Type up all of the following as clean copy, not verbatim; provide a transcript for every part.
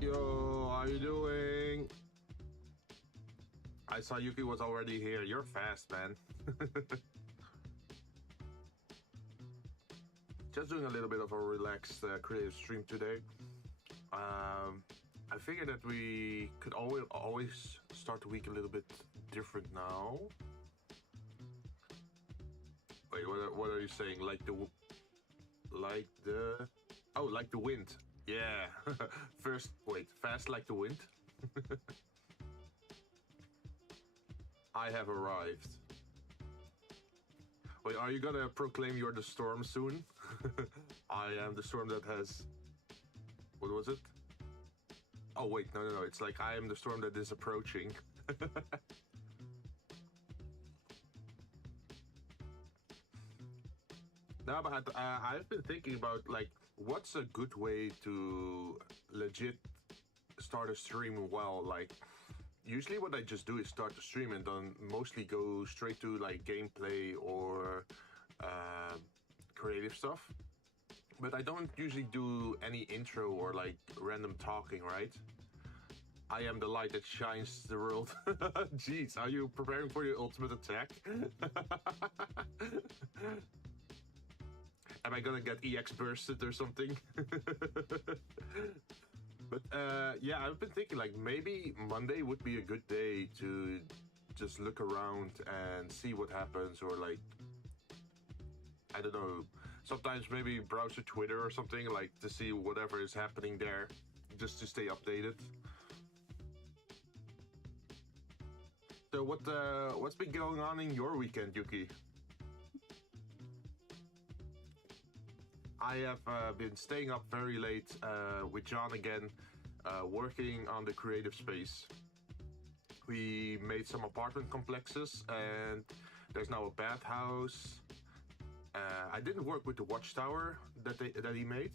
Yo, how you doing? I saw Yuki was already here. You're fast, man. Just doing a little bit of a relaxed creative stream today. I figured that we could always start the week a little bit different now. Wait, what are you saying? Like the wind. Yeah. Fast like the wind. I have arrived. Wait, are you gonna proclaim you're the storm soon? I am the storm that has... What was it? Oh wait, no. It's like I am the storm that is approaching. No, but I've been thinking about like what's a good way to legit start a stream well. Like usually what I just do is start the stream and then mostly go straight to like gameplay or creative stuff. But I don't usually do any intro or like random talking, right? I am the light that shines the world. Jeez, are you preparing for your ultimate attack? Am I gonna get EX bursted or something? But yeah, I've been thinking like maybe Monday would be a good day to just look around and see what happens, or like, I don't know, sometimes maybe browse to Twitter or something, like to see whatever is happening there, just to stay updated. So what's been going on in your weekend, Yuki? I have been staying up very late with John again, working on the creative space. We made some apartment complexes, and there's now a bathhouse. I didn't work with the watchtower that he made,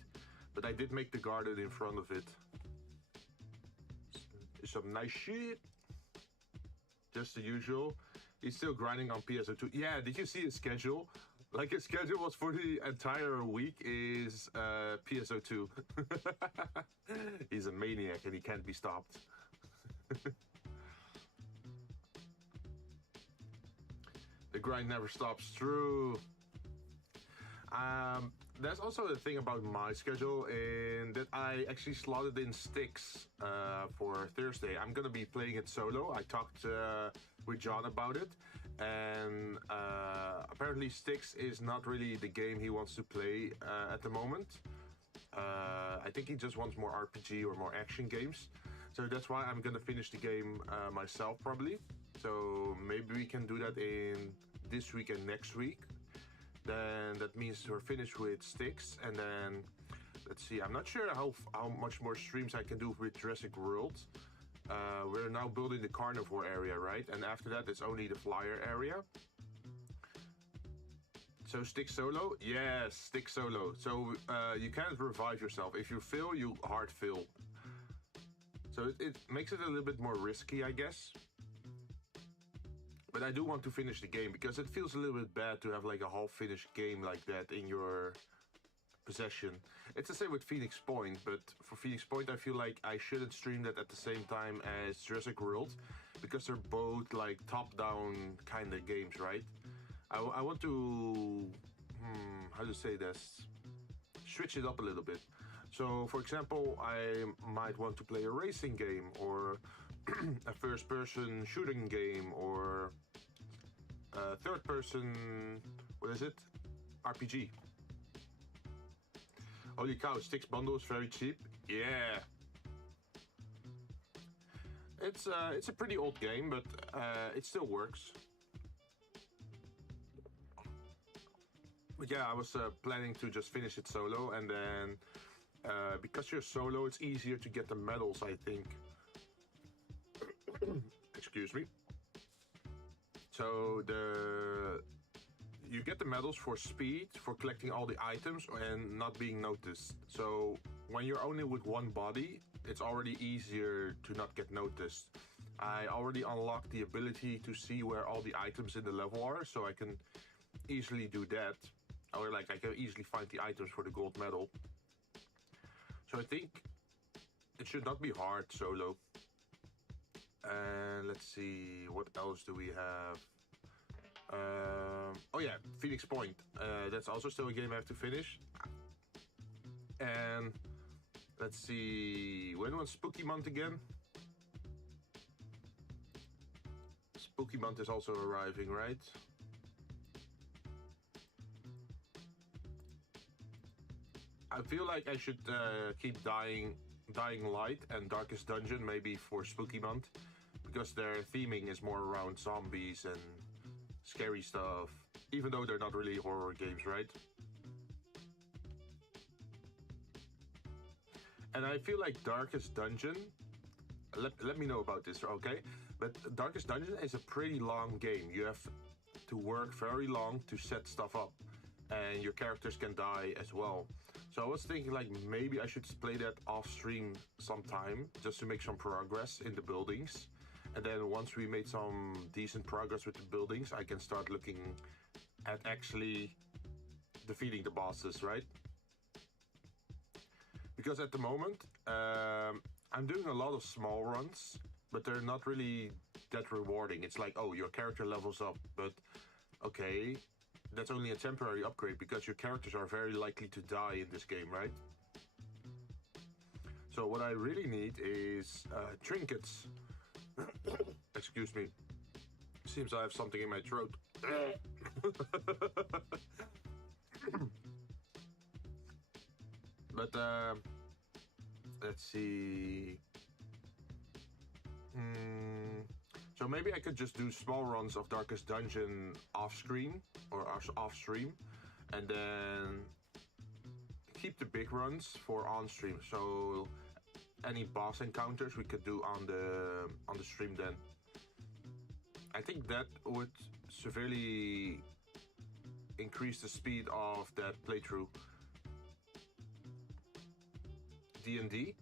but I did make the garden in front of it. Some nice shit. Just the usual. He's still grinding on PSO2. Yeah, did you see his schedule? Like his schedule was for the entire week is PSO2. He's a maniac and he can't be stopped. The grind never stops. True. There's also the thing about my schedule in that I actually slotted in Styx for Thursday. I'm gonna be playing it solo. I talked with John about it, and apparently Styx is not really the game he wants to play at the moment. I think he just wants more RPG or more action games. So that's why I'm gonna finish the game myself probably. So maybe we can do that in this week and next week. Then that means we're finished with Styx, and then let's see. I'm not sure how much more streams I can do with Jurassic World. We're now building the carnivore area, right? And after that, it's only the flyer area. So Styx solo? Yes, Styx solo. So you can't revive yourself. If you fail, you hard fail. So it makes it a little bit more risky, I guess. But I do want to finish the game because it feels a little bit bad to have like a half-finished game like that in your possession. It's the same with Phoenix Point, but for Phoenix Point I feel like I shouldn't stream that at the same time as Jurassic World because they're both like top-down kind of games, right? I want to, how to say this, switch it up a little bit. So for example, I might want to play a racing game or a first-person shooting game or a third-person, what is it? RPG. Holy cow, Sticks bundle is very cheap. Yeah. It's a pretty old game, but it still works. But yeah, I was planning to just finish it solo, and then because you're solo, it's easier to get the medals, I think. Excuse me. So you get the medals for speed, for collecting all the items and not being noticed. So when you're only with one body, it's already easier to not get noticed. I already unlocked the ability to see where all the items in the level are, so I can easily do that. Or like I can easily find the items for the gold medal. So I think it should not be hard solo. And let's see, what else do we have? Oh yeah, Phoenix Point. That's also still a game I have to finish. And let's see, when was Spooky Month again? Spooky Month is also arriving, right? I feel like I should keep Dying Light and Darkest Dungeon maybe for Spooky Month, because their theming is more around zombies and scary stuff, even though they're not really horror games, right? And I feel like Darkest Dungeon, let me know about this, okay? But Darkest Dungeon is a pretty long game. You have to work very long to set stuff up, and your characters can die as well. So I was thinking like maybe I should play that off stream sometime just to make some progress in the buildings. And then once we made some decent progress with the buildings, I can start looking at actually defeating the bosses, right? Because at the moment, I'm doing a lot of small runs, but they're not really that rewarding. It's like, oh, your character levels up, but okay, that's only a temporary upgrade because your characters are very likely to die in this game, right? So what I really need is trinkets. Excuse me. Seems I have something in my throat. But let's see. So maybe I could just do small runs of Darkest Dungeon off screen or off stream, and then keep the big runs for on stream. So any boss encounters we could do on the stream then. I think that would severely increase the speed of that playthrough. D&D?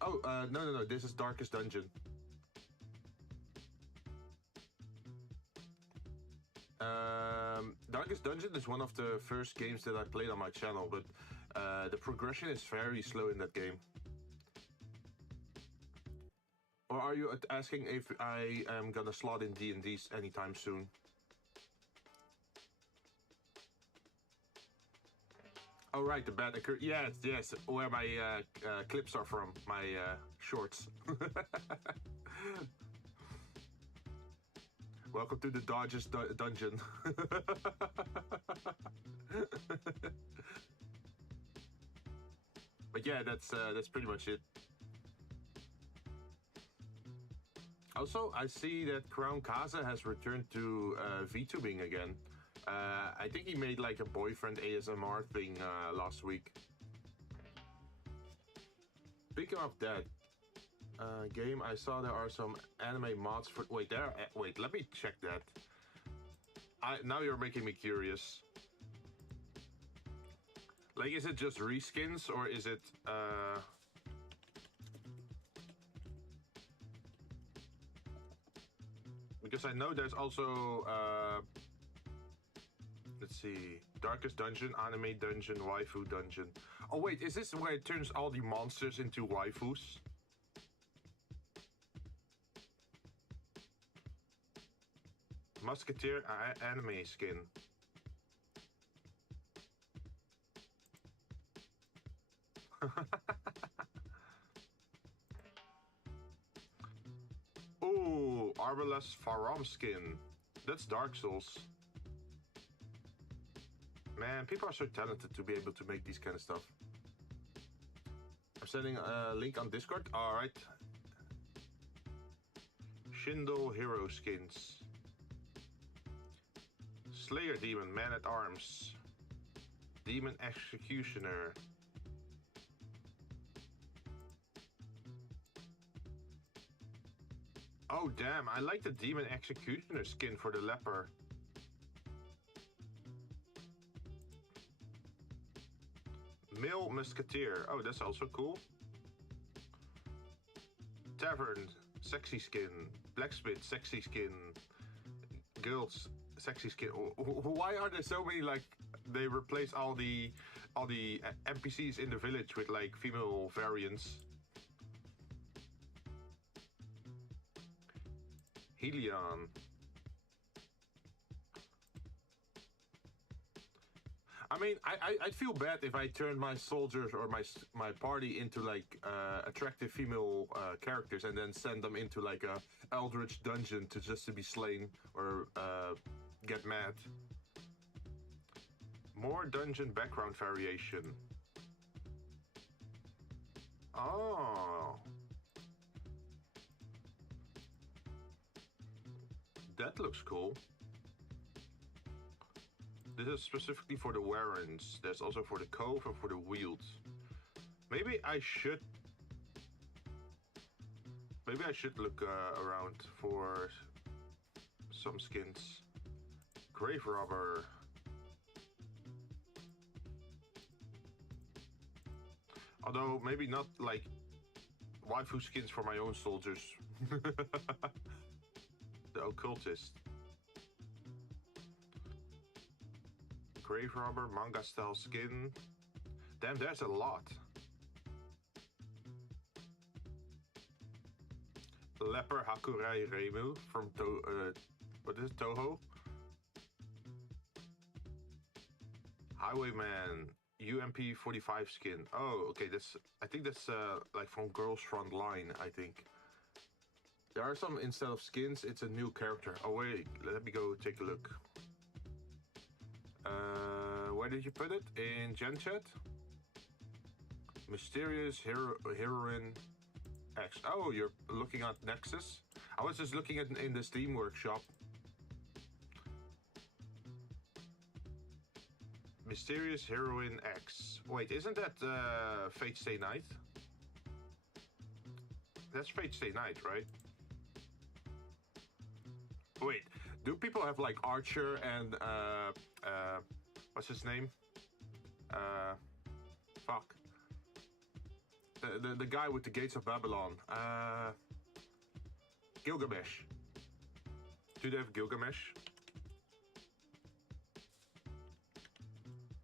Oh, no, this is Darkest Dungeon. Darkest Dungeon is one of the first games that I played on my channel, but the progression is very slow in that game. Or are you asking if I am gonna slot in D&Ds anytime soon? Oh right, the bad occur. Yes, where my clips are from, my shorts. Welcome to the Dodgest Dungeon. But yeah, that's pretty much it. Also, I see that Crown Kaza has returned to VTubing again. I think he made like a boyfriend ASMR thing last week. Speaking of that game, I saw there are some anime mods for. Wait, let me check that. Now you're making me curious. Like, is it just reskins or is it? Because I know there's also, let's see, Darkest Dungeon, Anime Dungeon, Waifu Dungeon. Oh wait, is this where it turns all the monsters into waifus? Musketeer anime skin. Marvelous Faram skin. That's Dark Souls. Man, people are so talented to be able to make these kind of stuff. I'm sending a link on Discord. Alright. Shindo hero skins. Slayer Demon, Man at Arms. Demon Executioner. Oh damn, I like the Demon Executioner skin for the leper. Male Musketeer. Oh, that's also cool. Tavern, sexy skin. Blacksmith, sexy skin. Guilds, sexy skin. Why are there so many, like, they replace all the NPCs in the village with like female variants? Helion. I mean, I'd feel bad if I turned my soldiers or my party into like attractive female characters and then send them into like a eldritch dungeon to be slain or get mad. More dungeon background variation. Oh. That looks cool. This is specifically for the Warrens. There's also for the Cove and for the Wield. Maybe I should look around for some skins. Grave Robber. Although maybe not like waifu skins for my own soldiers. The Occultist. Grave Robber, manga style skin. Damn, there's a lot. Leper Hakurai Reimu from what is it, Toho? Highwayman UMP 45 skin. Oh, okay, I think that's like from Girls Front Line, I think. There are some, instead of skins, it's a new character. Oh wait, let me go take a look. Where did you put it? In Gen Chat? Mysterious Heroine X. Oh, you're looking at Nexus? I was just looking at in the Steam Workshop. Mysterious Heroine X. Wait, isn't that Fate Stay Night? That's Fate Stay Night, right? Wait, do people have like Archer and what's his name? Fuck. The guy with the Gates of Babylon. Gilgamesh. Do they have Gilgamesh?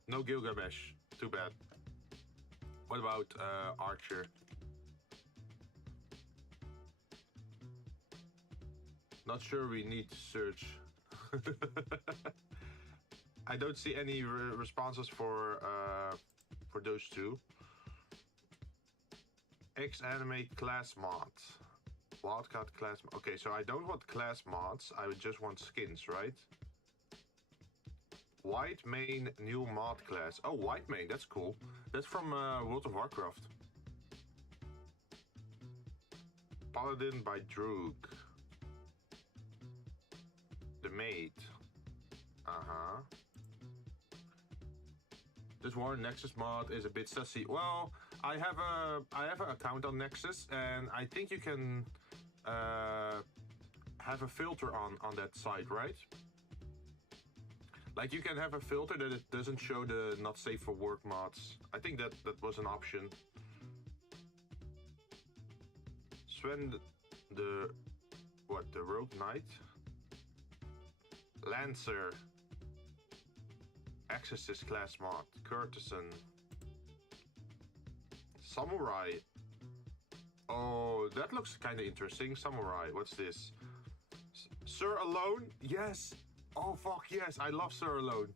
No Gilgamesh. Too bad. What about Archer? Not sure, we need to search. I don't see any responses for those two. X-Animate class mod. Wildcat class. Okay, so I don't want class mods. I would just want skins, right? White Mane new mod class. Oh, White Mane, that's cool. That's from World of Warcraft. Paladin by Droog. The Maid. Uh-huh. This Warren Nexus mod is a bit sussy. Well, I have an account on Nexus, and I think you can have a filter on that site, right? Like, you can have a filter that it doesn't show the not safe for work mods. I think that was an option. Sven the Rogue Knight? Lancer. Exorcist class mod. Courtesan. Samurai. Oh, that looks kind of interesting. Samurai. What's this? Sir Alone? Yes. Oh, fuck yes. I love Sir Alone.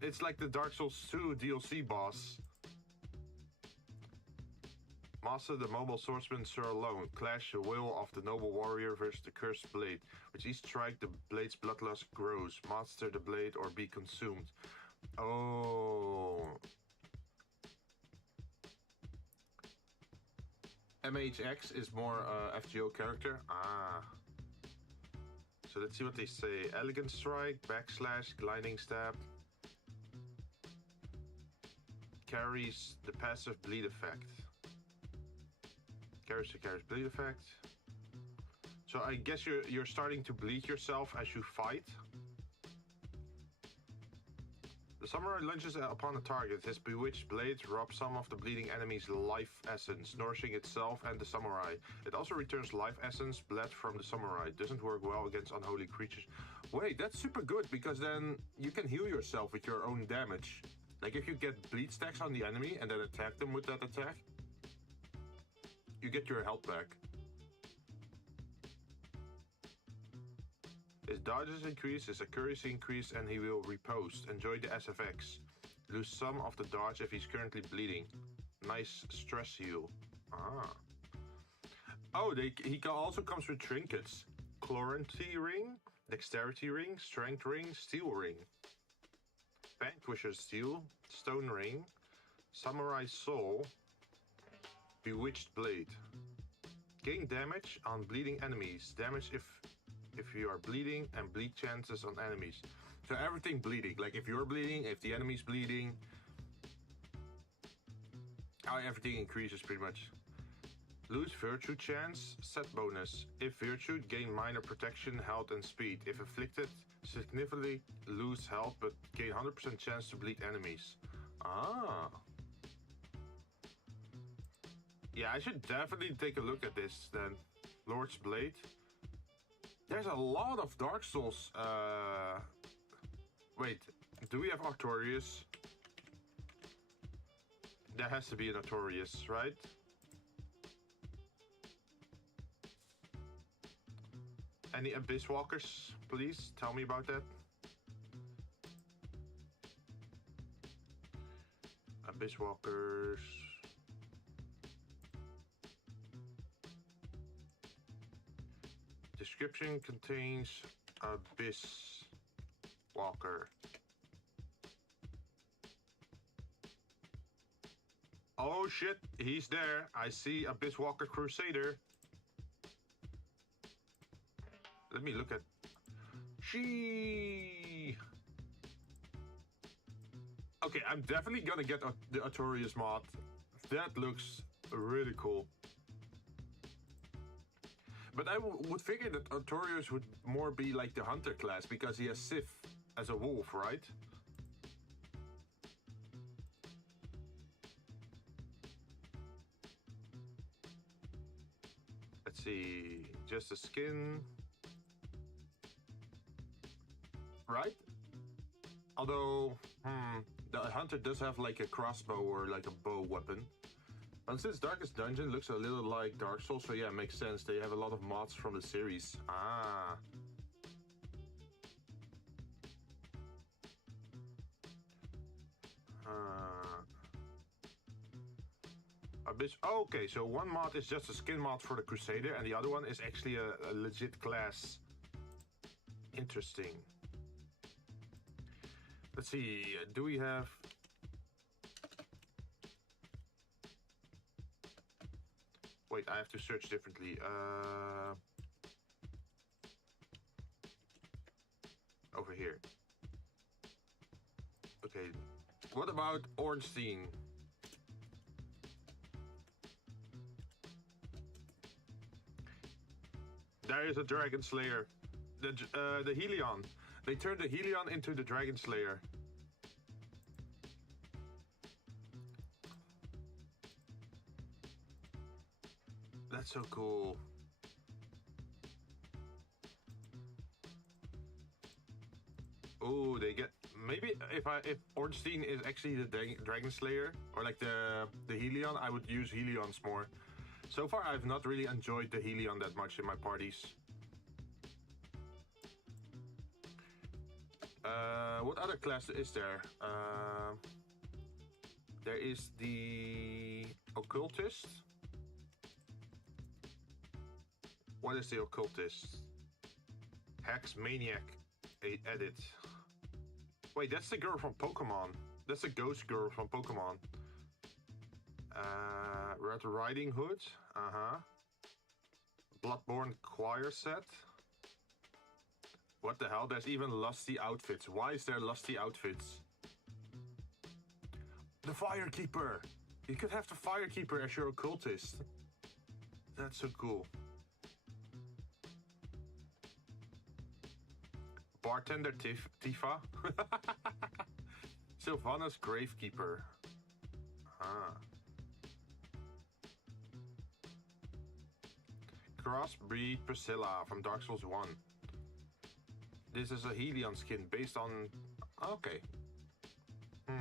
It's like the Dark Souls 2 DLC boss. Master the mobile swordsman Sir alone. Clash the will of the noble warrior versus the cursed blade. With each strike, the blade's bloodlust grows. Master the blade or be consumed. Oh. MHX is more FGO character. Ah. So let's see what they say. Elegant strike, backslash, gliding stab. Carries the passive bleed effect. Carries bleed effect. So I guess you're starting to bleed yourself as you fight. The samurai lunges upon a target. His bewitched blade robs some of the bleeding enemy's life essence, nourishing itself and the samurai. It also returns life essence bled from the samurai. Doesn't work well against unholy creatures. Wait, that's super good, because then you can heal yourself with your own damage. Like if you get bleed stacks on the enemy and then attack them with that attack, you get your health back. His dodges increase, his accuracy increase, and he will riposte. Enjoy the SFX. Lose some of the dodge if he's currently bleeding. Nice stress heal. Ah. Oh, he also comes with trinkets. Chloranthy ring, dexterity ring, strength ring, steel ring. Vanquisher's steel, stone ring, samurai soul, bewitched blade. Gain damage on bleeding enemies. Damage if you are bleeding, and bleed chances on enemies. So everything bleeding. Like if you're bleeding, if the enemy's bleeding, everything increases pretty much. Lose virtue chance, set bonus. If virtue, gain minor protection, health and speed. If afflicted, significantly lose health but gain 100% chance to bleed enemies. Ah. Yeah, I should definitely take a look at this then. Lord's Blade. There's a lot of Dark Souls. Wait, do we have Artorias? There has to be an Artorias, right? Any Abyss Walkers, please? Tell me about that. Abyss Walkers. Description contains Abyss Walker. Oh shit, he's there. I see Abyss Walker Crusader. Let me look at... She. Okay, I'm definitely gonna get the Artorias mod. That looks really cool. But I would figure that Artorias would more be like the hunter class, because he has Sif as a wolf, right? Let's see, just a skin. Right? Although, the hunter does have like a crossbow or like a bow weapon. And since Darkest Dungeon looks a little like Dark Souls, so yeah, it makes sense. They have a lot of mods from the series. Ah. Abyss. Oh, okay, so one mod is just a skin mod for the Crusader, and the other one is actually a legit class. Interesting. Let's see, do we have... Wait, I have to search differently. Over here. Okay, what about Ornstein? There is a Dragon Slayer. The Helion. They turned the Helion into the Dragon Slayer. That's so cool. Oh, they get... Maybe if Ornstein is actually the Dragon Slayer, or like the Helion, I would use Helions more. So far, I've not really enjoyed the Helion that much in my parties. What other class is there? There is the Occultist. What is the occultist? Hex Maniac edit. Wait, that's the girl from Pokemon. That's the ghost girl from Pokemon. Red Riding Hood. Bloodborne choir set. What the hell? There's even lusty outfits. Why is there lusty outfits? The Firekeeper! You could have the Firekeeper as your occultist. That's so cool. Bartender Tifa. Sylvanas Gravekeeper. Crossbreed Priscilla from Dark Souls 1. This is a Helion skin based on... Okay. Let's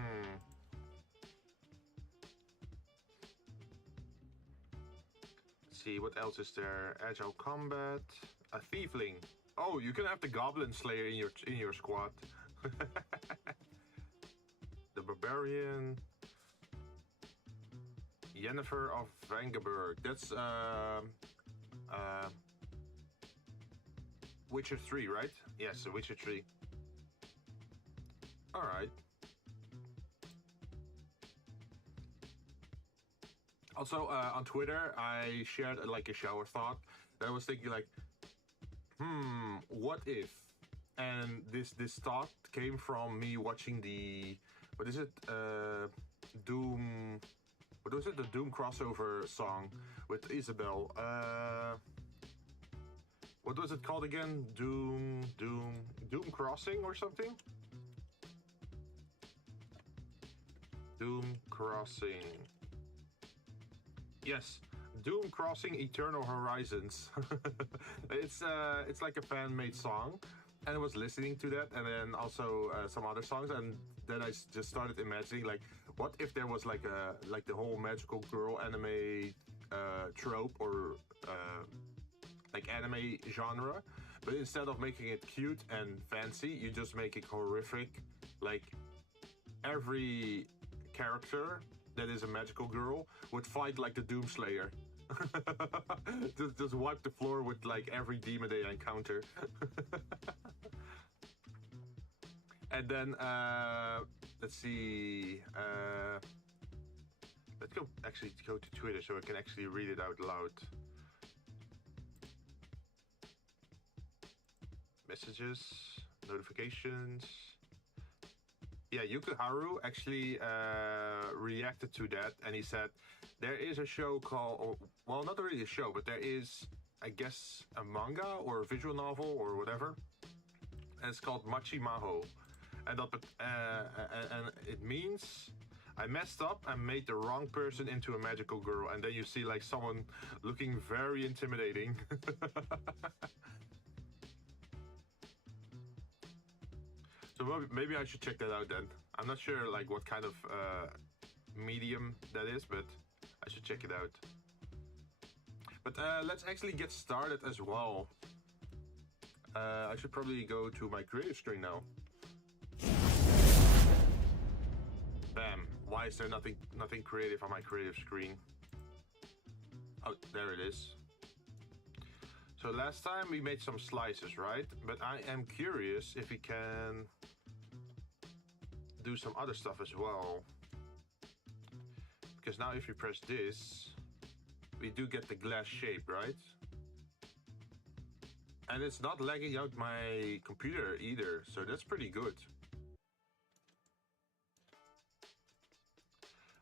see, what else is there? Agile Combat. A Thiefling. Oh, you can have the Goblin Slayer in your squad. The Barbarian. Yennefer of Vangeberg. That's Witcher 3, right? Yes, Witcher 3. Alright. Also, on Twitter, I shared like a shower thought. I was thinking like, what if? And this thought came from me watching the, what is it? Doom, what was it? The Doom crossover song with Isabel. What was it called again? Doom Crossing or something? Doom Crossing. Yes, Doom Crossing Eternal Horizons. It's like a fan-made song, and I was listening to that, and then also some other songs, and then I just started imagining like, what if there was like the whole magical girl anime trope or like anime genre, but instead of making it cute and fancy, you just make it horrific. Like every character that is a magical girl would fight like the Doomslayer. just wipe the floor with like every demon they encounter. And then let's see. Let's go to Twitter so I can actually read it out loud. Messages, notifications. Yeah, Yukiharu actually reacted to that, and he said there is a show called, well, not really a show, but there is, I guess, a manga or a visual novel or whatever, and it's called Machi Maho, and it means I messed up and made the wrong person into a magical girl, and then you see like someone looking very intimidating. So maybe I should check that out then. I'm not sure like what kind of medium that is, but I should check it out. But let's actually get started as well. I should probably go to my creative screen now. Bam. Why is there nothing creative on my creative screen? Oh, there it is. So last time we made some slices, right? But I am curious if we can do some other stuff as well. Because now if we press this, we do get the glass shape, right? And it's not lagging out my computer either, so that's pretty good.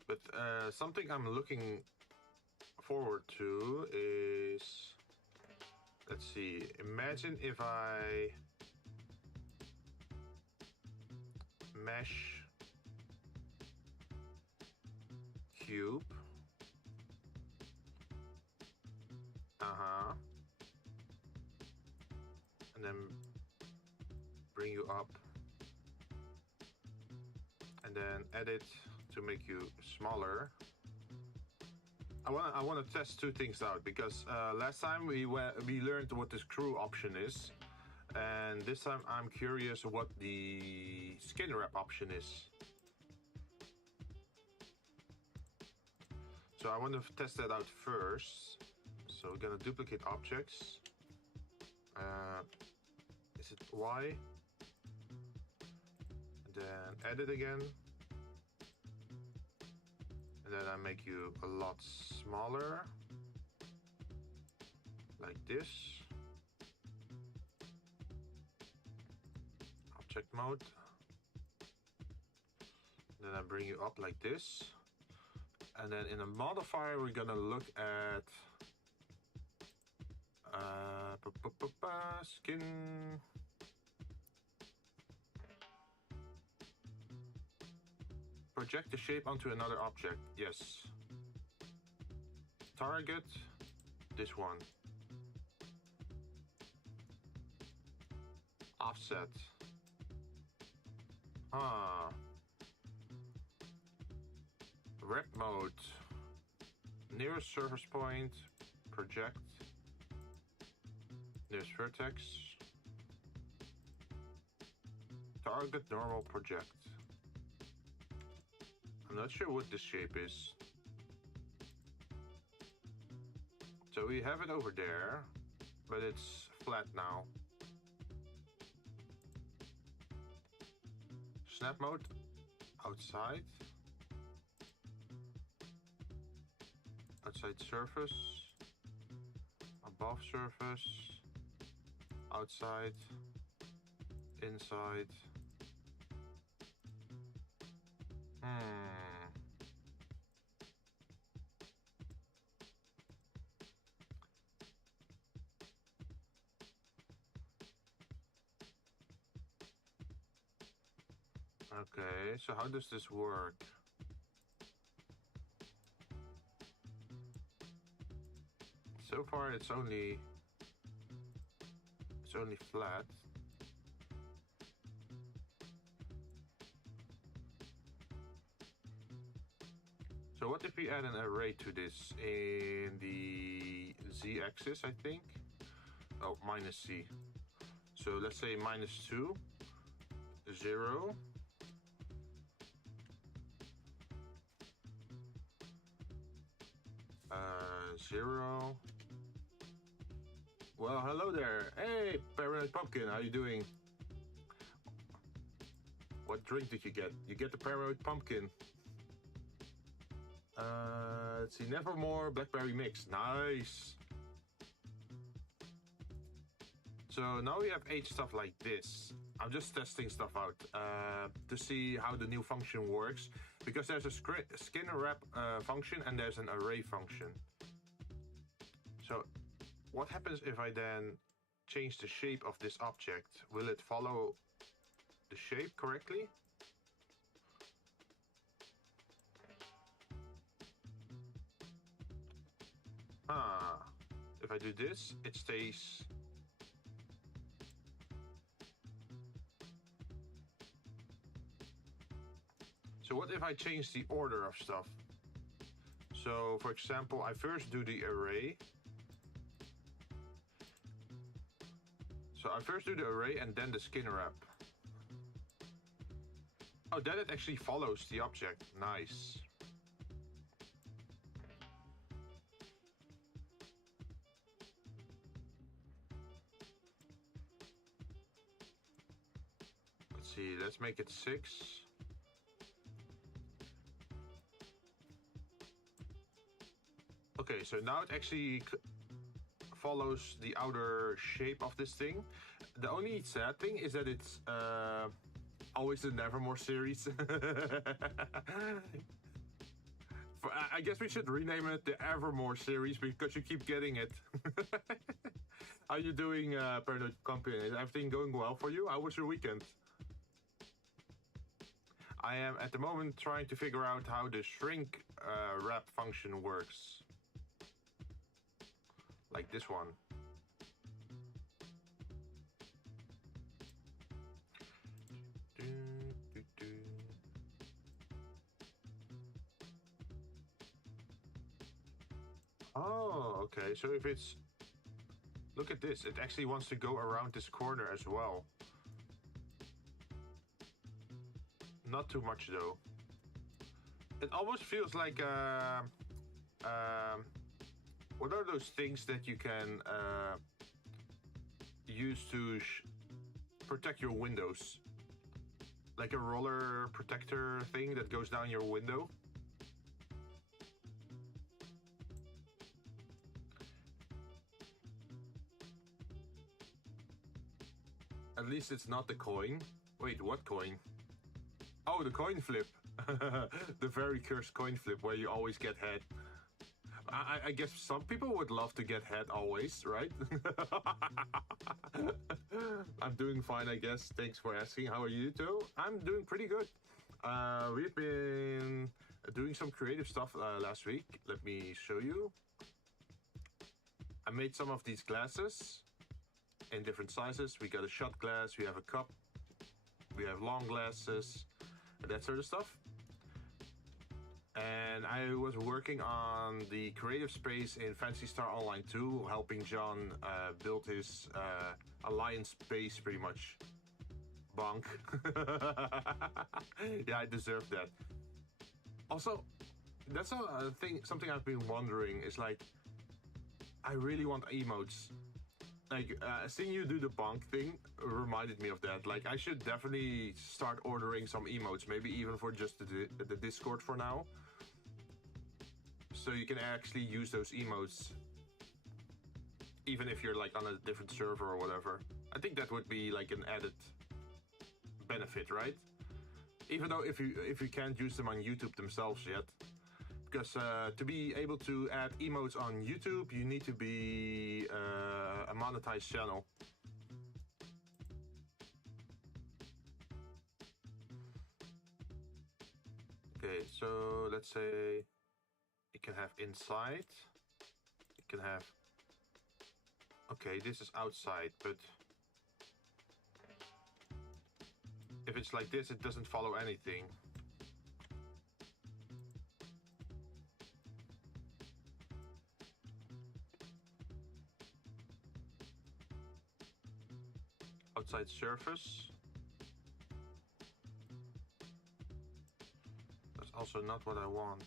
But something I'm looking forward to is, let's see, imagine if I mesh cube. And then bring you up. And then edit to make you smaller. I want to test two things out, because last time we learned what the screw option is, and this time I'm curious what the skin wrap option is. So I want to test that out first. So we're gonna duplicate objects, Is it Y? And then edit again. And then I make you a lot smaller. Like this. Object mode. Then I bring you up like this. And then in the modifier, we're gonna look at skin. Project the shape onto another object. Yes. Target this one. Offset. Rep mode. Nearest surface point. Project. Nearest vertex. Target normal project. I'm not sure what this shape is. So we have it over there, but it's flat now. Snap mode, outside. Outside surface. Above surface. Outside. Inside. Okay, so how does this work? So far it's only flat. So what if we add an array to this in the z-axis, I think? Oh, minus c. So let's say -2, 0. 0. Well, hello there. Hey, Paranoid Pumpkin, how you doing? What drink did you get? You get the Paranoid Pumpkin. Let's see, Nevermore Blackberry Mix. Nice. So now we have 8 stuff like this. I'm just testing stuff out to see how the new function works, because there's a skin wrap function and there's an array function. So what happens if I then change the shape of this object? Will it follow the shape correctly? If I do this, it stays. So what if I change the order of stuff? So for example, I first do the array. So I first do the array and then the skin wrap. Oh, then it actually follows the object. Nice. Let's see, let's make it 6. Okay, so now it actually follows the outer shape of this thing. The only sad thing is that it's always the Nevermore series. I guess we should rename it the Evermore series because you keep getting it. How you doing, Paranoid Company? Is everything going well for you? How was your weekend? I am at the moment trying to figure out how the shrink wrap function works. Like this one. Oh, okay. So if it's... Look at this. It actually wants to go around this corner as well. Not too much though. It almost feels like what are those things that you can used to protect your windows. Like a roller protector thing that goes down your window. At least it's not the coin. Wait, what coin? Oh, the coin flip. The very cursed coin flip where you always get head. I guess some people would love to get head always, right? I'm doing fine, I guess. Thanks for asking. How are you, too? I'm doing pretty good. We've been doing some creative stuff last week. Let me show you. I made some of these glasses in different sizes. We got a shot glass, we have a cup, we have long glasses, and that sort of stuff. And I was working on the creative space in Fantasy Star Online 2, helping John build his alliance base pretty much. Bonk. Yeah, I deserve that. Also, that's a thing. Something I've been wondering is like, I really want emotes. Like, seeing you do the bonk thing reminded me of that. Like, I should definitely start ordering some emotes, maybe even for just the Discord for now. So you can actually use those emotes, even if you're like on a different server or whatever. I think that would be like an added benefit, right? Even though if you can't use them on YouTube themselves yet. Because to be able to add emotes on YouTube, you need to be a monetized channel. Okay, so let's say you can have inside. You can have... Okay, this is outside, but... If it's like this, it doesn't follow anything. Outside surface. That's also not what I want.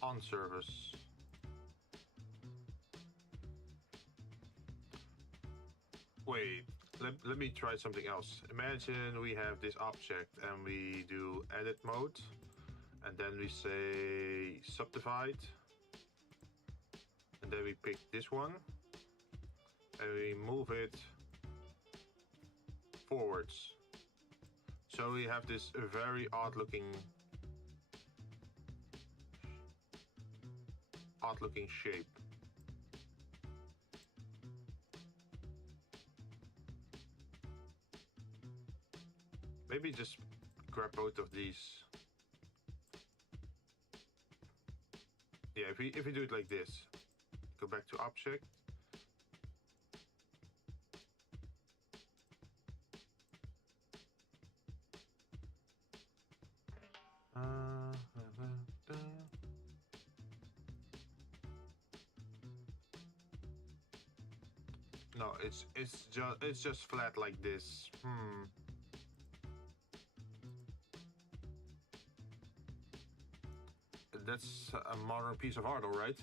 On surface. Wait, let me try something else. Imagine we have this object and we do edit mode. And then we say subdivide. And then we pick this one. And we move it forwards. So we have this very odd looking shape. Maybe just grab both of these. Yeah, if we do it like this, go back to object. No, it's just flat like this. That's a modern piece of art, all right.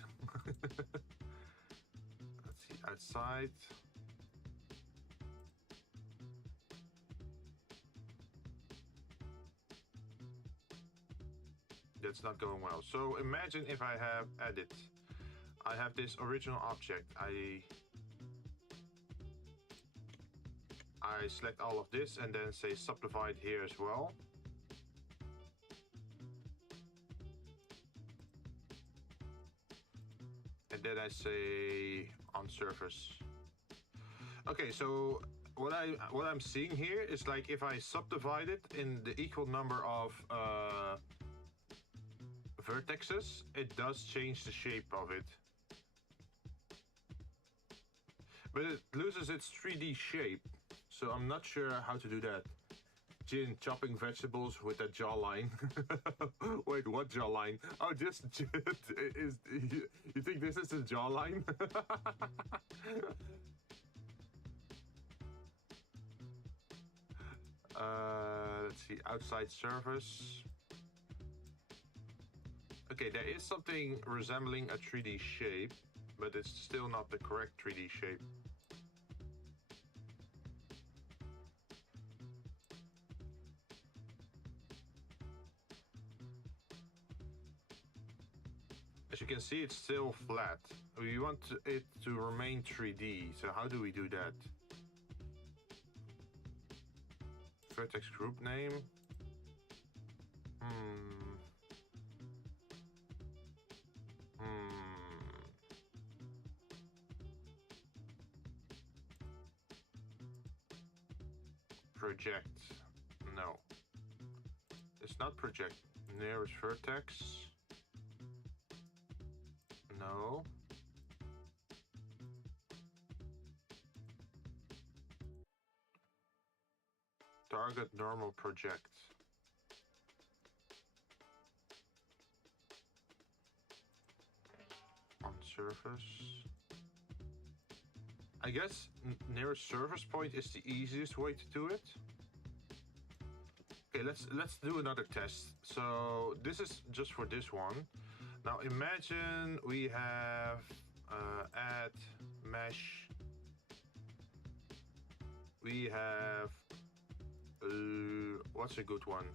Let's see, outside. That's not going well. So imagine if I have edit. I have this original object. I select all of this and then say subdivide here as well. And then I say on surface. Okay, so what I'm seeing here is like if I subdivide it in the equal number of vertexes, it does change the shape of it. But it loses its 3D shape, so I'm not sure how to do that. Jinn, chopping vegetables with a jawline. Wait, what jawline? Oh, just is you think this is a jawline? Let's see, outside surface. Okay, there is something resembling a 3D shape, but it's still not the correct 3D shape. As you can see, it's still flat. We want it to remain 3D, so how do we do that? Vertex group name. Project. No. It's not project. Nearest vertex. No. Target normal project. On surface. I guess nearest surface point is the easiest way to do it. Okay, let's do another test. So this is just for this one. Now imagine we have add mesh. We have what's a good one?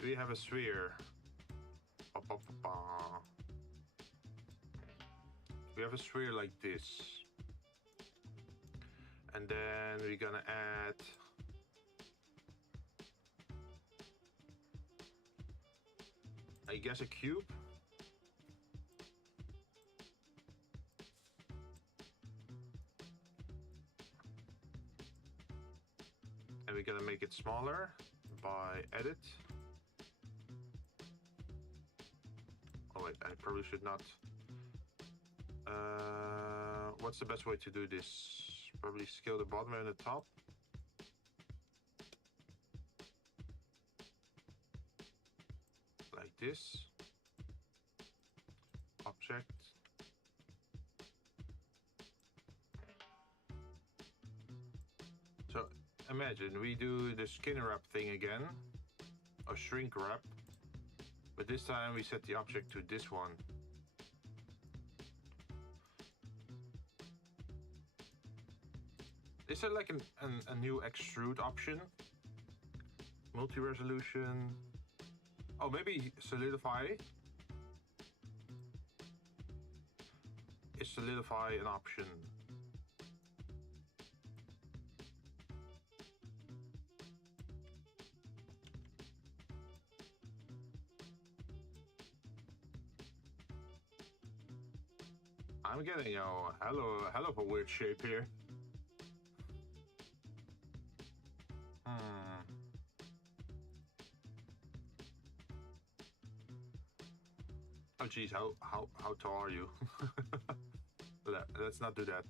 We have a sphere. We have a sphere like this. And then we're gonna add I guess a cube. And we're gonna make it smaller by edit. Oh wait, I probably should not. What's the best way to do this? Probably scale the bottom and the top. Like this. Object. So imagine we do the skin wrap thing again, or shrink wrap, but this time we set the object to this one. Is there like a new extrude option? Multi-resolution. Oh, maybe solidify. Is solidify an option? I'm getting a hell of a weird shape here. Oh geez, how tall are you? Let's not do that.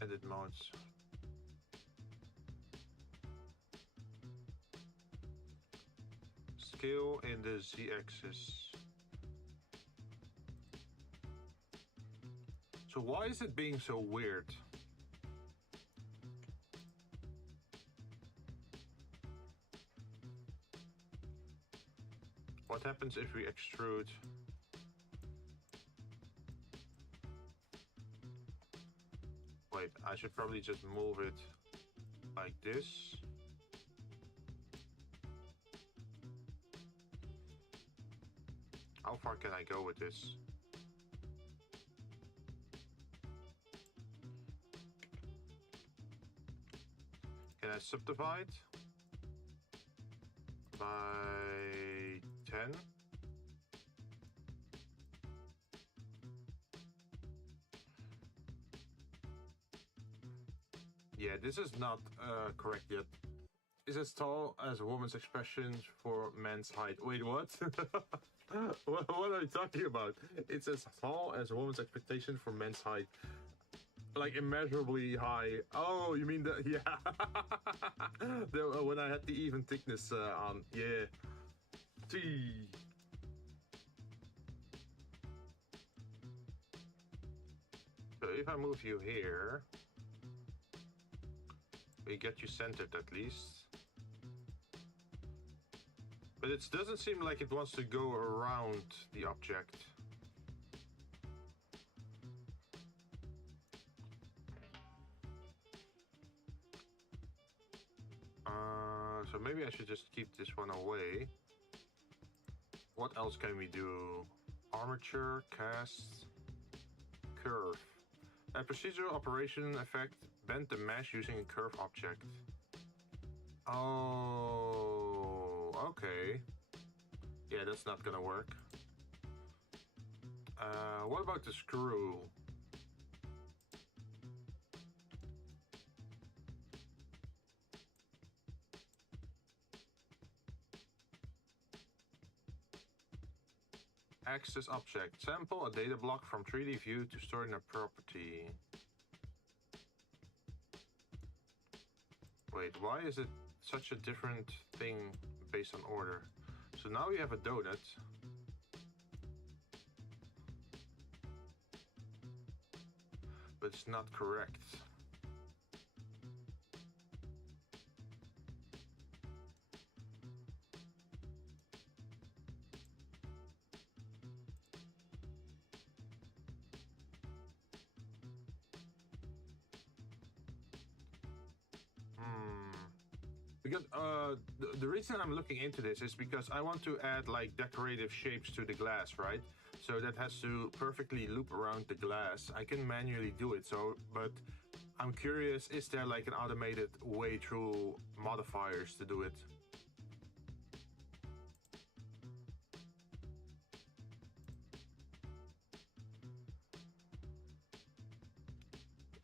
Edit modes. Scale in the Z-axis. So why is it being so weird? What happens if we extrude? Wait, I should probably just move it like this. How far can I go with this? Can I subdivide by 10? Yeah, this is not correct yet. Is as tall as a woman's expression for men's height. Wait, what? What are you talking about? It's as tall as a woman's expectation for men's height. Like immeasurably high. Oh, you mean the, yeah. When I had the even thickness on, yeah. Gee. So if I move you here, We get you centered at least. But it doesn't seem like it wants to go around the object. So maybe I should just keep this one away. What else can we do? Armature, cast, curve. A procedural operation effect, bend the mesh using a curve object. Oh, okay. Yeah, that's not gonna work. What about the screw? Access object. Sample a data block from 3D view to store in a property. Wait, why is it such a different thing based on order? So now we have a donut. But it's not correct. Because the reason I'm looking into this is because I want to add like decorative shapes to the glass, right? So that has to perfectly loop around the glass. I can manually do it, but I'm curious, is there like an automated way through modifiers to do it?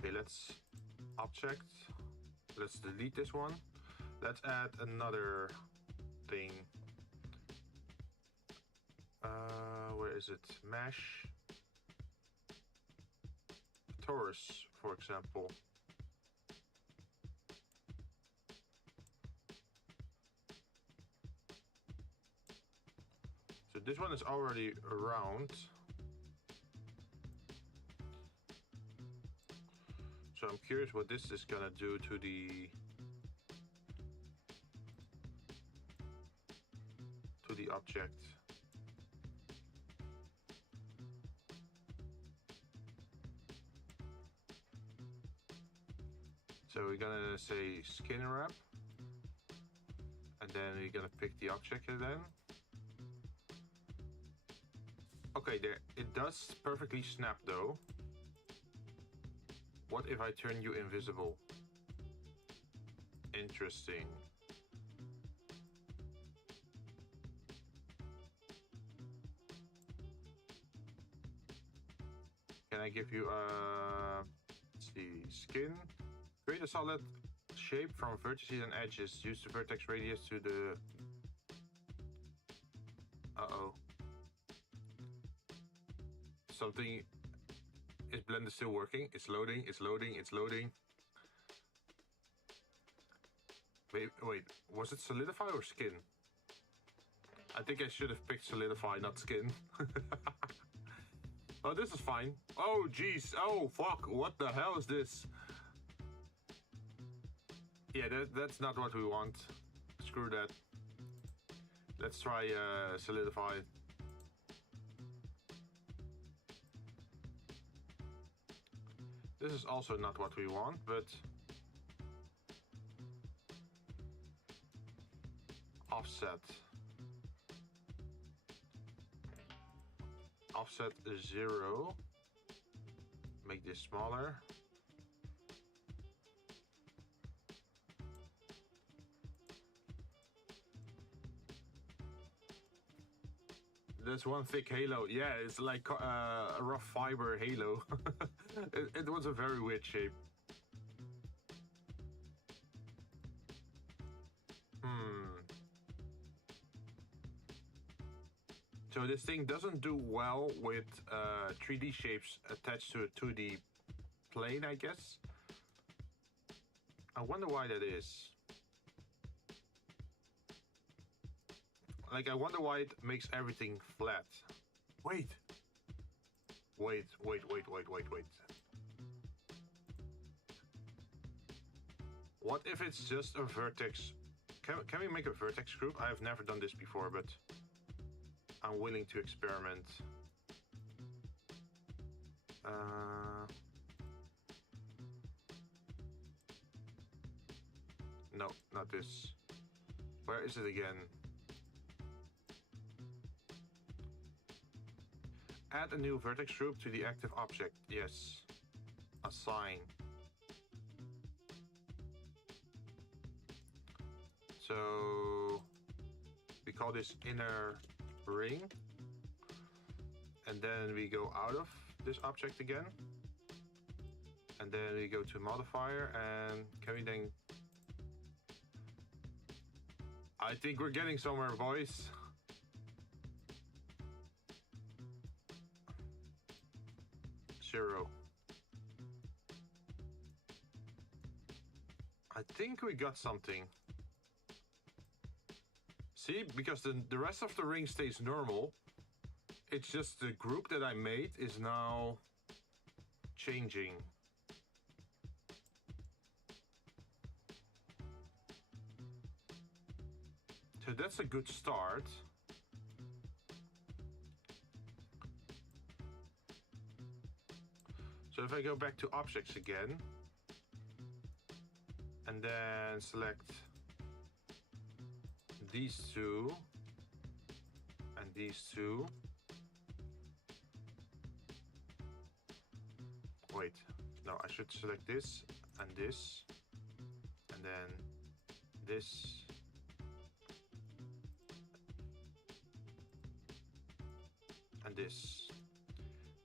Okay, let's object. Let's delete this one. Let's add another thing. Where is it? Mesh. Torus, for example. So this one is already around. So I'm curious what this is gonna do to the object. So we're gonna say skin wrap, and then we're gonna pick the object again. Okay, there it does perfectly snap though. What if I turn you invisible? Interesting. Can I give you let's see, skin? Create a solid shape from vertices and edges. Use the vertex radius to the... Uh-oh. Something... Is Blender still working? It's loading, it's loading, it's loading. Wait, was it solidify or skin? I think I should have picked solidify, not skin. Oh, this is fine. Oh, jeez. Oh, fuck. What the hell is this? Yeah, that's not what we want. Screw that. Let's try solidify. This is also not what we want, but... Offset. Offset 0. Make this smaller. There's one thick halo. Yeah, it's like a rough fiber halo. it was a very weird shape. So this thing doesn't do well with 3D shapes attached to a 2D plane, I guess. I wonder why that is. Like, I wonder why it makes everything flat. Wait. What if it's just a vertex? Can we make a vertex group? I've never done this before, but I'm willing to experiment. No, not this. Where is it again? Add a new vertex group to the active object. Yes. Assign. So we call this inner ring. And then we go out of this object again. And then we go to modifier, and can we then... I think we're getting somewhere, boys. Zero. I think we got something. See, because the rest of the ring stays normal. It's just the group that I made is now changing. So that's a good start. So if I go back to objects again, and then select these two and these two. Wait, no, I should select this and this, and then this. And this.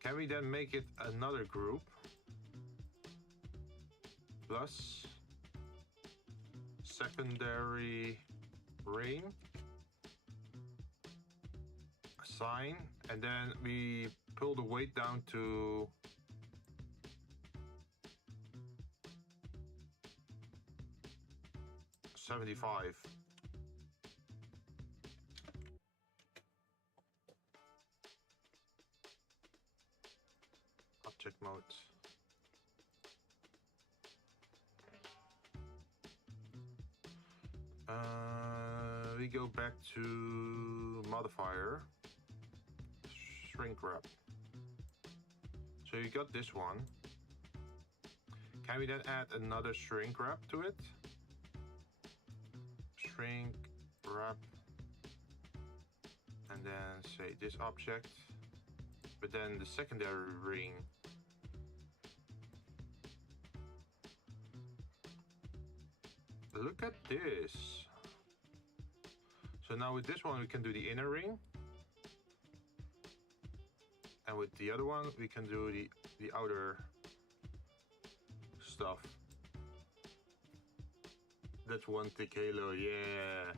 Can we then make it another group? Plus secondary ring, assign, and then we pull the weight down to 75. Object mode. We go back to modifier, shrink wrap. So you got this one. Can we then add another shrink wrap to it? Shrink wrap, and then say this object, but then the secondary ring. Look at this. So now with this one we can do the inner ring, and with the other one we can do the outer stuff. That's one thick halo, yeah.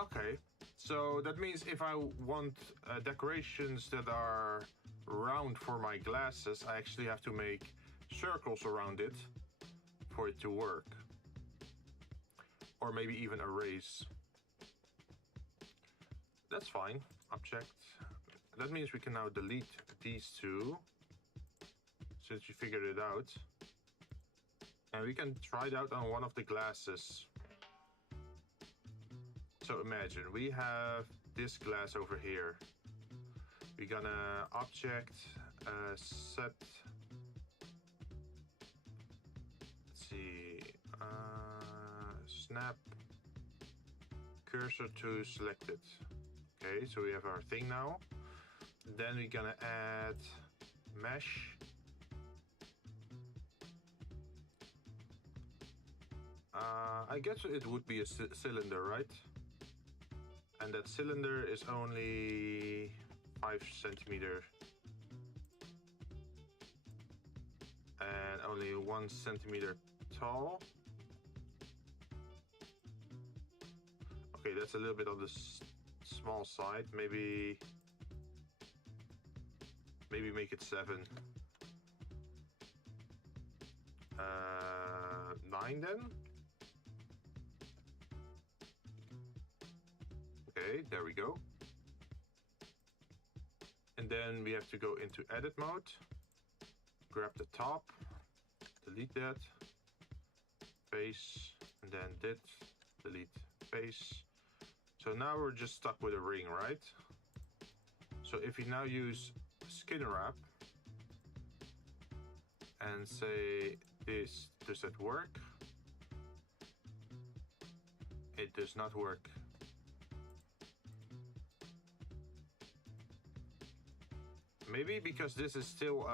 Okay, so that means if I want decorations that are round for my glasses, I actually have to make circles around it for it to work. Or maybe even erase. That's fine. Object. That means we can now delete these two, since we figured it out. And we can try it out on one of the glasses. So imagine we have this glass over here. We're gonna object set. Let's see. Snap cursor to selected. Okay, so we have our thing now. Then we're gonna add mesh. I guess it would be a cylinder, right? And that cylinder is only 5 centimeters and only 1 centimeter tall. Okay, that's a little bit on the small side. Maybe make it 7. 9 then. Okay, there we go. And then we have to go into edit mode, grab the top, delete that, face, and then dit, delete, face. So now we're just stuck with a ring, right? So if you now use skin wrap and say this, does that work? It does not work. Maybe because this is still,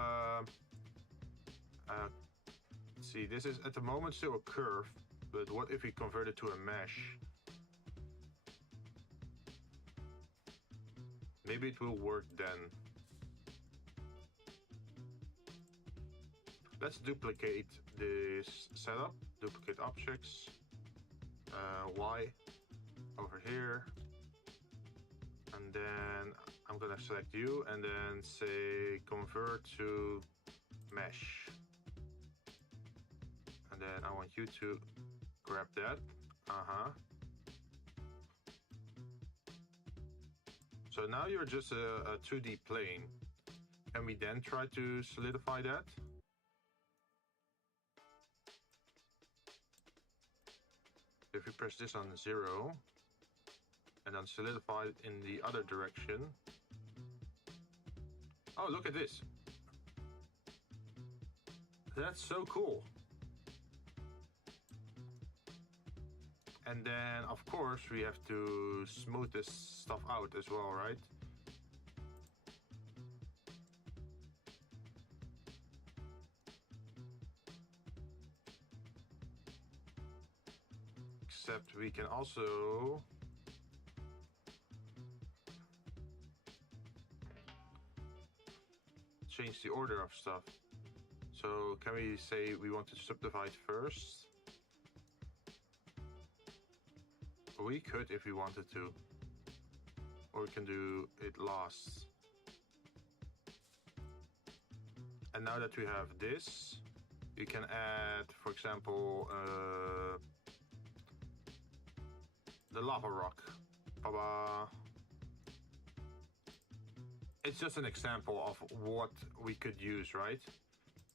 see, this is at the moment still a curve, but what if we convert it to a mesh? Maybe it will work then. Let's duplicate this setup, duplicate objects, Y over here, and then I'm gonna select you and then say convert to mesh. And then I want you to grab that. So now you're just a 2D plane. Can we then try to solidify that? If we press this on 0 and then solidify it in the other direction. Oh, look at this. That's so cool. And then, of course, we have to smooth this stuff out as well, right? Except we can also change the order of stuff. So can we say we want to subdivide first? We could if we wanted to, or we can do it last. And now that we have this, you can add, for example, the lava rock. Baba. It's just an example of what we could use, right?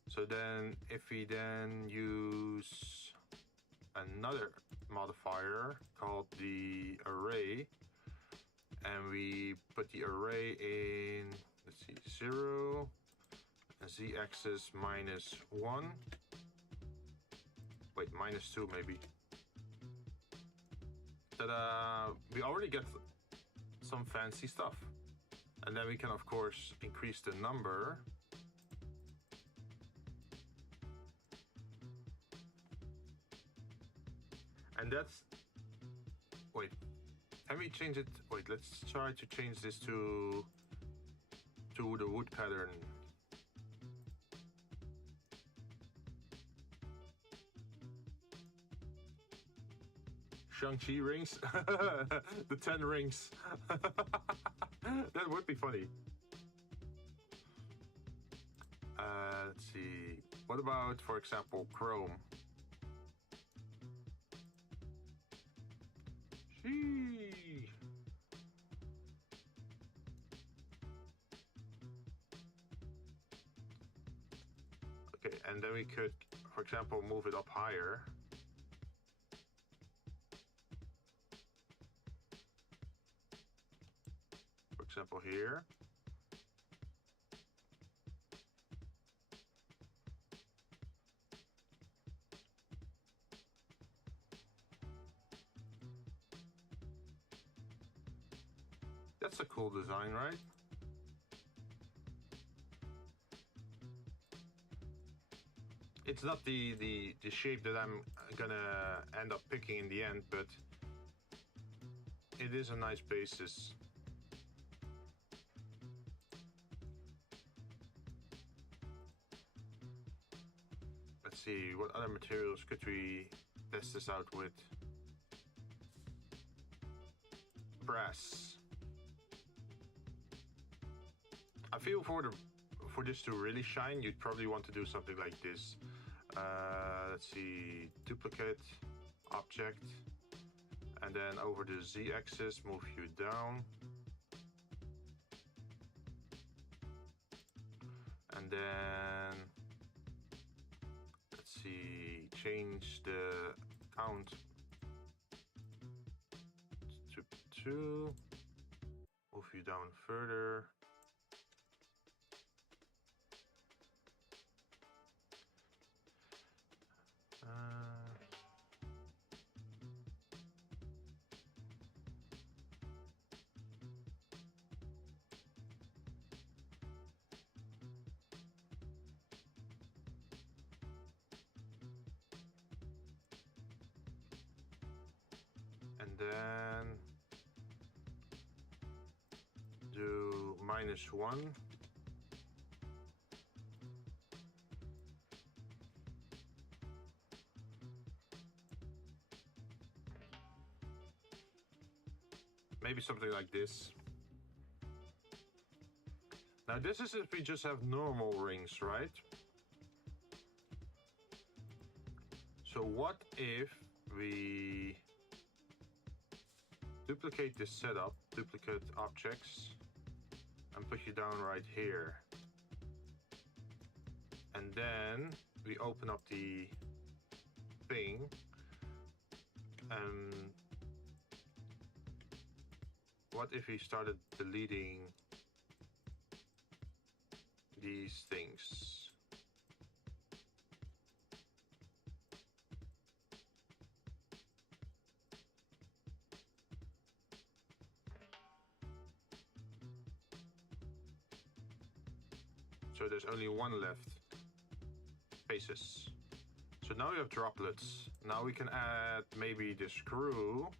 So then if we then use another modifier called the array, and we put the array in, let's see, 0, and z-axis -1, wait, -2 maybe. Ta-da! We already get some fancy stuff. And then we can, of course, increase the number. And that's, wait, can we change it? Wait, let's try to change this to the wood pattern. Shang-Chi rings? The 10 rings. That would be funny. Let's see. What about, for example, Chrome? Sheesh. Okay, and then we could, for example, move it up higher. For example, here. That's a cool design, right? It's not the shape that I'm gonna end up picking in the end, but it is a nice basis. Let's see, what other materials could we test this out with? Brass. I feel for this to really shine, you'd probably want to do something like this. Let's see, duplicate object, and then over the z-axis, move you down. And then, let's see, change the count to 2. Move you down further. And then do -1. Maybe something like this. Now this is if we just have normal rings, right? So what if we duplicate this setup, duplicate objects, and put you down right here. And then we open up the thing, and what if we started deleting these things? So there's only one left. Faces. So now we have droplets. Now we can add maybe the screw.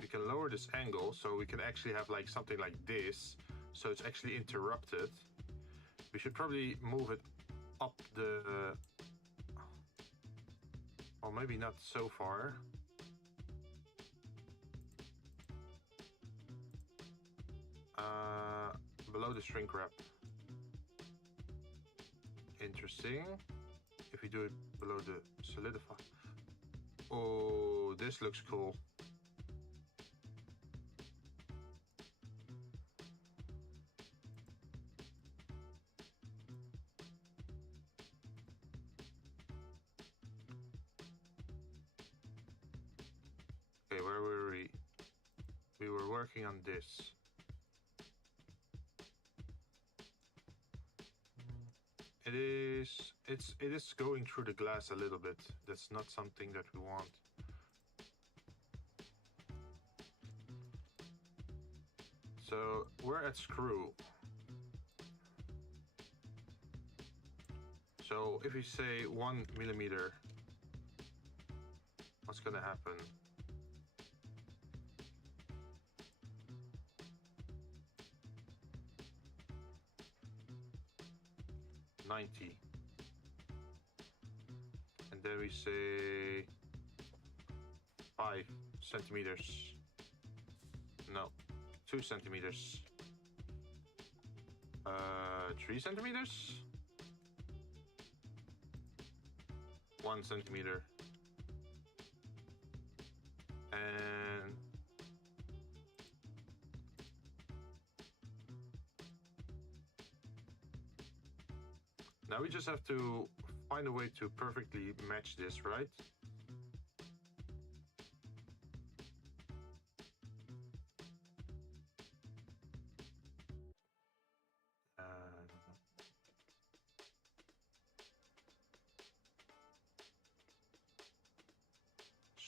We can lower this angle so we can actually have like something like this. So it's actually interrupted. We should probably move it up the... or maybe not so far. Below the shrink wrap. Interesting. If we do it below the solidify. Oh, this looks cool. Okay, where were we? We were working on this. It is going through the glass a little bit. That's not something that we want. So we're at screw. So if we say 1 millimeter, what's gonna happen? $90. And then we say 5 centimeters. No, 2 centimeters. 3 centimeters? 1 centimeter. And now we just have to find a way to perfectly match this, right?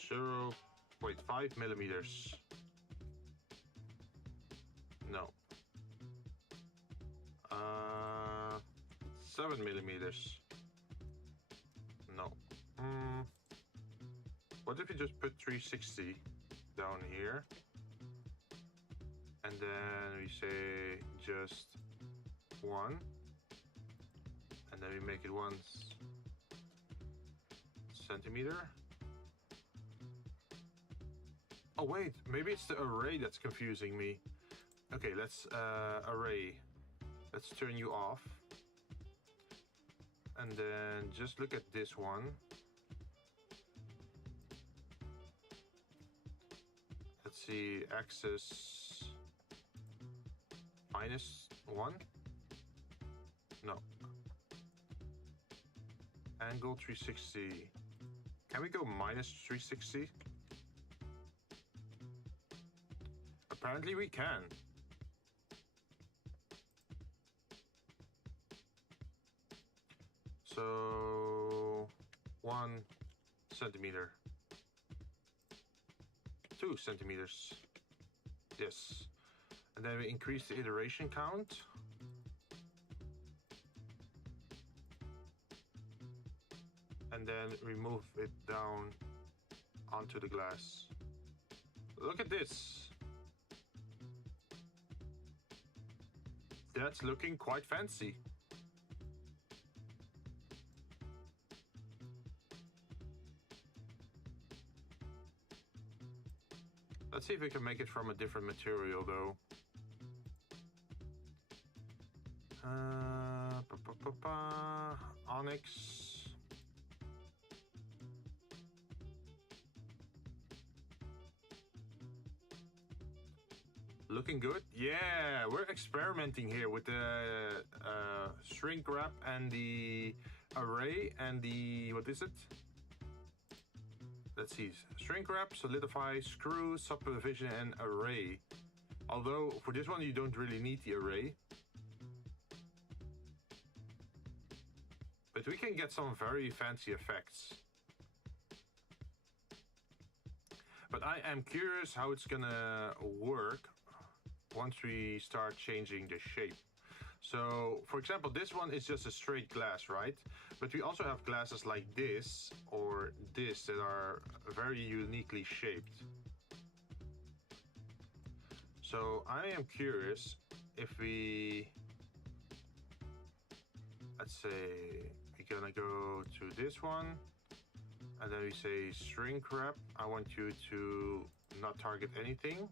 Zero, wait, 5 millimeters. No. 7 millimeters. No. What if you just put 360 down here? And then we say just 1. And then we make it 1 centimeter. Oh wait, maybe it's the array that's confusing me. Okay, let's array. Let's turn you off. And then just look at this one. Let's see, axis -1? No. Angle 360. Can we go -360? Apparently we can. So 1 centimeter. 2 centimeters. Yes. And then we increase the iteration count. And then remove it down onto the glass. Look at this. That's looking quite fancy. Let's see if we can make it from a different material though. Onyx. Looking good. Yeah, we're experimenting here with the shrink wrap and the array and the, what is it? Let's see, shrink wrap, solidify, screw, subdivision and array. Although for this one you don't really need the array. But we can get some very fancy effects. But I am curious how it's gonna work once we start changing the shape. So, for example, this one is just a straight glass, right? But we also have glasses like this or this that are very uniquely shaped. So I am curious if we, let's say, we're gonna go to this one, and then we say shrink wrap. I want you to not target anything.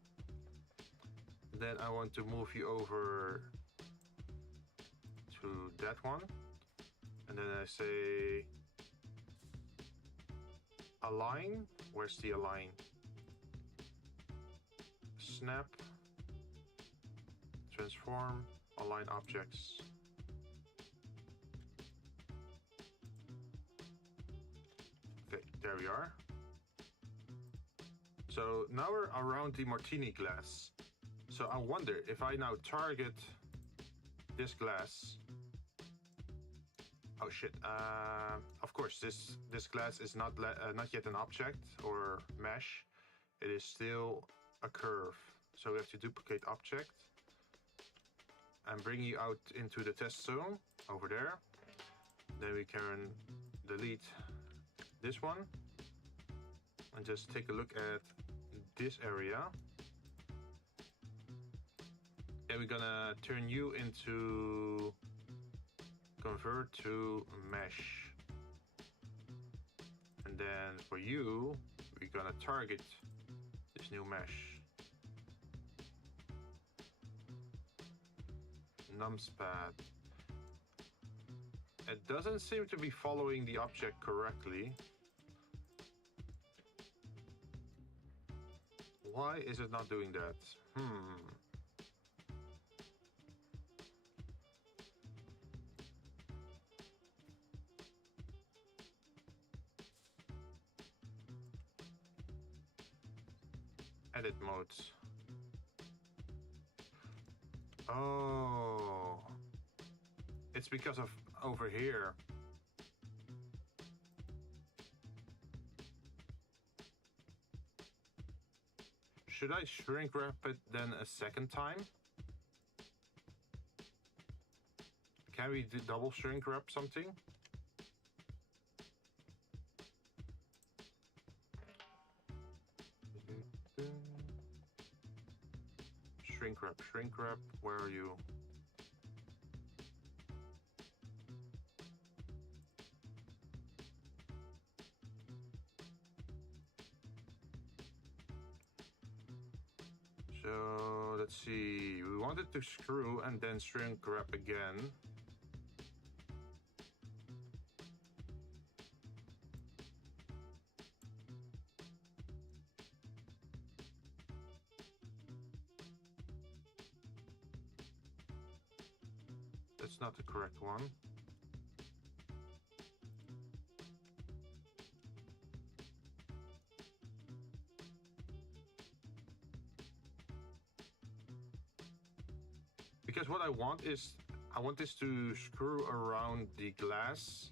Then I want to move you over to that one. And then I say align. Where's the align? Snap. Transform. Align objects. Okay, there we are. So now we're around the martini glass. So I wonder if I now target this glass. Oh shit! Of course, this glass is not yet an object or mesh. It is still a curve. So we have to duplicate object and bring you out into the test zone over there. Then we can delete this one and just take a look at this area. And we're gonna turn you into convert to mesh. And then for you, we're gonna target this new mesh. Numpad. It doesn't seem to be following the object correctly. Why is it not doing that? Edit modes. Oh, it's because of over here. Should I shrink wrap it then a second time? Can we do double shrink wrap something? Shrink wrap, where are you? So let's see, we wanted to screw and then shrink wrap again. That's not the correct one. Because what I want is, I want this to screw around the glass.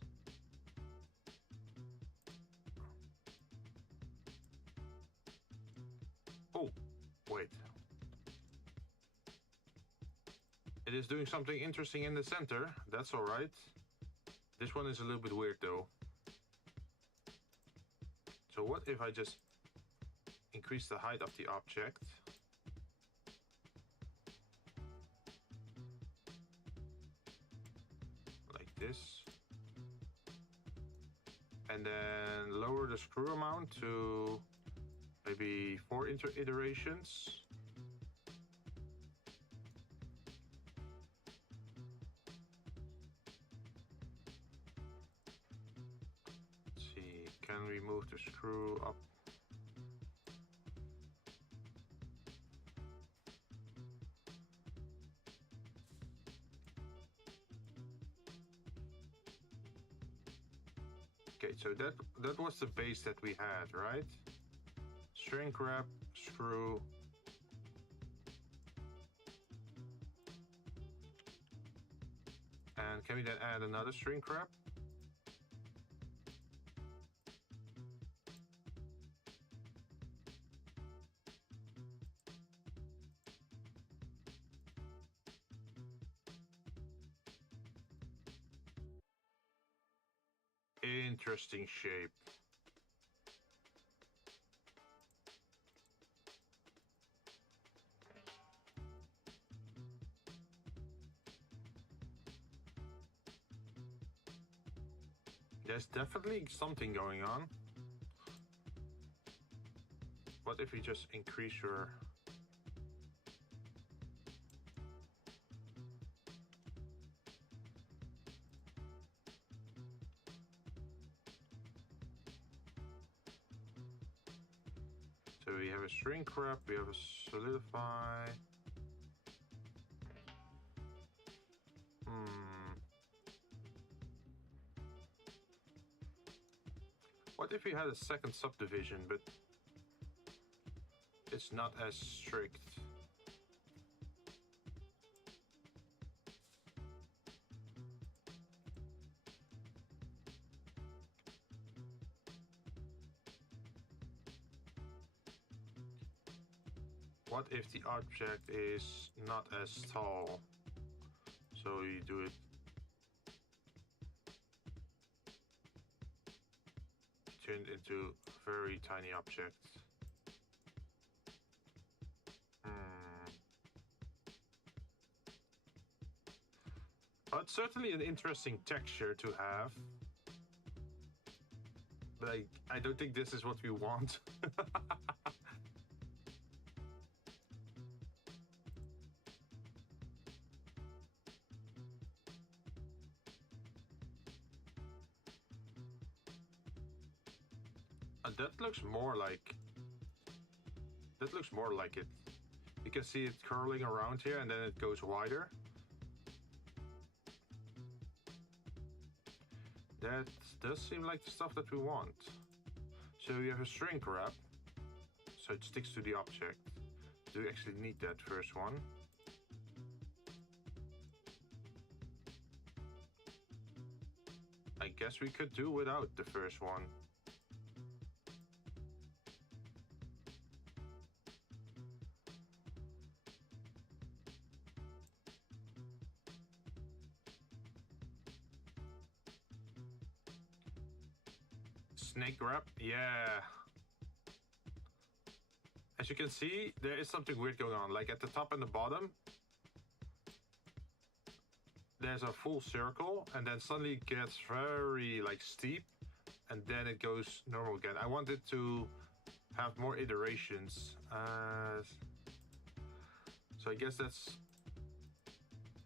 Oh, wait. It is doing something interesting in the center. That's all right. This one is a little bit weird though. So what if I just increase the height of the object? Like this. And then lower the screw amount to maybe 4 iterations. Let's see, can we move the screw up? Okay, so that was the base that we had, right? Shrink wrap, screw. And can we then add another shrink wrap? Interesting shape. There's definitely something going on. What if we just increase your... So we have a shrink wrap, we have a solidify. What if we had a second subdivision, but it's not as strict? What if the object is not as tall? So you do it turned into very tiny objects. But certainly an interesting texture to have. But I don't think this is what we want. That looks more like... That looks more like it. You can see it curling around here and then it goes wider. That does seem like the stuff that we want. So you have a shrink wrap, so it sticks to the object. Do you actually need that first one? I guess we could do without the first one. Snake wrap, yeah. As you can see, there is something weird going on. Like at the top and the bottom, there's a full circle, and then suddenly it gets very like steep, and then it goes normal again. I wanted to have more iterations. So I guess that's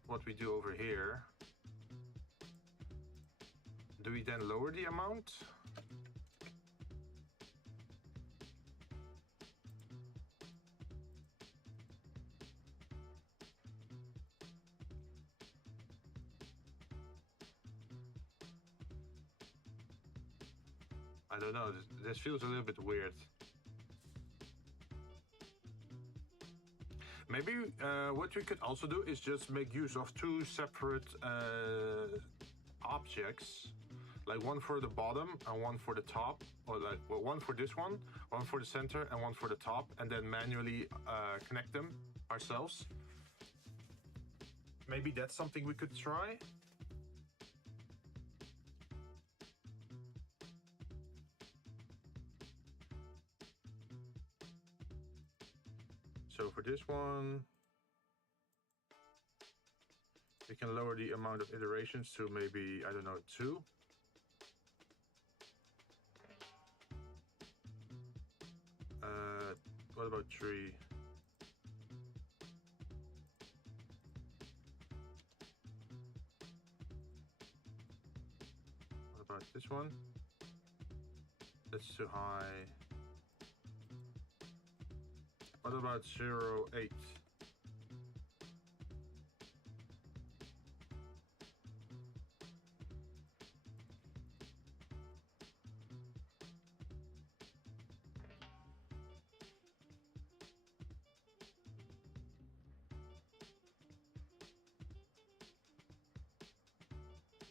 what we do over here. Do we then lower the amount? I don't know, this feels a little bit weird. Maybe what we could also do is just make use of two separate objects, like one for the bottom and one for the top, or like one for this one for the center and one for the top, and then manually connect them ourselves. Maybe that's something we could try. So for this one, we can lower the amount of iterations to maybe, I don't know, 2. What about 3? What about this one? That's too high. What about 0.8?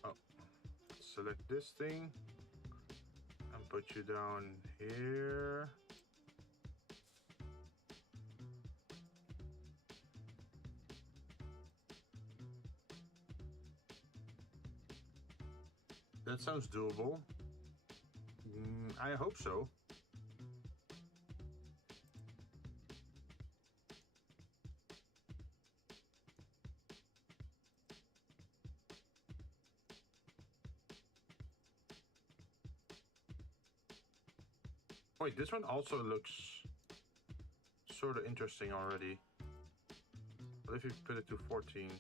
Oh, select this thing and put you down here. That sounds doable. I hope so. Wait, this one also looks sort of interesting already. What if you put it to 14?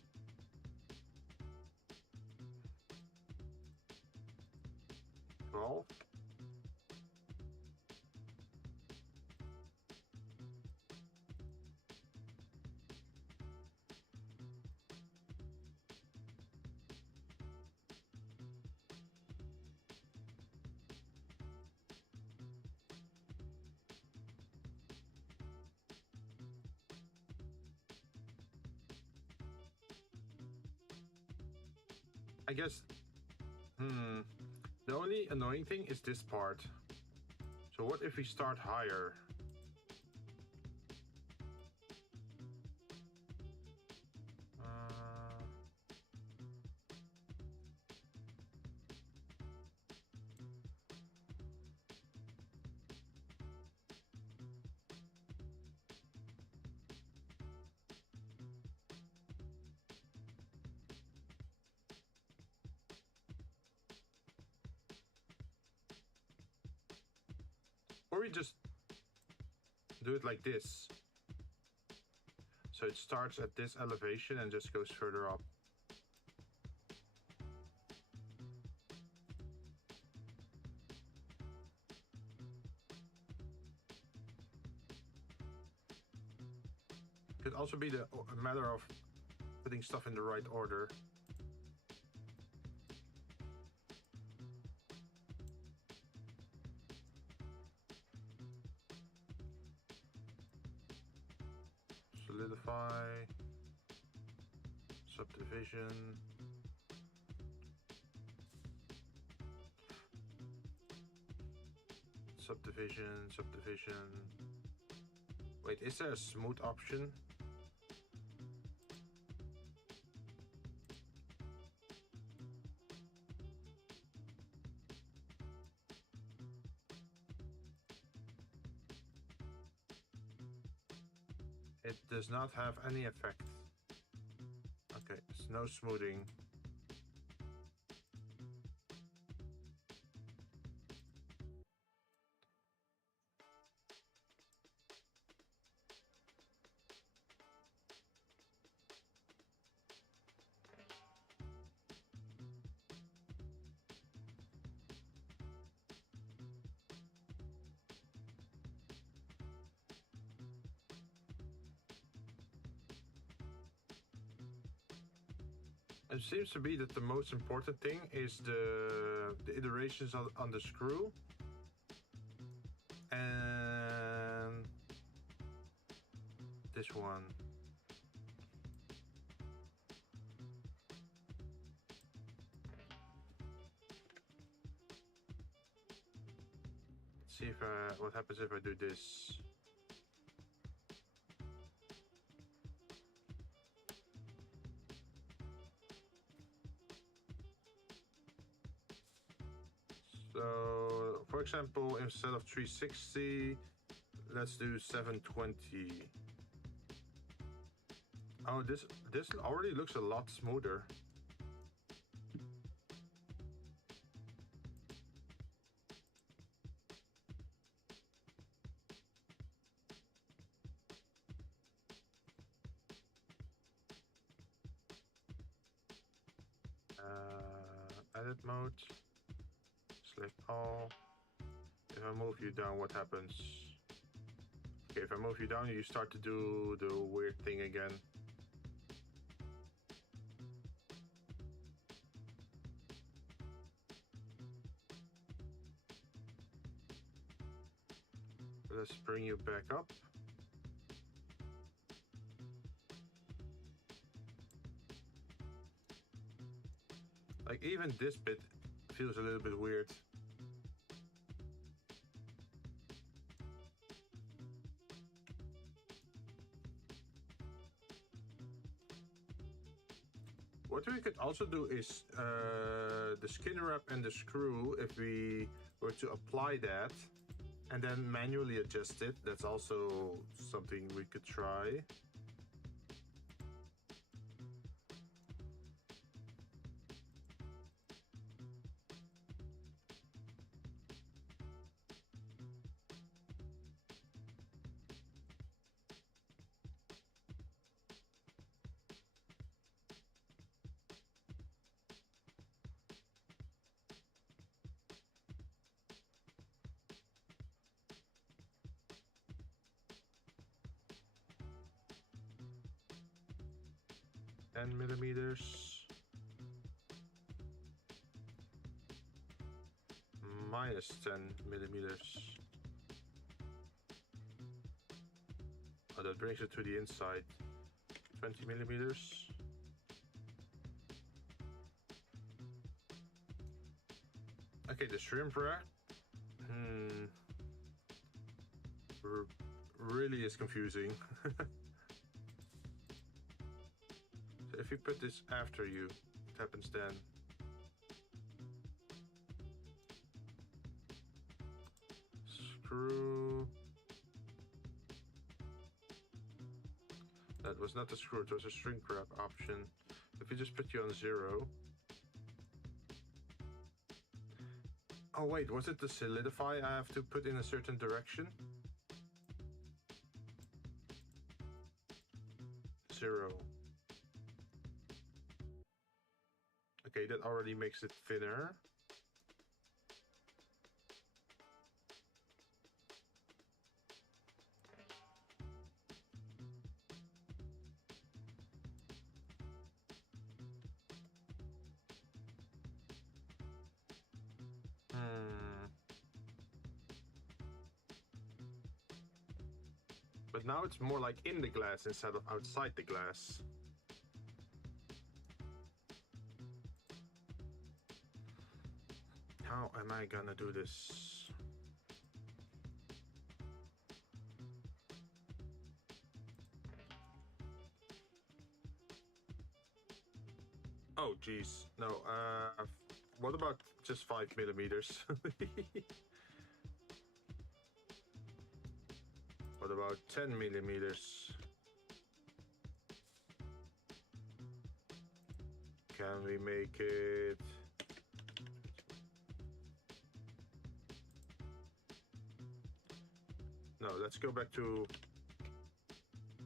I guess, the only annoying thing is this part. So what if we start higher? Or we just do it like this. So it starts at this elevation and just goes further up. Could also be a matter of putting stuff in the right order. Solidify, subdivision. Subdivision. Wait, is there a smooth option? It does not have any effect. Okay, it's no smoothing. It seems to be that the most important thing is the iterations on the screw. see if what happens if I do this. So, for example, instead of 360, let's do 720. Oh, this already looks a lot smoother. Edit mode. Select all. If I move you down, what happens? Okay, if I move you down, you start to do the weird thing again. Let's bring you back up. Like, even this bit feels a little bit weird. What we could also do is the skin wrap and the screw, if we were to apply that and then manually adjust it, that's also something we could try. -10 millimeters. -10 millimeters. Oh, that brings it to the inside. 20 millimeters. Okay, the shrimp wrap. Really is confusing. So if you put this after you, what happens then? Screw. That was not the screw, it was a shrink wrap option. If you just put you on 0. Oh wait, was it the solidify I have to put in a certain direction? 0. Okay, that already makes it thinner. But now it's more like in the glass instead of outside the glass. How am I gonna do this? Oh geez, no, what about just 5 millimeters? What about 10 millimeters? Can we make it? No, let's go back to,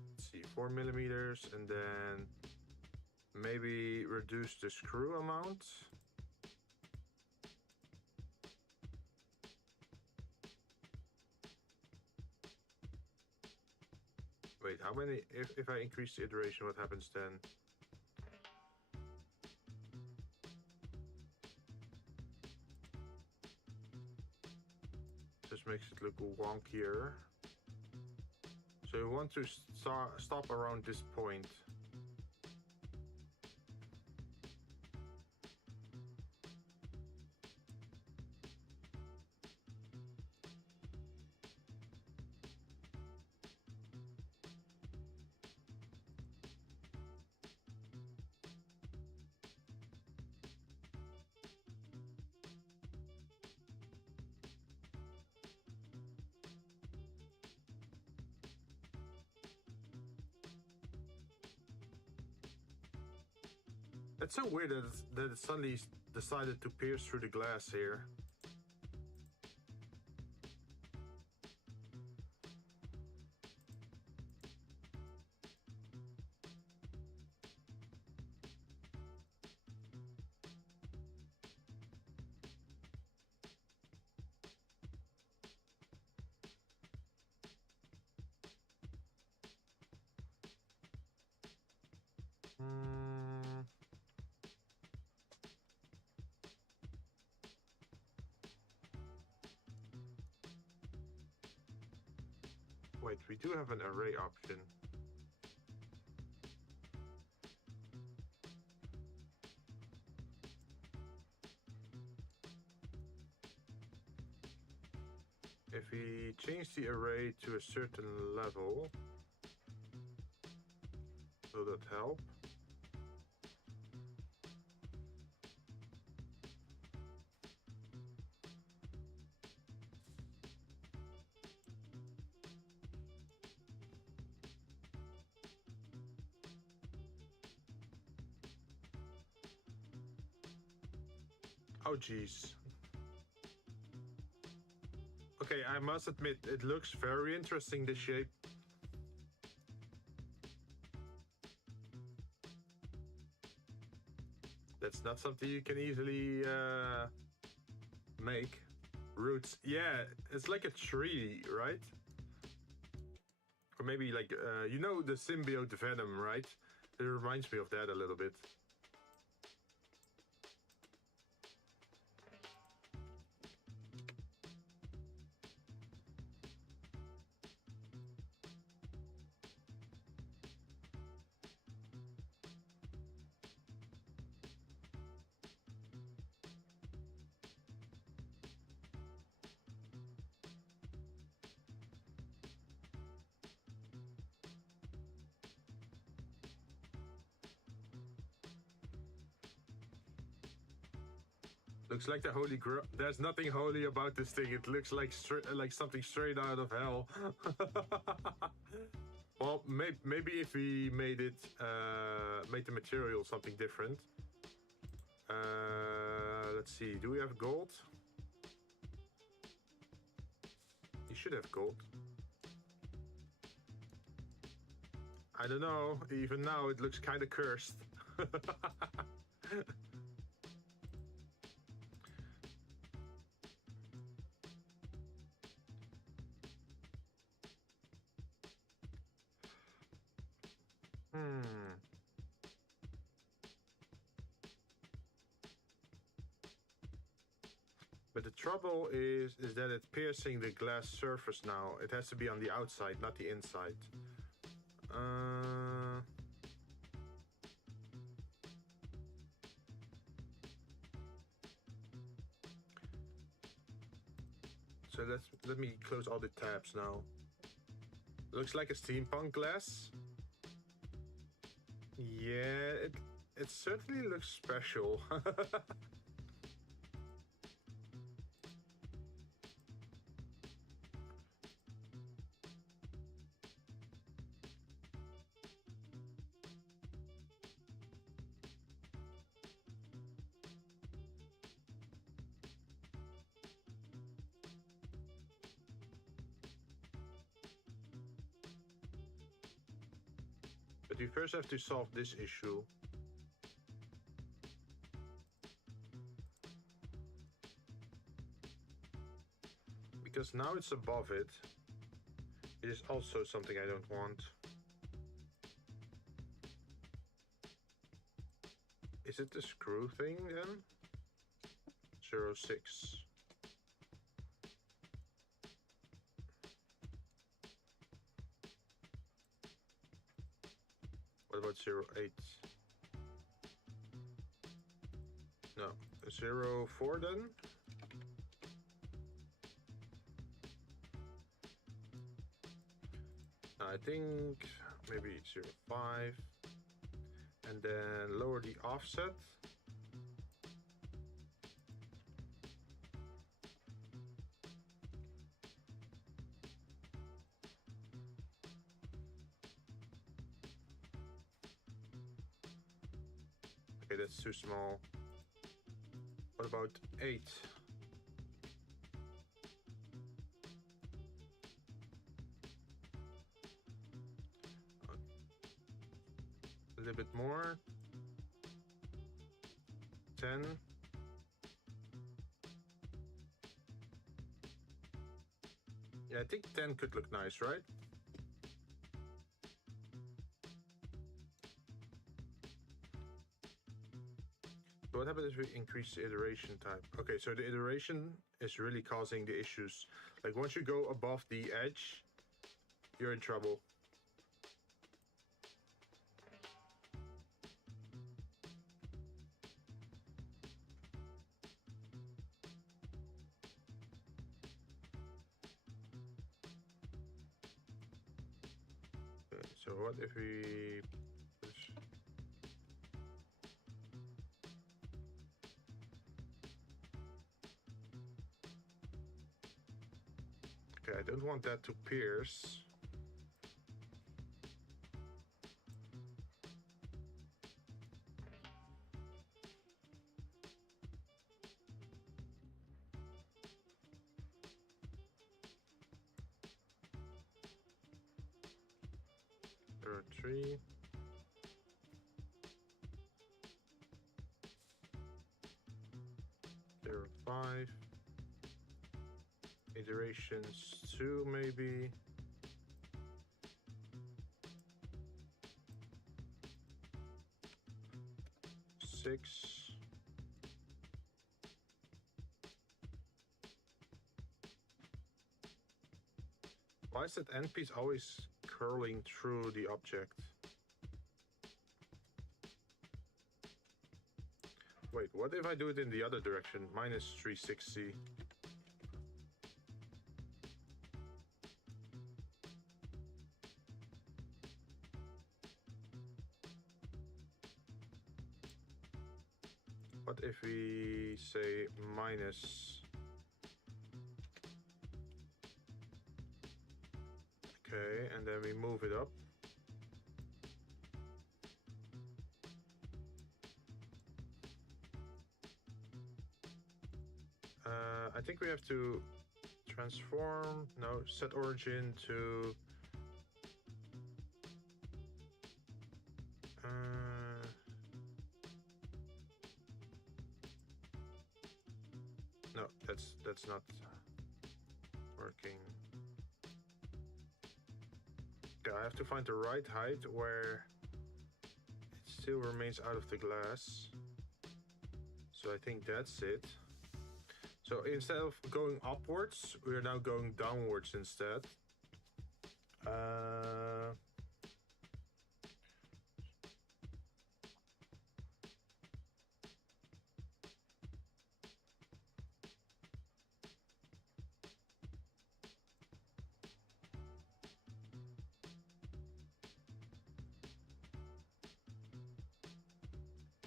let's see, 4 millimeters, and then maybe reduce the screw amount. Wait, how many, if I increase the iteration, what happens then? Just makes it look wonkier. So you want to stop around this point. It's so weird that it suddenly decided to pierce through the glass here. Wait, we do have an array option. If we change the array to a certain level, will that help? Oh geez. Okay, I must admit, it looks very interesting, this shape. That's not something you can easily make. Roots, yeah, it's like a tree, right? Or maybe like, you know the symbiote Venom, right? It reminds me of that a little bit. Looks like the Holy Grail. There's nothing holy about this thing. It looks like something straight out of hell. Well, maybe if we made it, made the material something different. Let's see. Do we have gold? You should have gold. I don't know. Even now, it looks kind of cursed. But the trouble is that it's piercing the glass surface now. It has to be on the outside, not the inside. So let me close all the tabs now. Looks like a steampunk glass. Yeah, it certainly looks special. But we first have to solve this issue. Because now it's above it. It is also something I don't want. Is it the screw thing then? 06. What about 08? No, 04 then? I think maybe 05. And then lower the offset. Okay, that's too small. What about 8? A little bit more. 10. Yeah, I think 10 could look nice, right? So what happens if we increase the iteration type? Okay, so the iteration is really causing the issues. Like once you go above the edge, you're in trouble. Okay, so what if we push? Okay, I don't want that to pierce. There are 3. There are 5. Iterations 2 maybe. 6. Why is that end piece always curling through the object? Wait, what if I do it in the other direction? Minus 360. What if we say minus? Okay, and then we move it up. I think we have to transform, no, set origin to no, that's not working. Okay, I have to find the right height where it still remains out of the glass. So I think that's it. So instead of going upwards, we are now going downwards instead.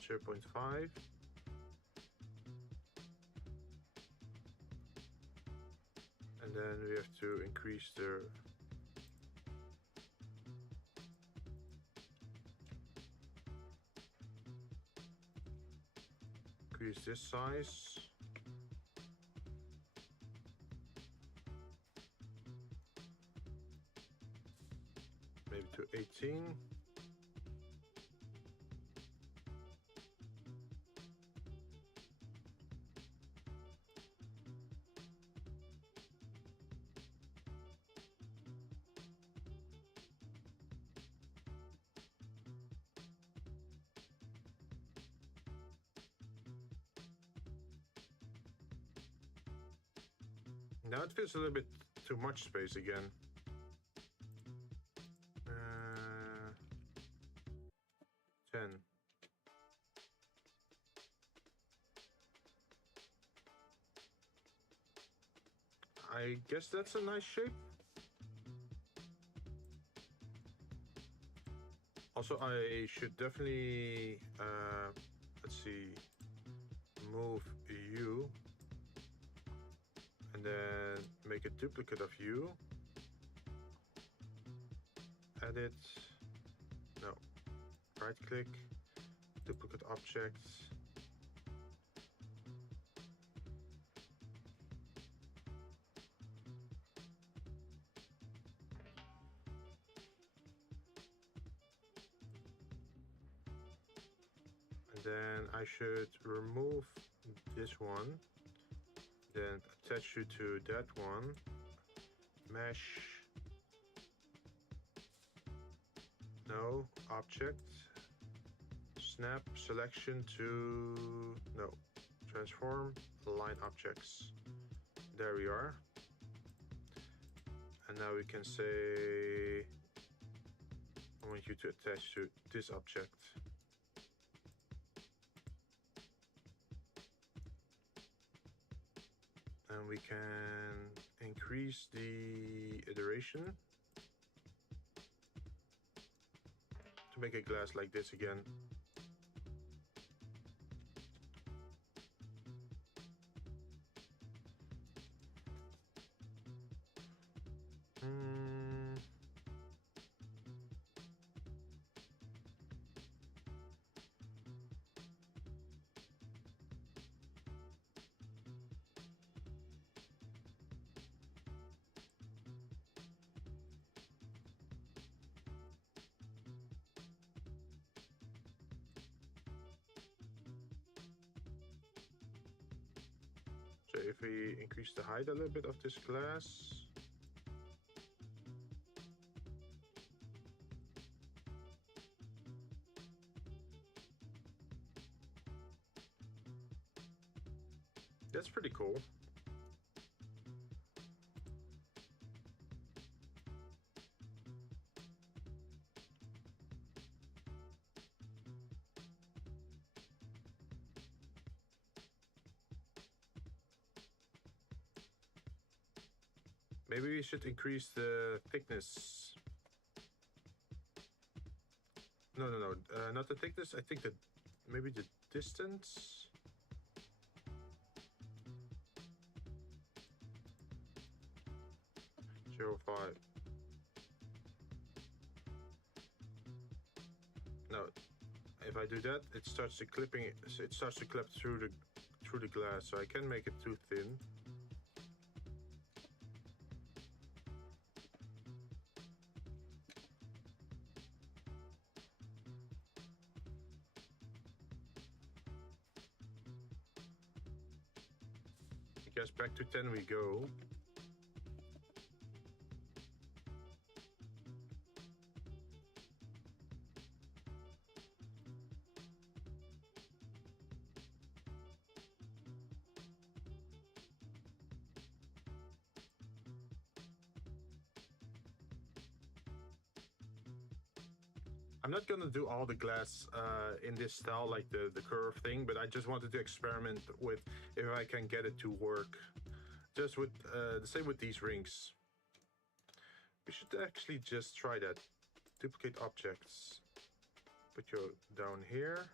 0.5. And then we have to increase the this size. Maybe to 18. Now it feels a little bit too much space again. 10. I guess that's a nice shape. Also, I should definitely, let's see, move you. And then make a duplicate of you. Edit. No. Right click. duplicate objects. And then I should remove this one, then attach you to that one, mesh, no, object, snap, selection to, no, transform, align objects. There we are. And now we can say, I want you to attach to this object. And we can increase the iteration to make a glass like this again. So if we increase the height a little bit of this glass, that's pretty cool. Maybe we should increase the thickness. No, not the thickness. I think that maybe the distance. 0.5. No, if I do that, it starts to clipping. It starts to clip through the glass. So I can make it too thin. I guess back to 10 we go. I'm not gonna do all the glass in this style, like the curve thing, but I just wanted to experiment with if I can get it to work. Just with the same with these rings. We should actually just try that. Duplicate objects. Put you down here.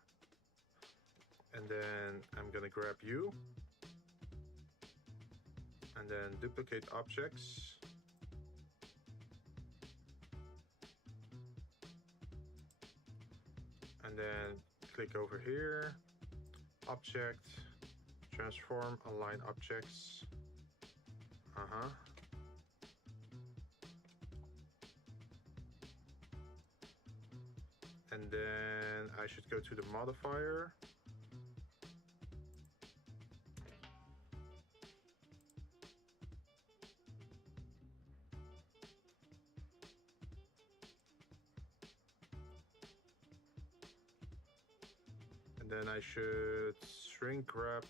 And then I'm gonna grab you. And then duplicate objects. And then click over here, object, transform, align objects. And then I should go to the modifier. And then I should shrink wrap,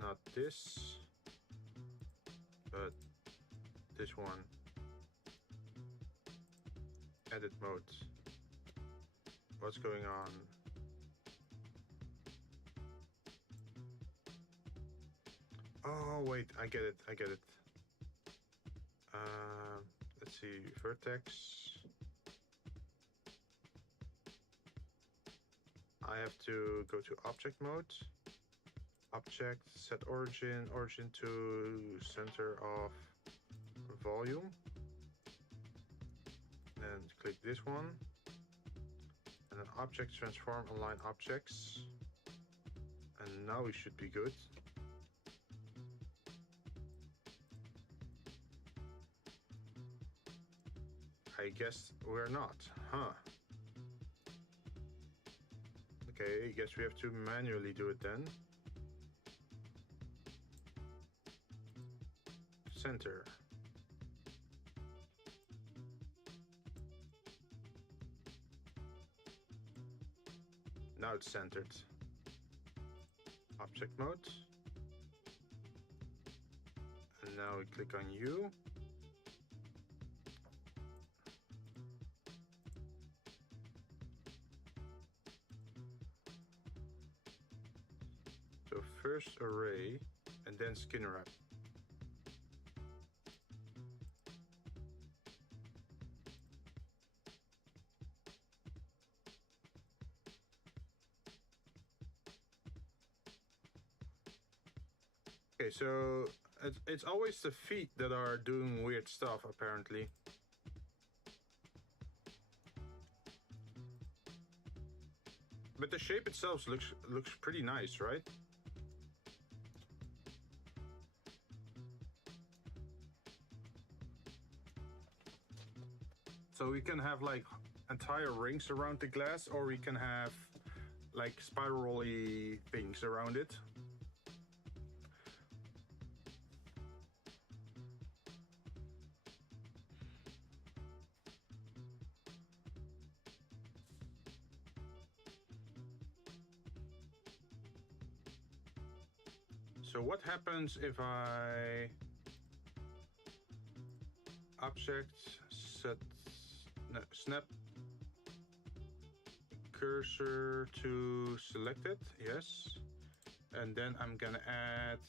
not this, but this one. Edit mode. What's going on? Oh wait, I get it. Let's see, vertex. I have to go to object mode. Object, set origin to center of volume. And click this one. And And then objects transform, align objects. And now we should be good. I guess we're not, huh? Okay, I guess we have to manually do it then. Center. Now it's centered. Object mode. And now we click on you. So first array and then skin wrap. Okay, so it's always the feet that are doing weird stuff, apparently. But the shape itself looks pretty nice, right? So we can have like entire rings around the glass, or we can have like spirally things around it. So what happens if I object set snap cursor to selected? Yes. And then I'm gonna add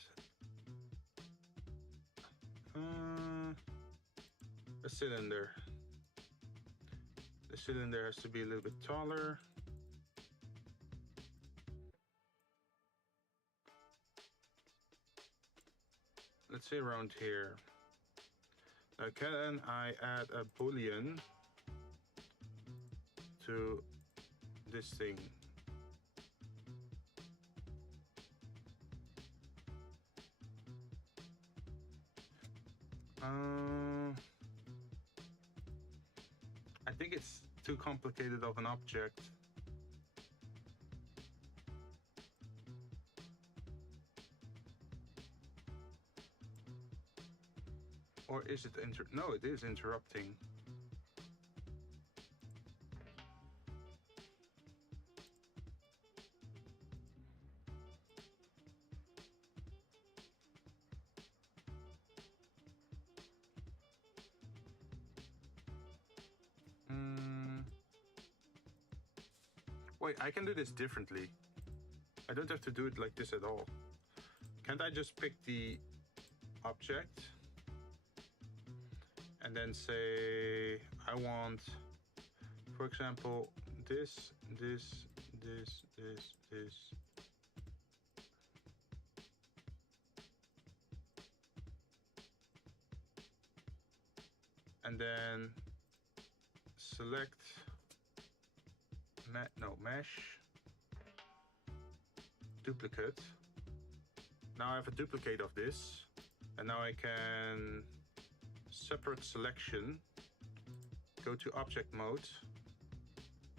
a cylinder. The cylinder has to be a little bit taller. Let's say around here. Now can I add a boolean to this thing? I think it's too complicated of an object. Or is it no, it is interrupting. Wait, I can do this differently. I don't have to do it like this at all. Can't I just pick the object and then say I want, for example, this. And then select mesh, duplicate. Now I have a duplicate of this, and now I can separate selection, go to object mode,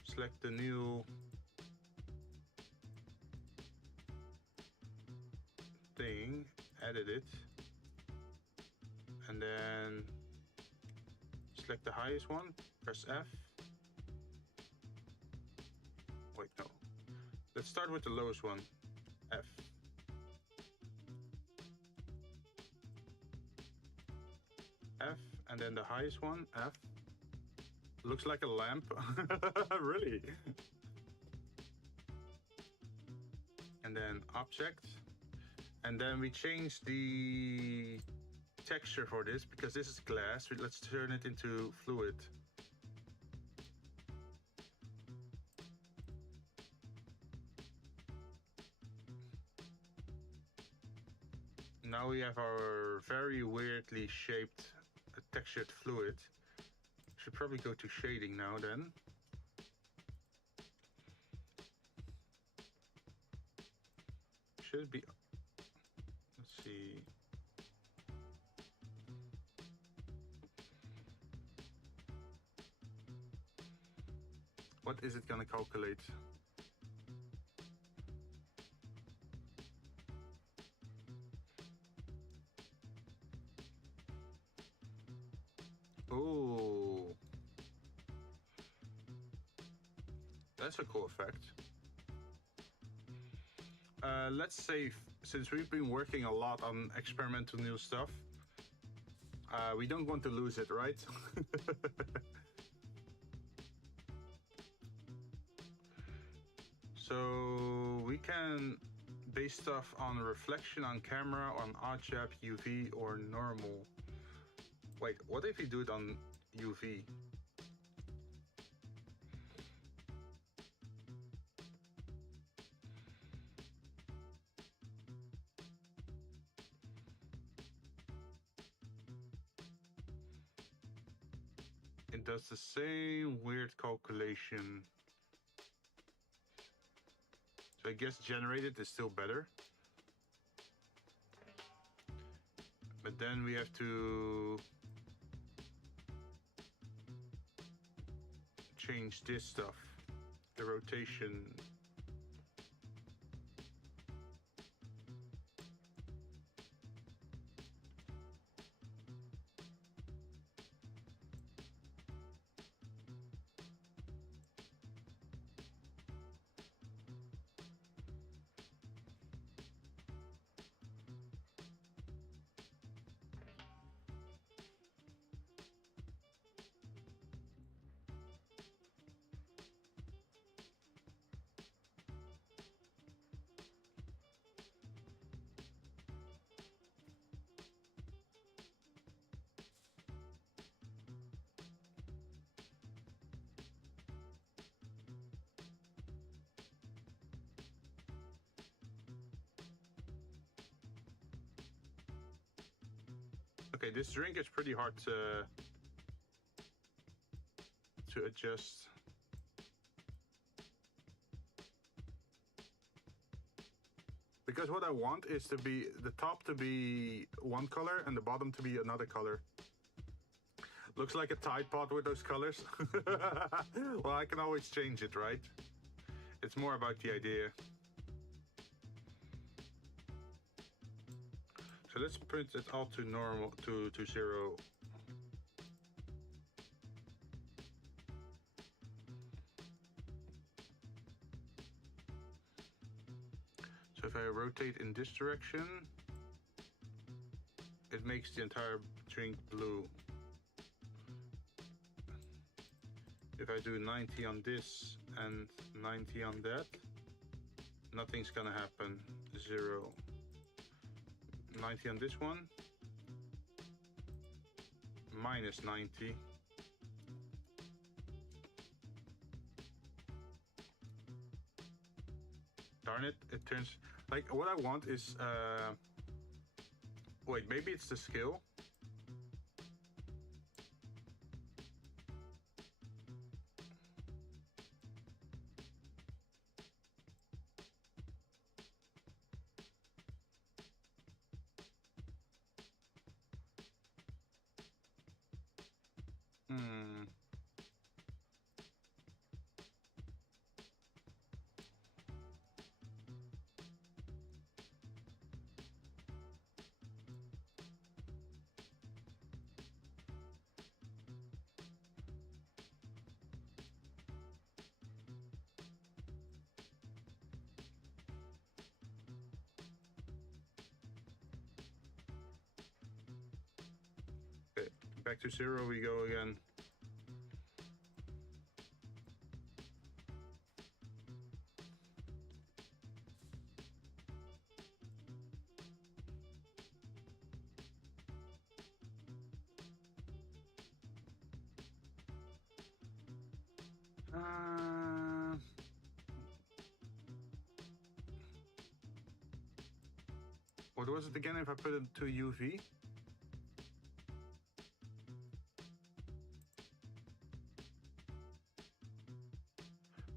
select the new thing, edit it, and then select the highest one, press F. Wait, no. Let's start with the lowest one, F. F, and then the highest one, F. Looks like a lamp. Really? And then object. And then we change the texture for this because this is glass. Let's turn it into fluid. Now we have our very weirdly shaped textured fluid. Should probably go to shading now then. should be, let's see. What is it gonna calculate? Oh, that's a cool effect. Let's say, since we've been working a lot on experimental new stuff, we don't want to lose it, right? So we can base stuff on reflection on camera, on odd-shape, UV, or normal. Wait, what if you do it on UV? It does the same weird calculation. So I guess generated is still better. But then we have to change this stuff, the rotation. Okay, this drink is pretty hard to adjust. Because what I want is to be the top to be one color and the bottom to be another color. Looks like a Tide Pod with those colors. Well, I can always change it, right? It's more about the idea. So let's print it all to normal, to 0. So if I rotate in this direction, it makes the entire drink blue. If I do 90 on this and 90 on that, nothing's gonna happen, 0. 90 on this one, minus 90. Darn it, it turns, like what I want is, wait, maybe it's the scale. Okay, back to 0 we go again. What was it again if I put it to UV?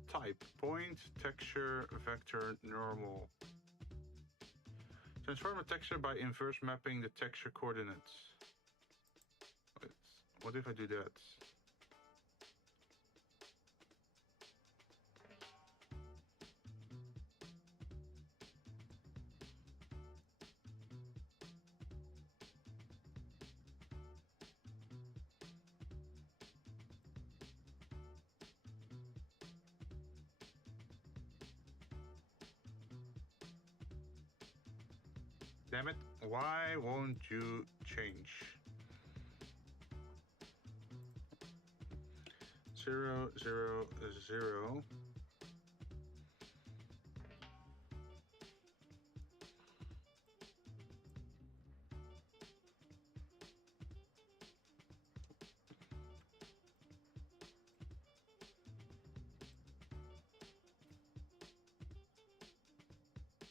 Type, point, texture, vector, normal. Transform a texture by inverse mapping the texture coordinates. Wait, what if I do that? Damn it, why won't you change? 0, 0, 0.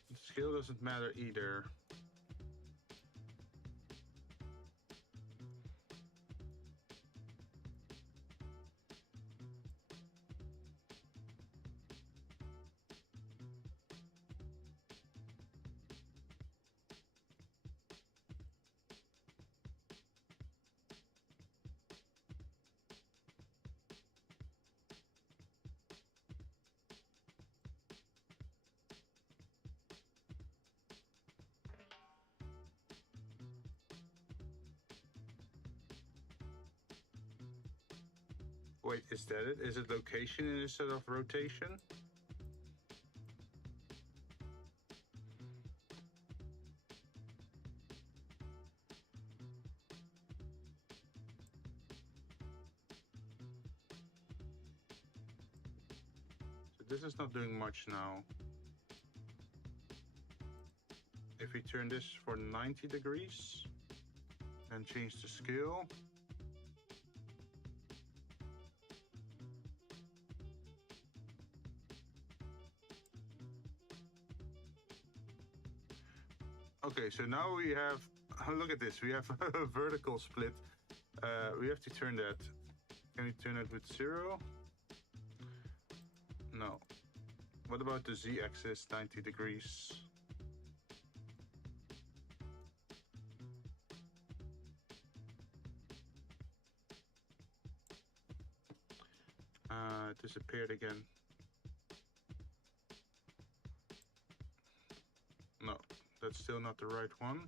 The scale doesn't matter either. Wait, is that it? Is it location instead of rotation? So this is not doing much now. If we turn this for 90 degrees and change the scale. Okay, so now we have, look at this, we have a vertical split. We have to turn that. Can we turn it with 0? No. What about the z-axis, 90 degrees? It disappeared again. No. That's still not the right one.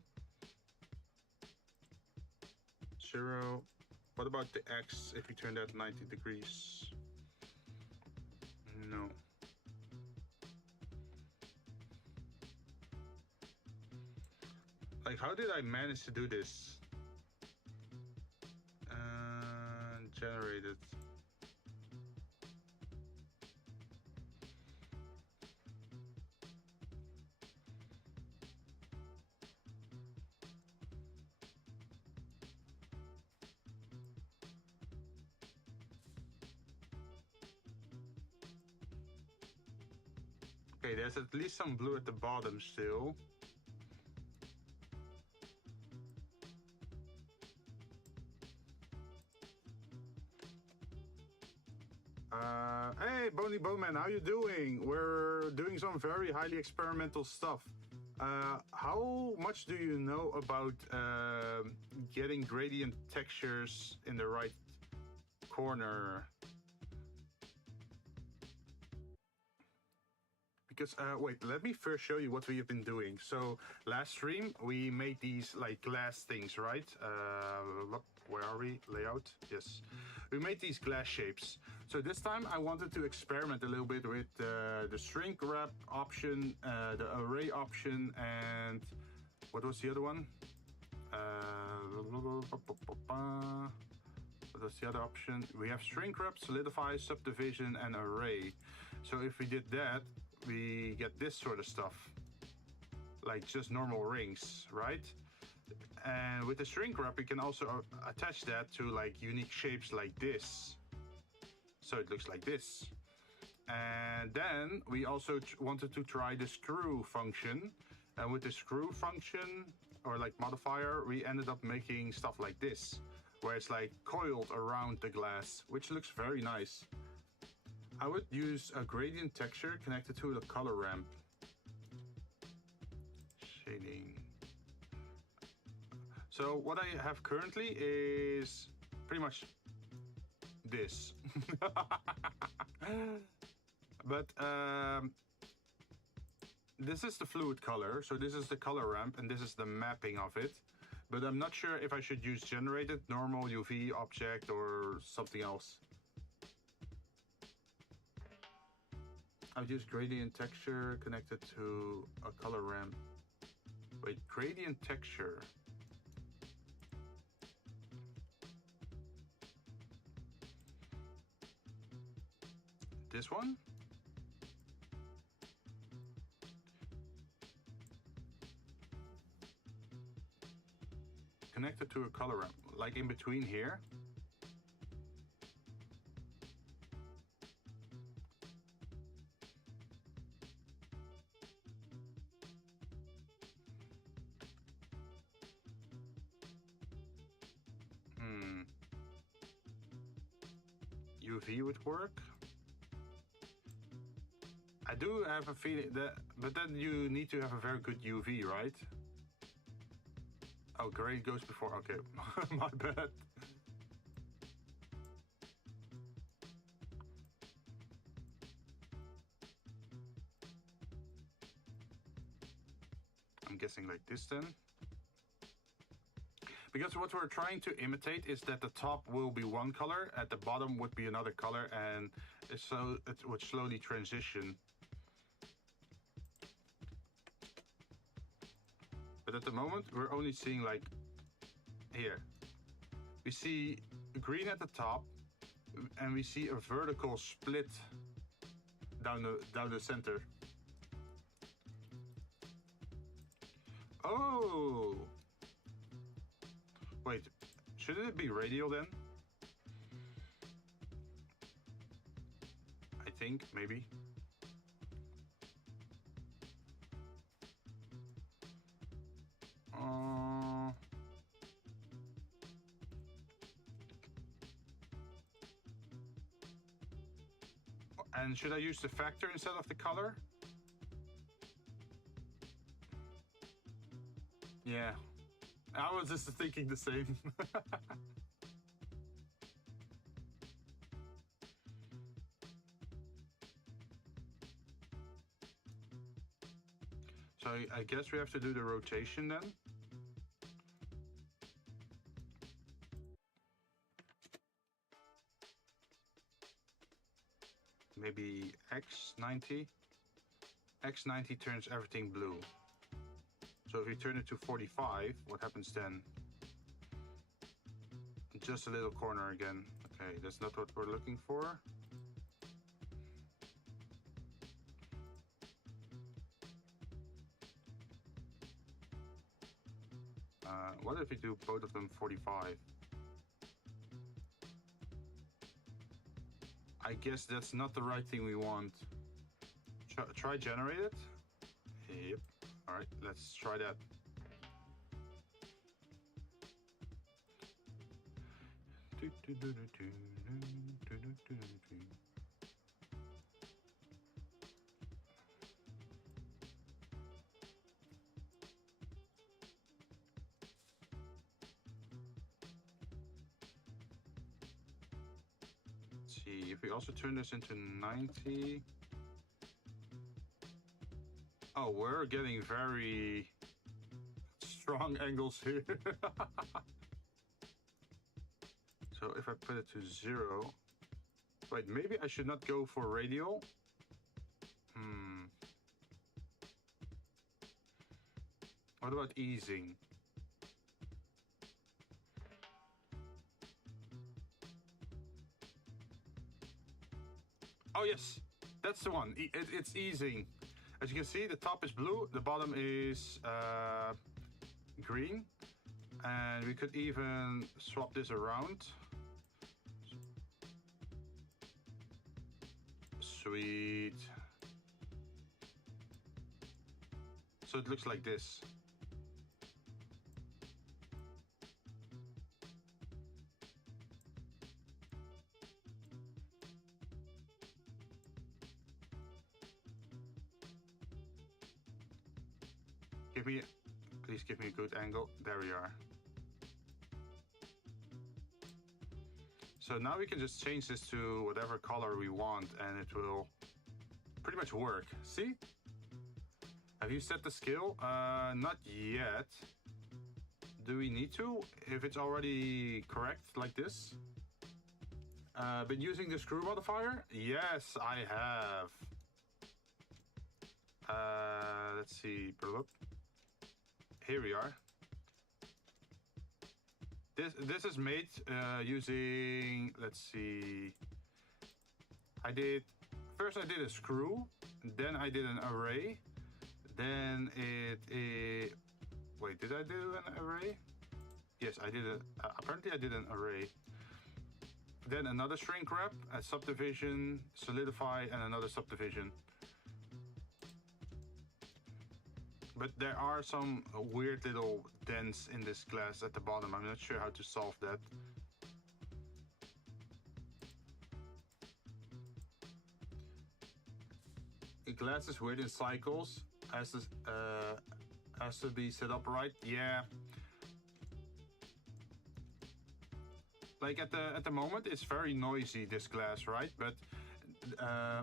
0. What about the X if you turn that 90 degrees? No. Like, how did I manage to do this? Generate it. Okay, there's at least some blue at the bottom still. Hey, Bony Bowman, how you doing? We're doing some very highly experimental stuff. How much do you know about getting gradient textures in the right corner? Because, wait, let me first show you what we have been doing. So, last stream, we made these, like, glass things, right? Where are we? Layout? Yes. We made these glass shapes. So this time, I wanted to experiment a little bit with the shrink wrap option, the array option, and what was the other one? What was the other option? We have shrink wrap, solidify, subdivision, and array. So if we did that, we get this sort of stuff, like just normal rings, right? And with the shrink wrap, we can also attach that to like unique shapes like this. So it looks like this. And then we also wanted to try the screw function. And with the screw function, or like modifier, we ended up making stuff like this, where it's like coiled around the glass, which looks very nice. I would use a gradient texture connected to the color ramp. Shading. So what I have currently is pretty much this. But this is the fluid color, so this is the color ramp, and this is the mapping of it. But I'm not sure if I should use generated, normal, UV, object, or something else. I've used gradient texture connected to a color ramp. Wait, gradient texture. This one? Connected to a color ramp, like in between here. UV would work. I do have a feeling that, but then you need to have a very good UV, right? Oh, grade goes before. Okay, my bad. I'm guessing like this then. Because what we're trying to imitate is that the top will be one color, at the bottom would be another color, and so it would slowly transition. But at the moment, we're only seeing like here. We see green at the top, and we see a vertical split down the center. Oh! Wait, shouldn't it be radial then? I think, maybe. And should I use the factor instead of the color? Yeah, I was just thinking the same. So I guess we have to do the rotation then. Maybe X90. X90 turns everything blue. So if you turn it to 45, what happens then? Just a little corner again. Okay, that's not what we're looking for. What if we do both of them 45? I guess that's not the right thing we want. Try generate it? Yep. All right, let's try that. See, if we also turn this into 90. Oh, we're getting very strong angles here. So if I put it to 0, wait, maybe I should not go for radial. What about easing? Oh yes, that's the one. It's easing. As you can see, the top is blue, the bottom is green, and we could even swap this around. Sweet. So it looks like this. Please give me a good angle. There we are. So now we can just change this to whatever color we want and it will pretty much work. See? Have you set the scale? Not yet. Do we need to? If it's already correct like this? Been using the screw modifier? Yes, I have. Let's see. Here we are. This is made using, let's see. First I did a screw, then I did an array, then wait, did I do an array? Yes, I did apparently I did an array. Then another shrink wrap, a subdivision, solidify, and another subdivision. But there are some weird little dents in this glass at the bottom. I'm not sure how to solve that. The glass is weird in cycles. Has to be set up right. Yeah. Like at the moment, it's very noisy, this glass, right? But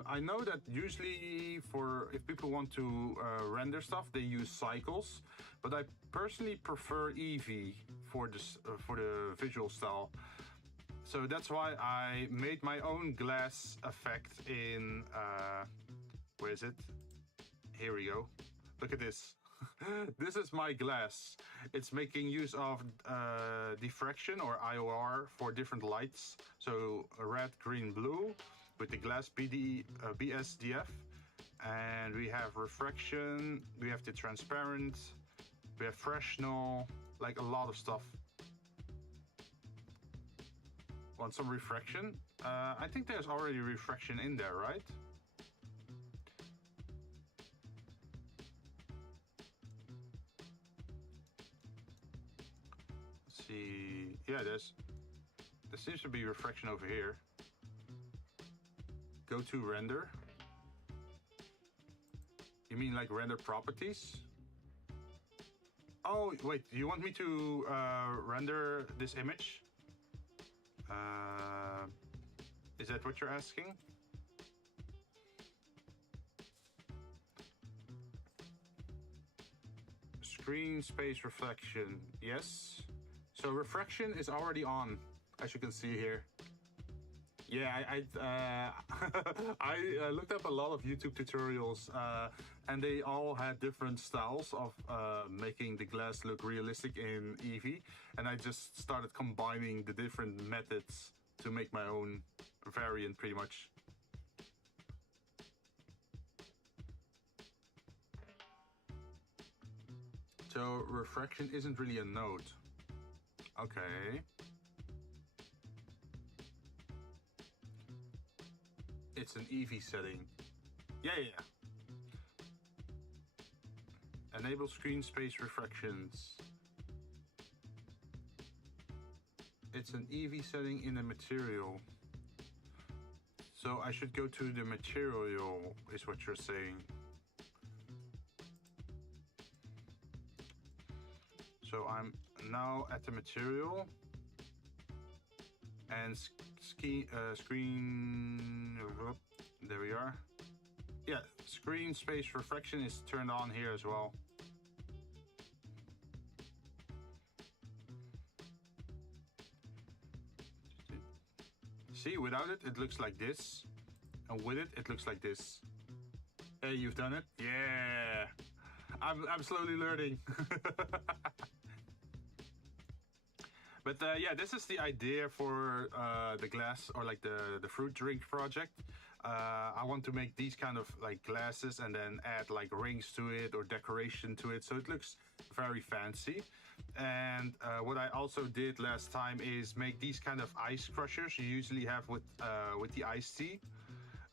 I know that usually if people want to render stuff, they use cycles. But I personally prefer Eevee for the visual style. So that's why I made my own glass effect in where is it? Here we go. Look at this. This is my glass. It's making use of diffraction or IOR for different lights. So red, green, blue with the glass BSDF. And we have refraction, we have the transparent, we have Fresnel, like a lot of stuff. Want some refraction? I think there's already refraction in there, right? Let's see. Yeah, there seems to be refraction over here. Go to render. You mean like render properties? Oh, wait, you want me to render this image? Is that what you're asking? Screen space reflection, yes. So refraction is already on, as you can see here. Yeah, I looked up a lot of YouTube tutorials and they all had different styles of making the glass look realistic in Eevee. And I just started combining the different methods to make my own variant pretty much. So refraction isn't really a node. Okay. It's an Eevee setting. Yeah. Enable screen space refractions. It's an Eevee setting in a material. So I should go to the material, is what you're saying. So I'm now at the material and screen, there we are. Yeah, screen space refraction is turned on here as well. See, without it, it looks like this. And with it, it looks like this. Hey, you've done it? Yeah! I'm slowly learning. But yeah, this is the idea for the glass, or like the fruit drink project. I want to make these kind of like glasses and then add like rings to it or decoration to it, so it looks very fancy. And what I also did last time is make these kind of ice crushers you usually have with the iced tea.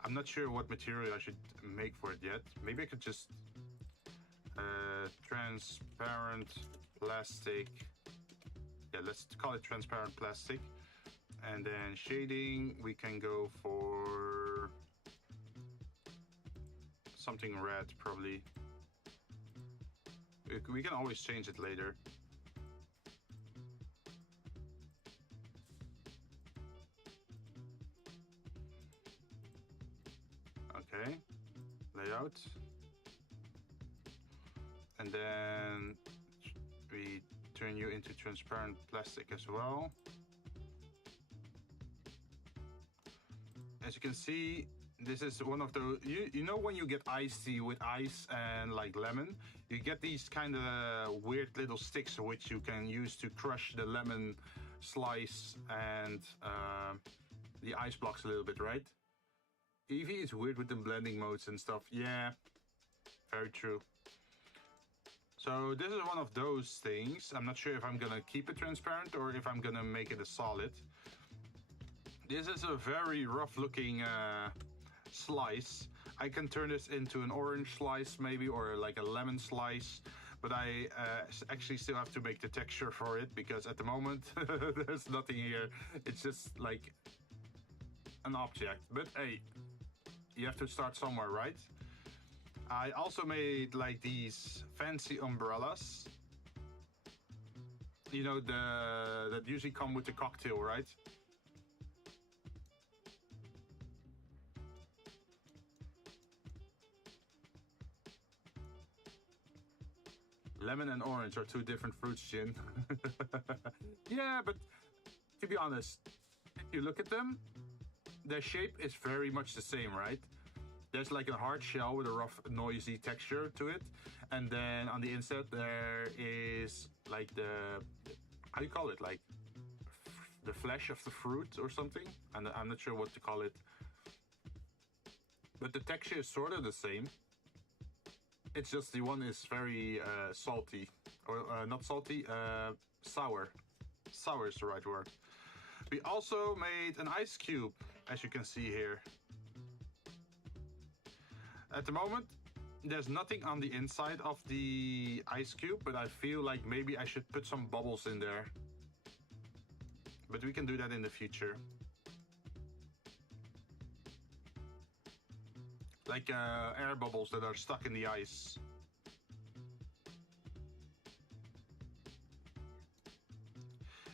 I'm not sure what material I should make for it yet. Maybe I could just transparent plastic. Yeah, let's call it transparent plastic. And then shading, we can go for something red probably. We can always change it later. Okay, layout. And then we turn you into transparent plastic as well. As you can see, this is one of the, you know when you get iced tea with ice and like lemon, you get these kind of weird little sticks which you can use to crush the lemon slice and the ice blocks a little bit, right? Eevee is weird with the blending modes and stuff. Yeah, very true. So this is one of those things. I'm not sure if I'm gonna keep it transparent or if I'm gonna make it a solid. This is a very rough looking slice. I can turn this into an orange slice maybe, or like a lemon slice, but I actually still have to make the texture for it because at the moment there's nothing here. It's just like an object, but hey, you have to start somewhere, right? I also made like these fancy umbrellas. You know, that usually come with the cocktail, right? Lemon and orange are two different fruits, Jinn. Yeah, but to be honest, if you look at them, their shape is very much the same, right? There's like a hard shell with a rough, noisy texture to it. And then on the inside, there is like the, how do you call it? Like the flesh of the fruit or something. And I'm not sure what to call it. But the texture is sort of the same. It's just the one is very salty. Or not salty, sour. Sour is the right word. We also made an ice cube, as you can see here. At the moment, there's nothing on the inside of the ice cube, but I feel like maybe I should put some bubbles in there. But we can do that in the future. Like air bubbles that are stuck in the ice.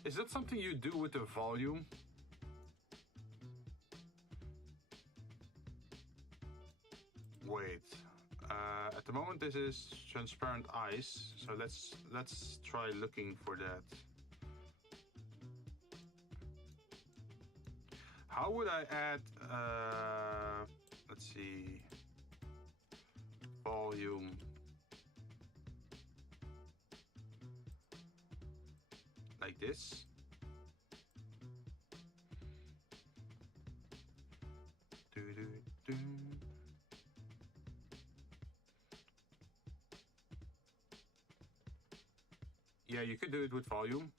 Is that something you do with the volume? Wait. At the moment this is transparent ice, so let's try looking for that. How would I add let's see, volume. Like this. Do. Yeah, you could do it with volume.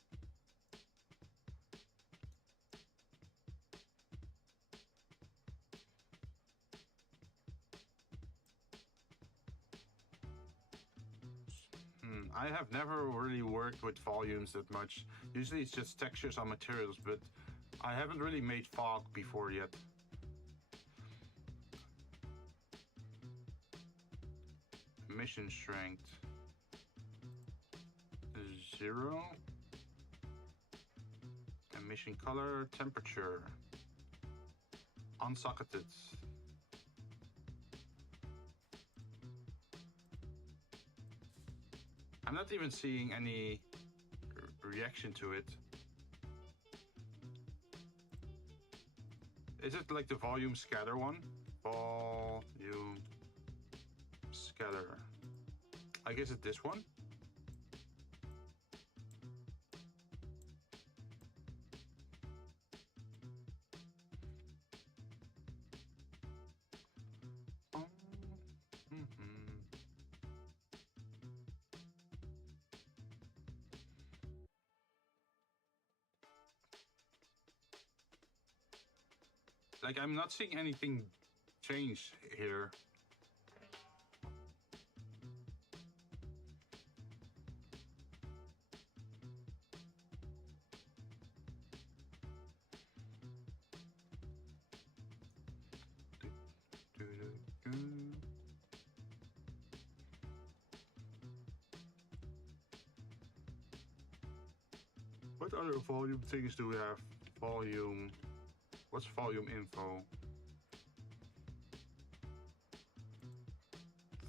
I have never really worked with volumes that much. Usually it's just textures on materials, but I haven't really made fog before yet. Emission strength 0. Emission color, temperature unsocketed. I'm not even seeing any reaction to it. Is it like the volume scatter one? Volume scatter. I guess it's this one. Like, I'm not seeing anything change here. What other volume things do we have? Volume. What's volume info?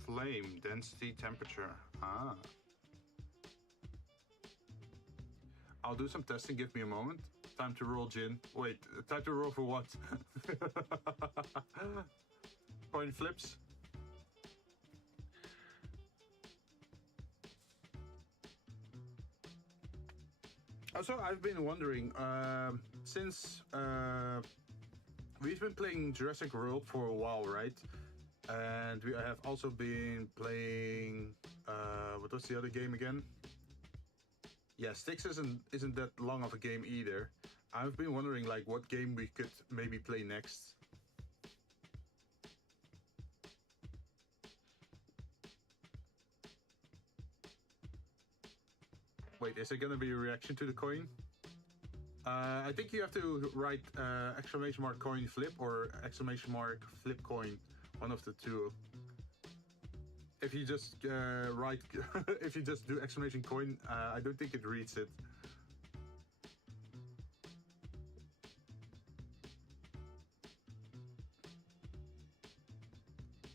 flame, density, temperature. Ah. I'll do some testing, give me a moment. Time to roll Jinn. Wait, time to roll for what? Coin flips. Also, I've been wondering, since we've been playing Jurassic World for a while, right? And we have also been playing, what was the other game again? Yeah, Styx isn't that long of a game either. I've been wondering like what game we could maybe play next. Wait, is there gonna be a reaction to the coin? I think you have to write exclamation mark coin flip or exclamation mark flip coin, one of the two. If you just write, if you just do exclamation coin, I don't think it reads it.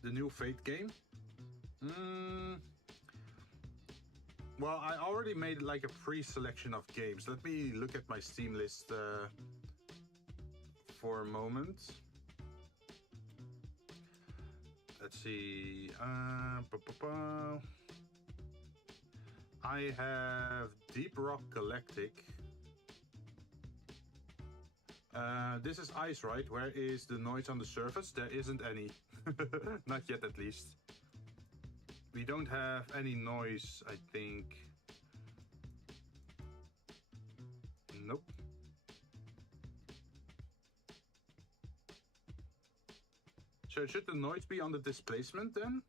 The new Fate game? Well, I already made like a pre-selection of games. Let me look at my Steam list for a moment. Let's see. I have Deep Rock Galactic. This is ice, right? Where is the noise on the surface? There isn't any. Not yet, at least. We don't have any noise, I think. Nope. So should the noise be on the displacement then?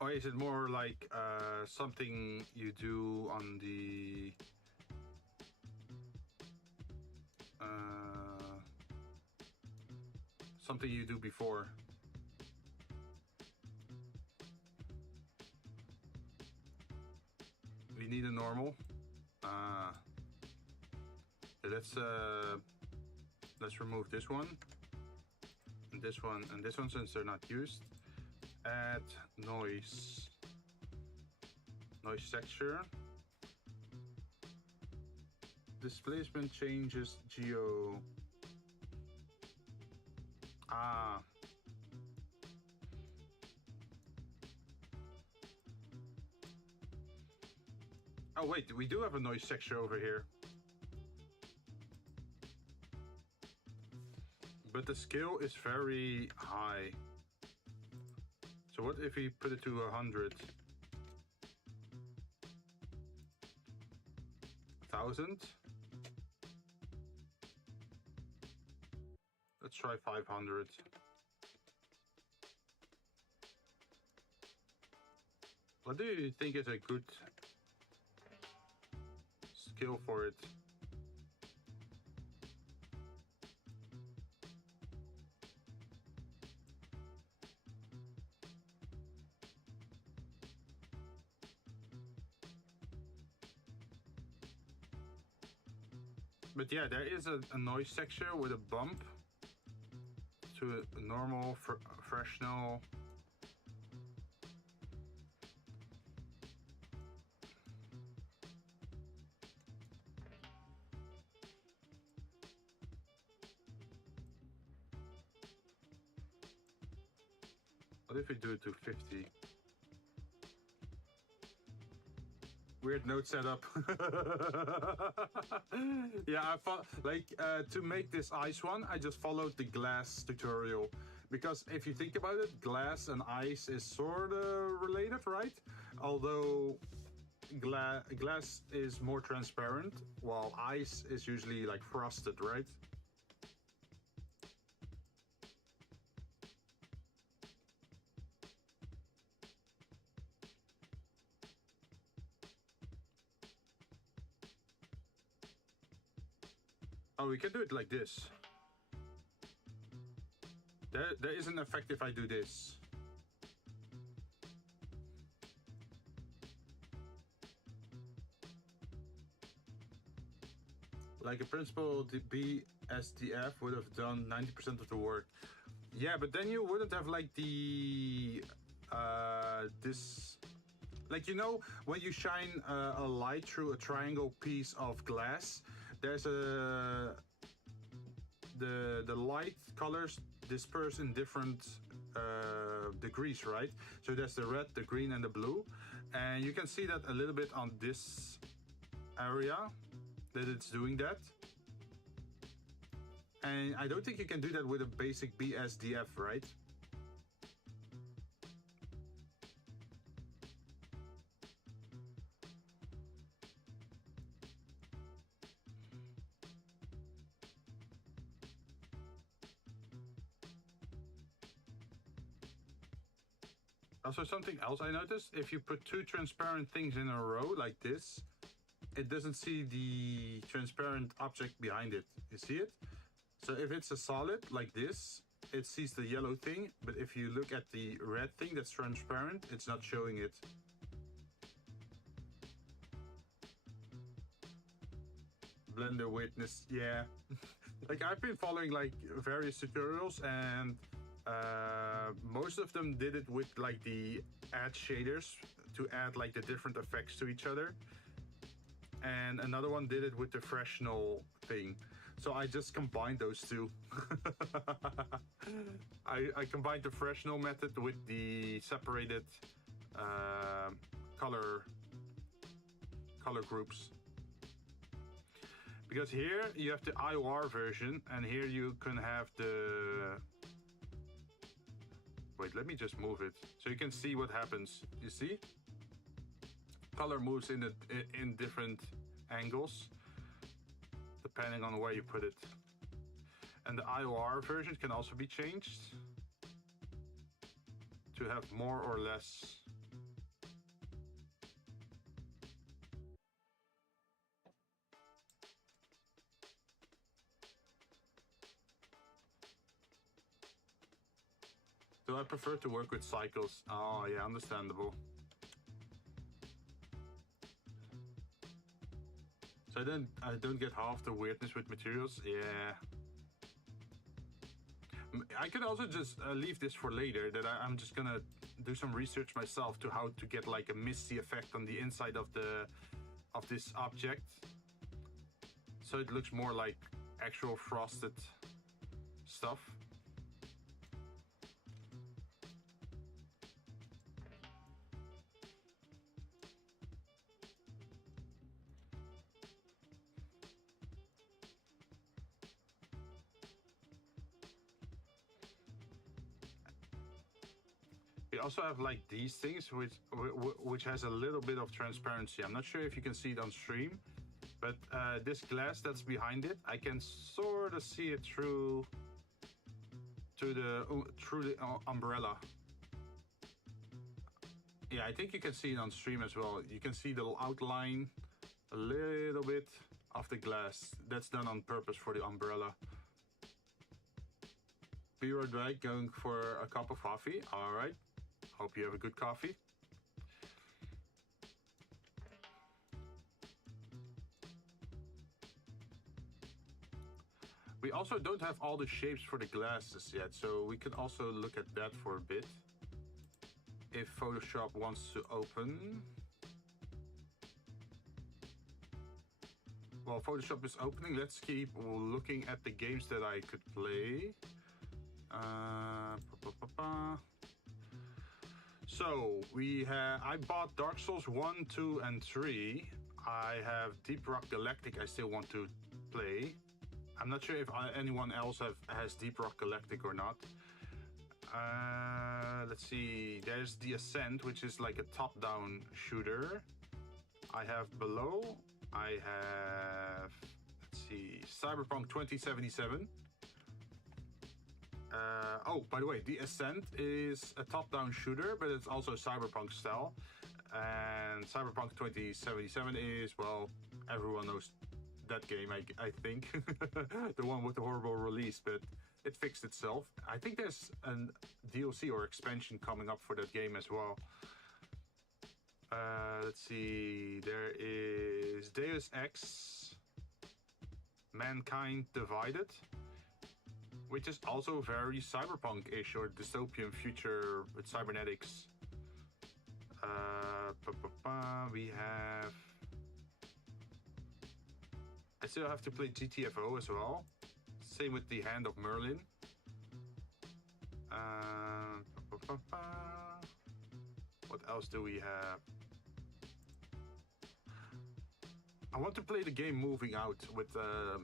Or is it more like something you do on the something you do before? We need a normal. Let's remove this one, and this one, and this one since they're not used. Add noise texture. Displacement changes geo. Oh wait, we do have a noise texture over here. But the scale is very high. So what if we put it to 100? 1,000? Let's try 500. What do you think is a good skill for it? But yeah, there is a noise texture with a bump to a normal, fractional. What if we do it to 50? Weird node setup. Yeah, I thought like to make this ice one, I just followed the glass tutorial, because if you think about it, glass and ice is sort of related, right? Although glass is more transparent, while ice is usually like frosted, right? Oh, we can do it like this. There is an effect if I do this. Like a principle to be SDF would have done 90% of the work. Yeah, but then you wouldn't have like the this, like, you know, when you shine a light through a triangle piece of glass, there's the light colors disperse in different degrees, right? So there's the red, the green, and the blue, and you can see that a little bit on this area that it's doing that. And I don't think you can do that with a basic BSDF, right? Also, something else I noticed, if you put two transparent things in a row like this, it doesn't see the transparent object behind it. You see it? So if it's a solid like this, it sees the yellow thing, but if you look at the red thing that's transparent, it's not showing it. Blender witness, yeah. Like, I've been following like various tutorials, and most of them did it with like the add shaders to add like the different effects to each other, and another one did it with the Fresnel thing. So I just combined those two. I combined the Fresnel method with the separated color groups. Because here you have the IOR version, and here you can have the... Wait, let me just move it so you can see what happens. You see? Color moves in different angles depending on where you put it. And the IOR version can also be changed to have more or less. So I prefer to work with cycles. Oh yeah, understandable. So I don't get half the weirdness with materials. Yeah. I could also just leave this for later, that I'm just gonna do some research myself to how to get like a misty effect on the inside of this object, so it looks more like actual frosted stuff. We also have like these things which has a little bit of transparency. I'm not sure if you can see it on stream, but this glass that's behind it, I can sort of see it through the umbrella. Yeah, I think you can see it on stream as well. You can see the outline a little bit of the glass. That's done on purpose for the umbrella. V-roid bag going for a cup of coffee. All right. Hope you have a good coffee. We also don't have all the shapes for the glasses yet, so we could also look at that for a bit. If Photoshop wants to open. While Photoshop is opening, let's keep looking at the games that I could play. So I bought Dark Souls 1, 2, and 3. I have Deep Rock Galactic I still want to play. I'm not sure if anyone else has Deep Rock Galactic or not. Let's see, there's The Ascent, which is like a top-down shooter. I have Below. I have, let's see, Cyberpunk 2077. Oh, by the way, The Ascent is a top-down shooter, but it's also Cyberpunk style. And Cyberpunk 2077 is, well, everyone knows that game, I think. The one with the horrible release, but it fixed itself. I think there's a DLC or expansion coming up for that game as well. Let's see, there is Deus Ex mankind divided, which is also very cyberpunk-ish or dystopian future with cybernetics. We have... I still have to play GTFO as well. Same with the Hand of Merlin. What else do we have? I want to play the game Moving Out with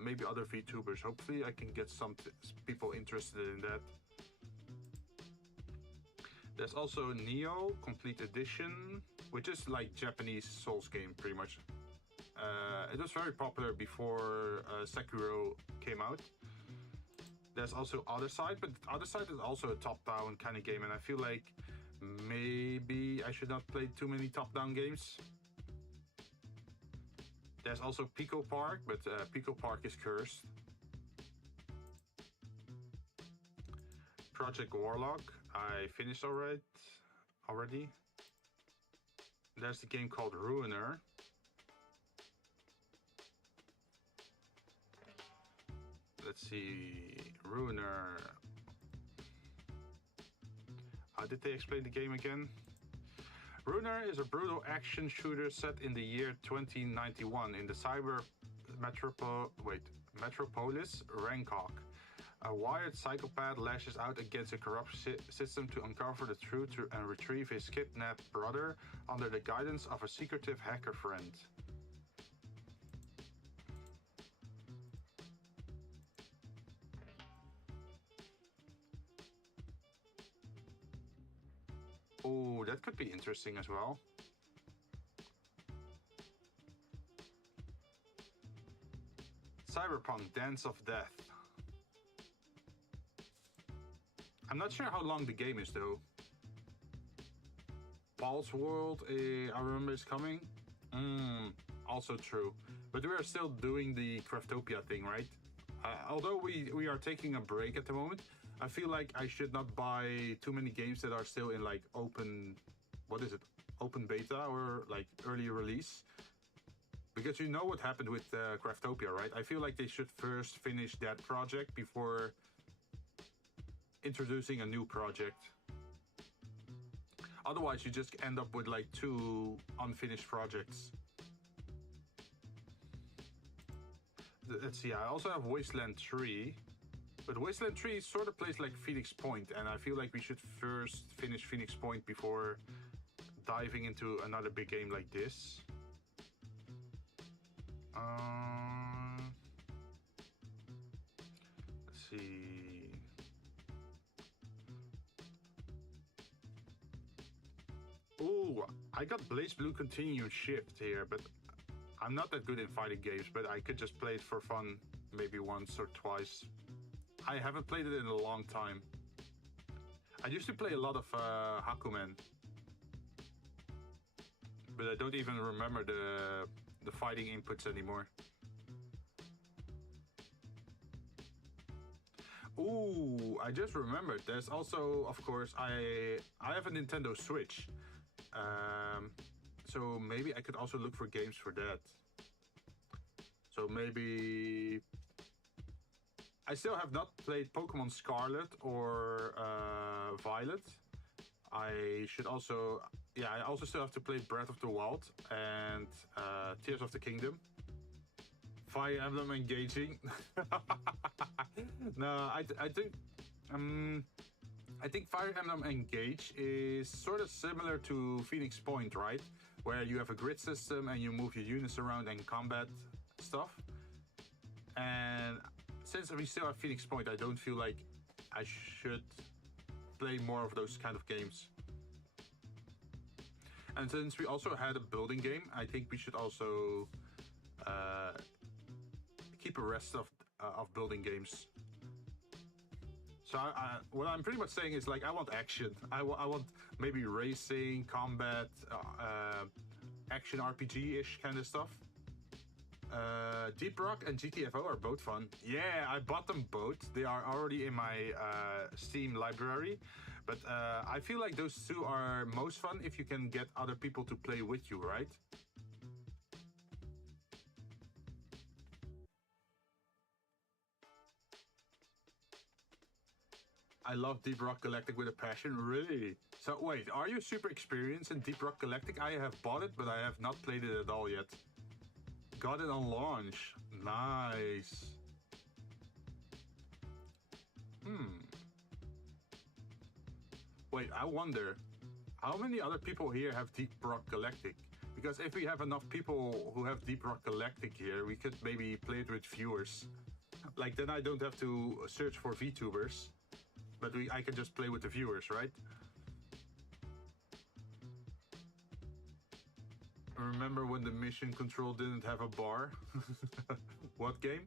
maybe other VTubers. Hopefully I can get some people interested in that. There's also Neo Complete Edition, which is like Japanese Souls game pretty much. It was very popular before Sekiro came out. There's also Other Side, but Other Side is also a top-down kind of game, and I feel like maybe I should not play too many top-down games. There's also Pico Park, but Pico Park is cursed. Project Warlock, I finished already. There's the game called Ruiner. Let's see, Ruiner. How did they explain the game again? Ruiner is a brutal action shooter set in the year 2091 in the cyber metropolis Rancok. A wired psychopath lashes out against a corrupt system to uncover the truth and retrieve his kidnapped brother under the guidance of a secretive hacker friend. Oh, that could be interesting as well. Cyberpunk Dance of Death. I'm not sure how long the game is though. Paul's World, I remember is coming. Also true. But we are still doing the Craftopia thing, right? Although we are taking a break at the moment, I feel like I should not buy too many games that are still in like open, what is it? Open beta or like early release. Because you know what happened with Craftopia, right? I feel like they should first finish that project before introducing a new project. Otherwise, you just end up with like 2 unfinished projects. Let's see, I also have Wasteland 3. But Wasteland 3 sort of plays like Phoenix Point, and I feel like we should first finish Phoenix Point before diving into another big game like this. Let's see. Ooh, I got Blaze Blue Continuum Shift here, but I'm not that good in fighting games, but I could just play it for fun maybe once or twice. I haven't played it in a long time. I used to play a lot of Hakumen, but I don't even remember the fighting inputs anymore. Ooh, I just remembered. There's also, of course, I have a Nintendo Switch, so maybe I could also look for games for that. So maybe. I still have not played Pokemon Scarlet or Violet. I should also, I also still have to play Breath of the Wild and Tears of the Kingdom. Fire Emblem engaging. No, I think Fire Emblem Engage is sort of similar to Phoenix Point, right? Where you have a grid system and you move your units around and combat stuff. And since we still have Phoenix Point, I don't feel like I should play more of those kind of games. And since we also had a building game, I think we should also keep a rest of building games. So what I'm pretty much saying is like I want action. I want maybe racing, combat, action RPG-ish kind of stuff. Deep Rock and GTFO are both fun. Yeah, I bought them both. They are already in my Steam library. But I feel like those 2 are most fun if you can get other people to play with you, right? I love Deep Rock Galactic with a passion. Really? So wait, are you super experienced in Deep Rock Galactic? I have bought it, but I have not played it at all yet. Got it on launch. Nice. Wait, I wonder, how many other people here have Deep Rock Galactic? Because if we have enough people who have Deep Rock Galactic here, we could maybe play it with viewers. Like, then I don't have to search for VTubers, but I can just play with the viewers, right? Remember when the mission control didn't have a bar? What game?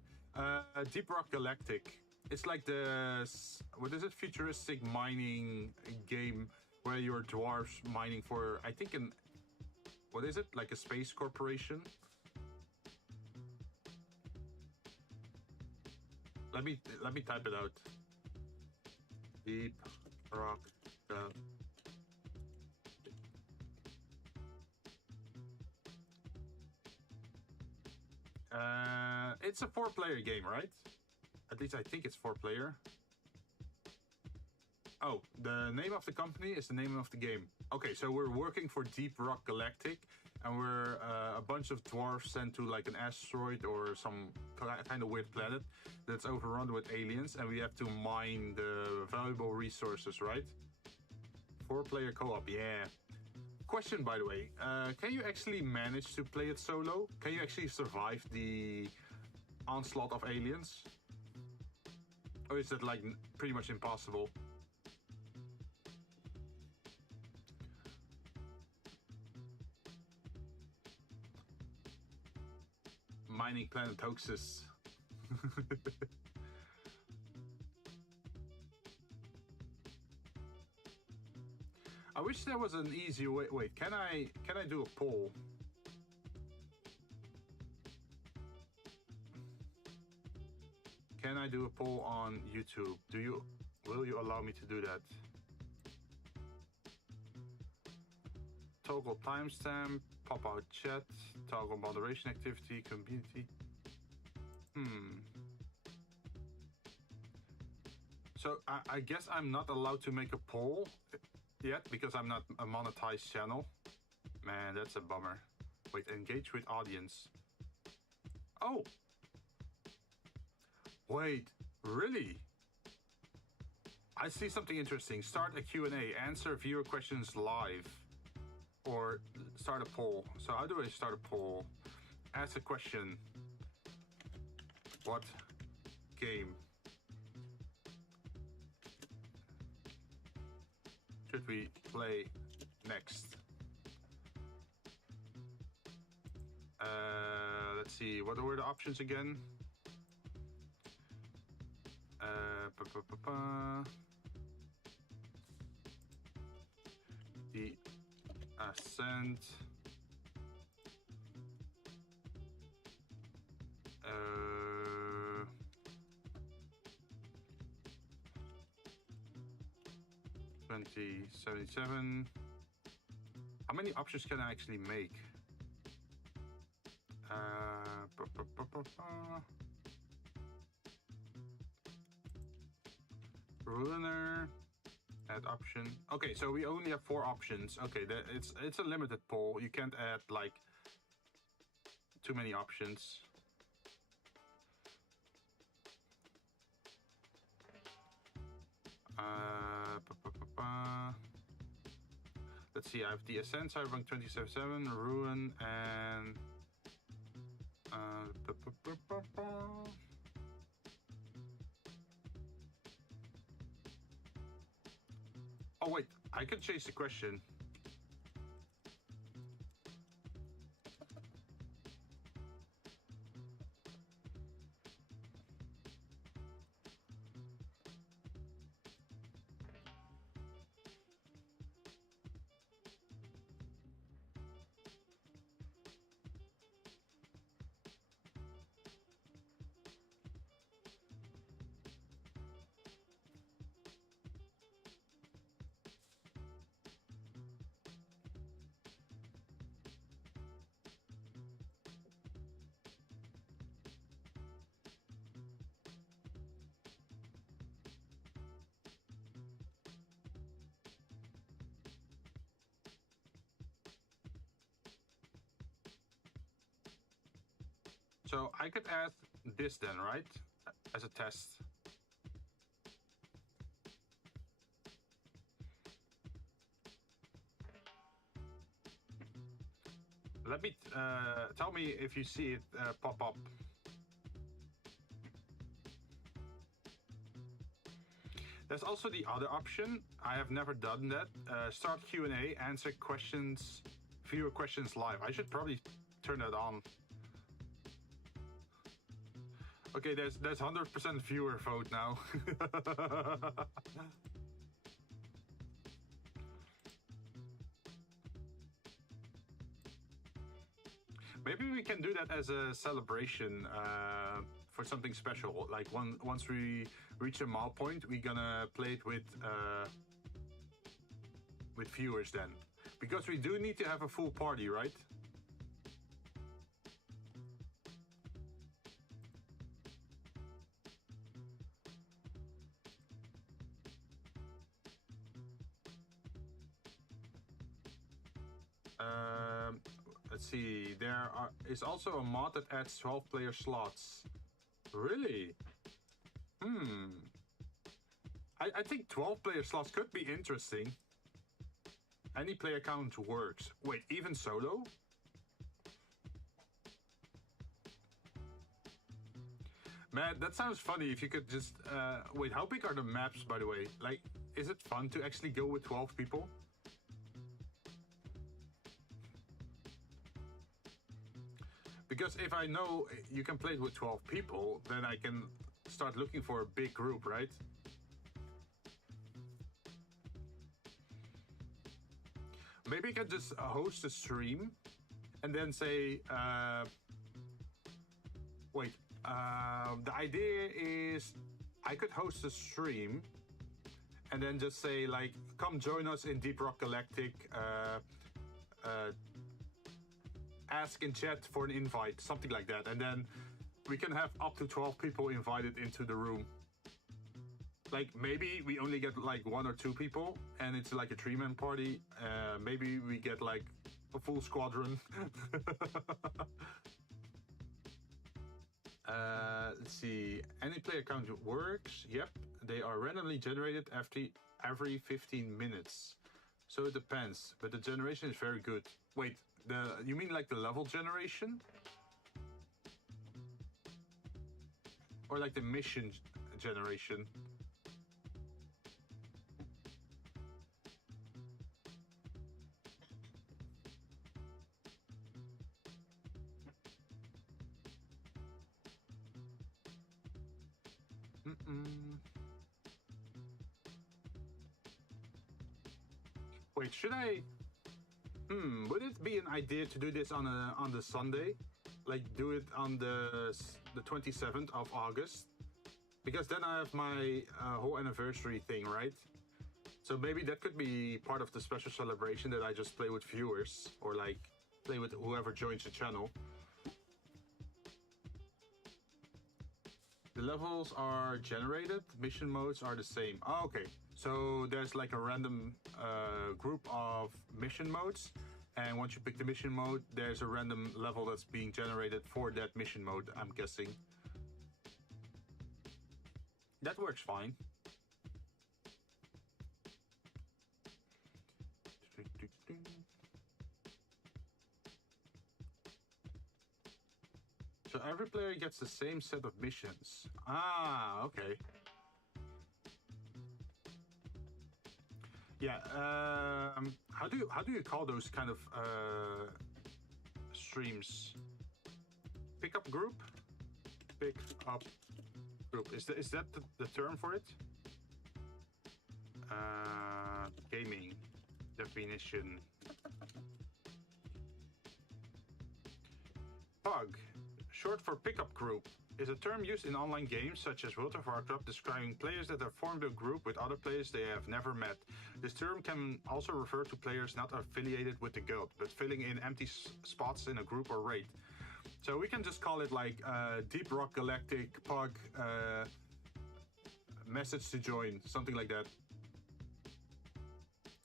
Deep Rock Galactic. It's like the, what is it, futuristic mining game where you're dwarves mining for, I think, what is it, like a space corporation? Let me type it out. Deep Rock Galactic. It's a 4-player game, right? At least I think it's 4-player. Oh, the name of the company is the name of the game. Okay, so we're working for Deep Rock Galactic, and we're a bunch of dwarves sent to like an asteroid or some kind of weird planet that's overrun with aliens, and we have to mine the valuable resources, right? 4-player co-op, yeah. Question, by the way, can you actually manage to play it solo? Can you actually survive the onslaught of aliens? Or is that like pretty much impossible? Mining planet hoaxes. I wish there was an easy way. Wait, can I do a poll? Can I do a poll on YouTube? Will you allow me to do that? Toggle timestamp, pop out chat, toggle moderation activity, community. So I guess I'm not allowed to make a poll yet because I'm not a monetized channel. Man, that's a bummer. Wait, engage with audience. Oh! Wait, really? I see something interesting. Start a Q&A, answer viewer questions live. Or start a poll. So how do I start a poll? Ask a question. What game should we play next? Let's see, what were the options again? The Ascent. 2077. How many options can I actually make? Ruiner. Add option. Okay, so we only have 4 options. Okay, it's a limited poll. You can't add like too many options. Let's see, I have the Ascent, Cyberpunk 2077, Ruin, and oh wait, I can change the question. So I could add this then, right? As a test. Let me tell me if you see it pop up. There's also the other option. I have never done that. Start Q&A, answer questions, viewer questions live. I should probably turn that on. Okay, there's 100% viewer vote now. Maybe we can do that as a celebration for something special. Like once we reach a mile point, we're gonna play it with viewers then, because we do need to have a full party, right? Let's see, there is also a mod that adds 12 player slots. Really? I think 12 player slots could be interesting. Any player count works. Wait, even solo? Man, that sounds funny if you could just... wait, how big are the maps, by the way? Like, is it fun to actually go with 12 people? Because if I know you can play it with 12 people, then I can start looking for a big group, right? Maybe I can just host a stream and then say, wait, the idea is I could host a stream and then just say, like, come join us in Deep Rock Galactic, ask in chat for an invite, something like that. And then we can have up to 12 people invited into the room. Like, maybe we only get like 1 or 2 people and it's like a 3-man party. Maybe we get like a full squadron. Let's see, any player count works. Yep, they are randomly generated every 15 minutes. So it depends, but the generation is very good. Wait, you mean like the level generation? Or like the mission generation? Wait, should I... would it be an idea to do this on the Sunday? Like, do it on the 27th of August? Because then I have my whole anniversary thing, right? So maybe that could be part of the special celebration, that I just play with viewers, or like play with whoever joins the channel. The levels are generated, mission modes are the same. Oh, okay, so there's like a random group of mission modes, and once you pick the mission mode, there's a random level that's being generated for that mission mode, I'm guessing. That works fine. So every player gets the same set of missions. Ah, okay. Yeah. How do you call those kind of streams? Pickup group. Pick up group. Is that the term for it? Gaming definition. Pug, short for pickup group, is a term used in online games such as World of Warcraft, describing players that have formed a group with other players they have never met. This term can also refer to players not affiliated with the guild, but filling in empty spots in a group or raid. So we can just call it like Deep Rock Galactic Pug message to join, something like that.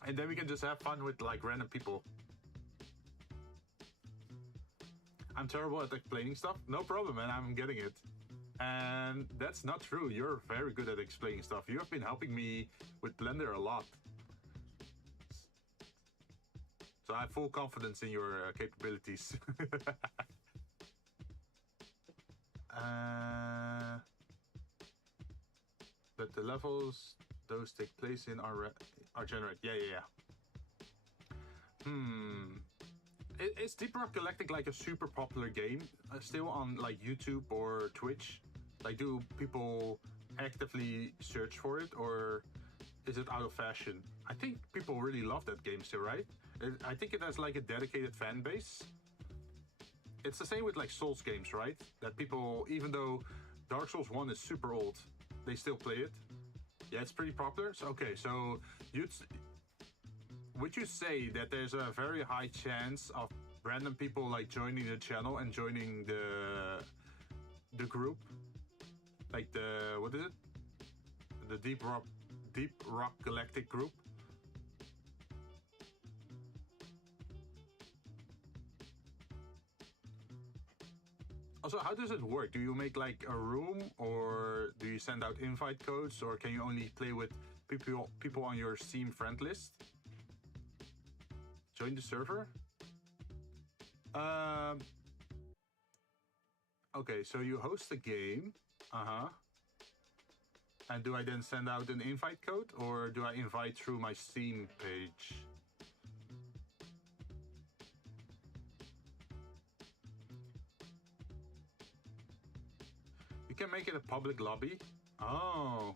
And then we can just have fun with like random people. I'm terrible at explaining stuff. No problem, and I'm getting it. And that's not true. You're very good at explaining stuff. You have been helping me with Blender a lot. So I have full confidence in your capabilities. But the levels those take place in are generated. Yeah. Is Deep Rock Galactic like a super popular game still on like YouTube or Twitch? Like, do people actively search for it, or is it out of fashion? I think people really love that game still, right? I think it has like a dedicated fan base. It's the same with like Souls games, right? That people, even though Dark Souls 1 is super old, they still play it. Yeah, it's pretty popular. So, okay, so would you say that there's a very high chance of random people like joining the channel and joining the group? Like the, what is it? The Deep Rock Galactic group? Also, how does it work? Do you make like a room, or do you send out invite codes, or can you only play with people on your Steam friend list? Join the server? Okay, so you host a game. And do I then send out an invite code, or do I invite through my Steam page? You can make it a public lobby. Oh.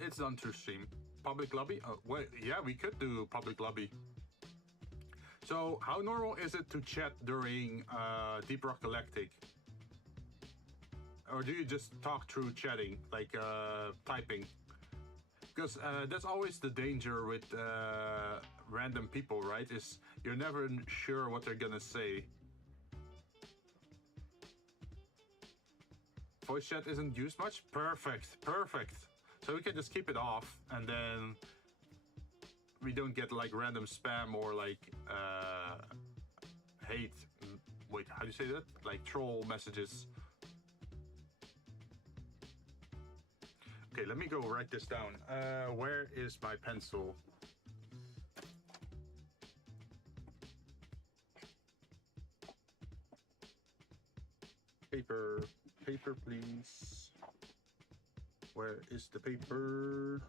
It's done through Steam. Public lobby? Oh, wait, yeah, we could do public lobby. So, how normal is it to chat during Deep Rock Galactic? Or do you just talk through chatting, like typing? Because that's always the danger with random people, right? Is you're never sure what they're gonna say. Voice chat isn't used much? Perfect. So we can just keep it off, and then we don't get like random spam or like hate. Wait, how do you say that? Like troll messages. Okay, let me go write this down. Where is my pencil? Paper, please. Where is the paper?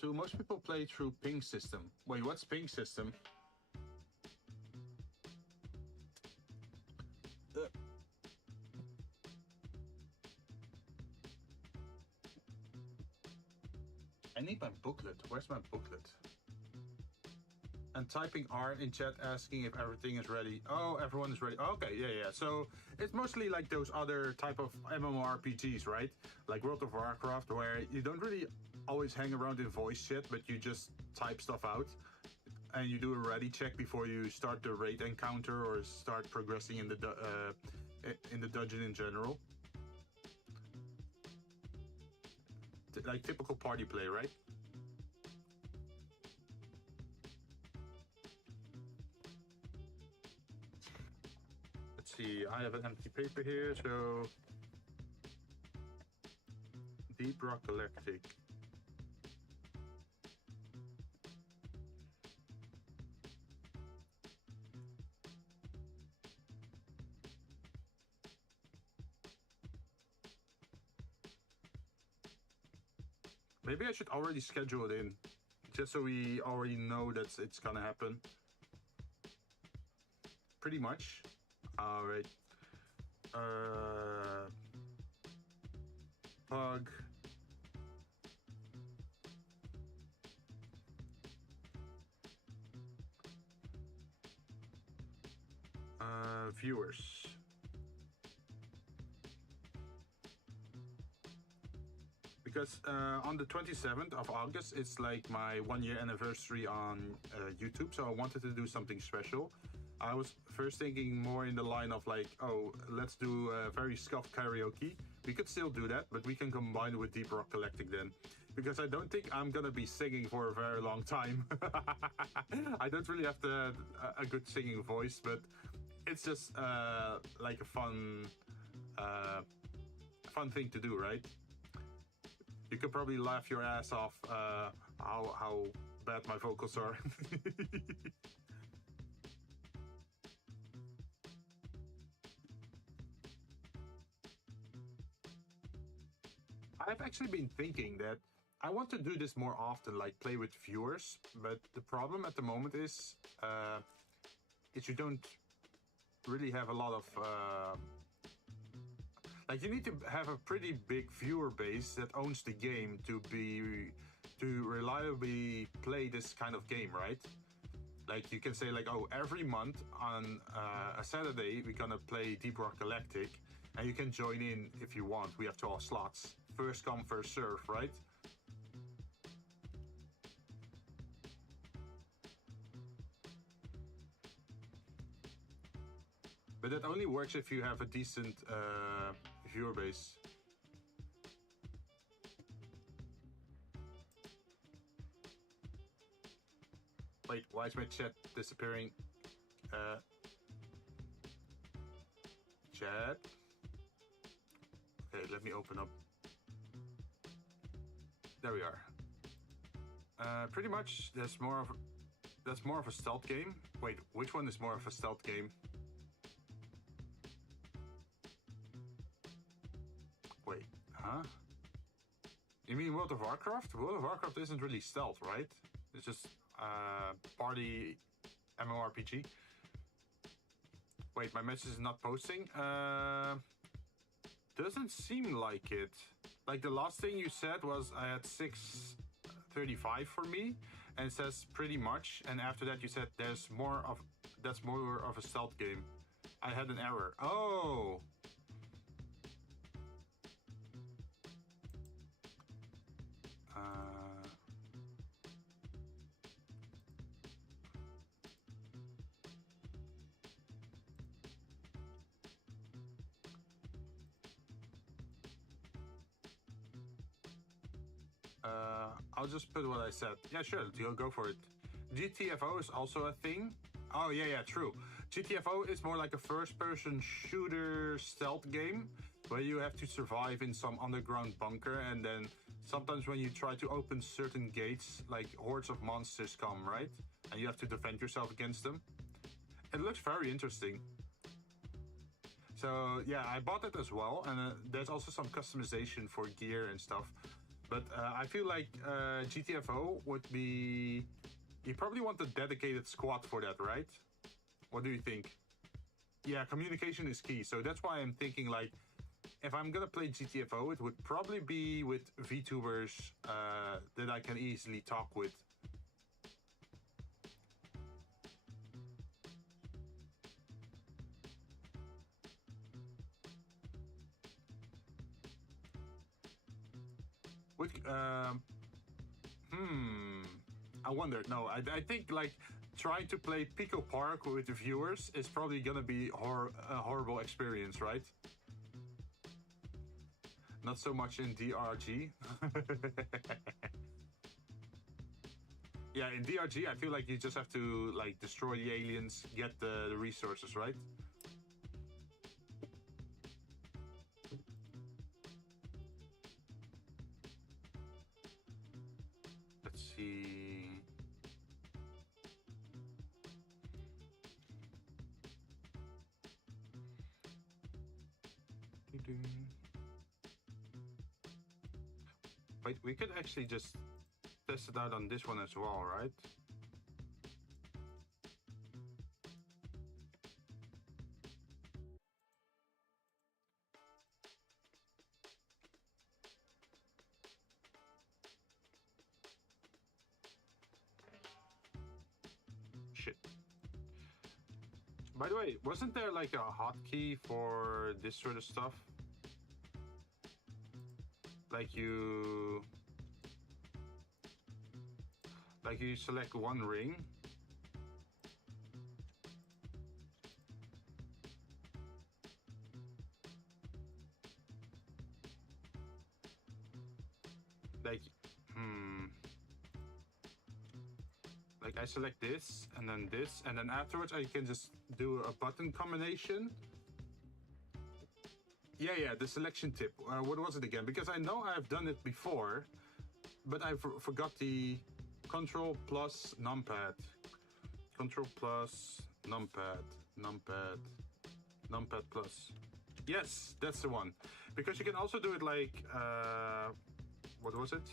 So most people play through ping system. Wait, what's ping system? I need my booklet. Where's my booklet? And typing R in chat asking if everything is ready. Oh, everyone is ready. Okay, yeah. So it's mostly like those other type of MMORPGs, right? Like World of Warcraft, where you don't really always hang around in voice chat, but you just type stuff out. And you do a ready check before you start the raid encounter or start progressing in the dungeon in general. Like typical party play, right? Let's see, I have an empty paper here, so Deep Rock Galactic. Maybe I should already schedule it in, just so we already know that it's gonna happen. Pretty much. All right. Pug. Viewers. Because on the 27th of August, it's like my 1-year anniversary on YouTube, so I wanted to do something special. I was first thinking more in the line of like, oh, let's do very scuffed karaoke. We could still do that, but we can combine it with deep rock collecting then. Because I don't think I'm gonna be singing for a very long time. I don't really have a good singing voice, but it's just like a fun thing to do, right? You could probably laugh your ass off how bad my vocals are. I've actually been thinking that I want to do this more often, like play with viewers, but the problem at the moment is you don't really have a lot of like, you need to have a pretty big viewer base that owns the game to reliably play this kind of game, right? Like, you can say like, oh, every month on a Saturday we're gonna play Deep Rock Galactic, and you can join in if you want. We have 12 slots, first come first serve, right? But that only works if you have a decent viewer base. Wait, why is my chat disappearing? Chat. Okay, let me open up. There we are. Pretty much, that's more of a stealth game. Wait, which one is more of a stealth game? Wait, huh? You mean World of Warcraft? World of Warcraft isn't really stealth, right? It's just party MMORPG. Wait, my message is not posting? Doesn't seem like it. Like, the last thing you said was I had 635 for me, and it says pretty much, and after that you said that's more of a stealth game. I had an error. Oh! I'll just put what I said. Yeah, sure, you'll go for it. GTFO is also a thing. Oh, yeah, true. GTFO is more like a first-person shooter stealth game where you have to survive in some underground bunker, and then sometimes when you try to open certain gates, like hordes of monsters come, right? And you have to defend yourself against them. It looks very interesting. So, yeah, I bought it as well, and there's also some customization for gear and stuff. But I feel like GTFO would be... You probably want a dedicated squad for that, right? What do you think? Yeah, communication is key. So that's why I'm thinking, like, if I'm gonna play GTFO, it would probably be with VTubers that I can easily talk with. With, I wonder. No, I think like trying to play Pico Park with the viewers is probably gonna be a horrible experience, right? Not so much in DRG. Yeah, in DRG, I feel like you just have to like destroy the aliens, get the resources, right? Let's see. Wait, we could actually just test it out on this one as well, right? Shit. By the way, wasn't there like a hotkey for this sort of stuff? Like you select one ring, like, like I select this, and then afterwards I can just do a button combination. Yeah, the selection tip. What was it again? Because I know I've done it before, but I forgot the Control plus numpad. Control plus numpad. Numpad plus. Yes, that's the one. Because you can also do it like, what was it?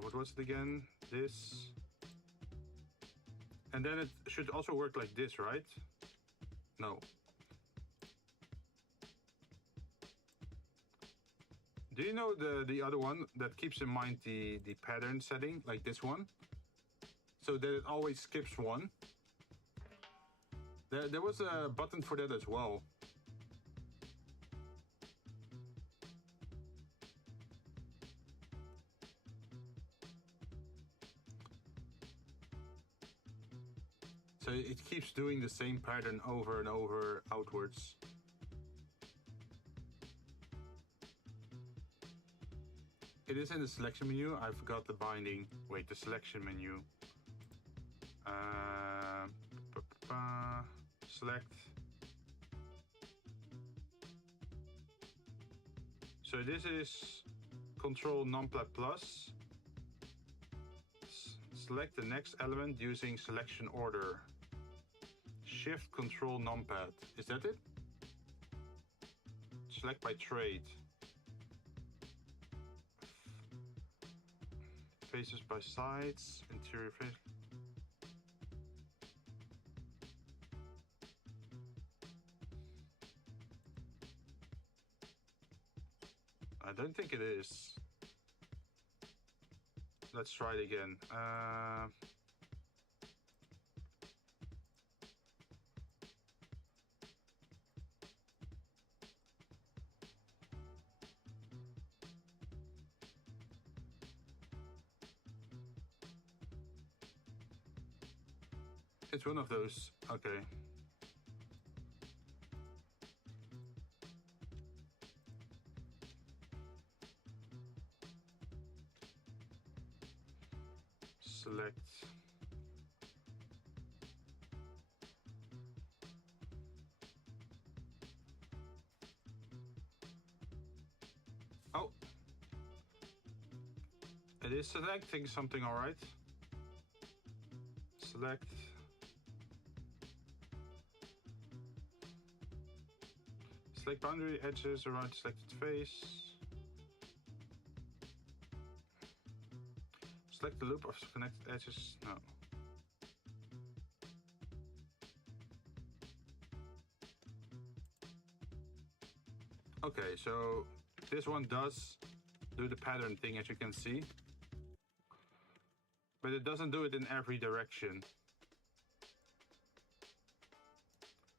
What was it again? This. And then it should also work like this, right? No. Do you know the other one that keeps in mind the pattern setting, like this one? So that it always skips one. There was a button for that as well. So it keeps doing the same pattern over and over outwards. It is in the selection menu. I forgot the binding. Wait, the selection menu. Select. So this is Control numpad plus. Select the next element using selection order. Shift Control numpad. Is that it? Select by trade. Faces by sides, interior face. I don't think it is. Let's try it again. It's one of those. Okay. Select. Oh. It is selecting something, all right. Select. Select boundary edges around selected face. Select the loop of connected edges. No. Okay, so this one does do the pattern thing, as you can see. But it doesn't do it in every direction.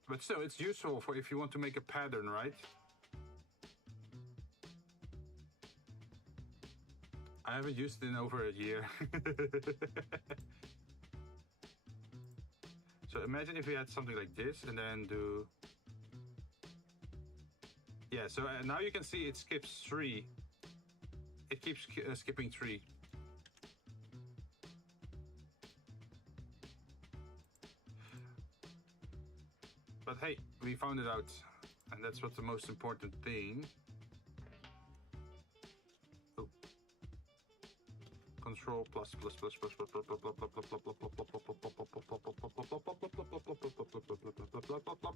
But still, it's useful for if you want to make a pattern, right? I haven't used it in over a year. So imagine if we had something like this and then do... Yeah, so now you can see it skips 3. It keeps skipping 3. But hey, we found it out, and that's what's the most important thing. Oh. Control plus plus plus plus plus plus plus plus plus plus plus plus plus plus plus.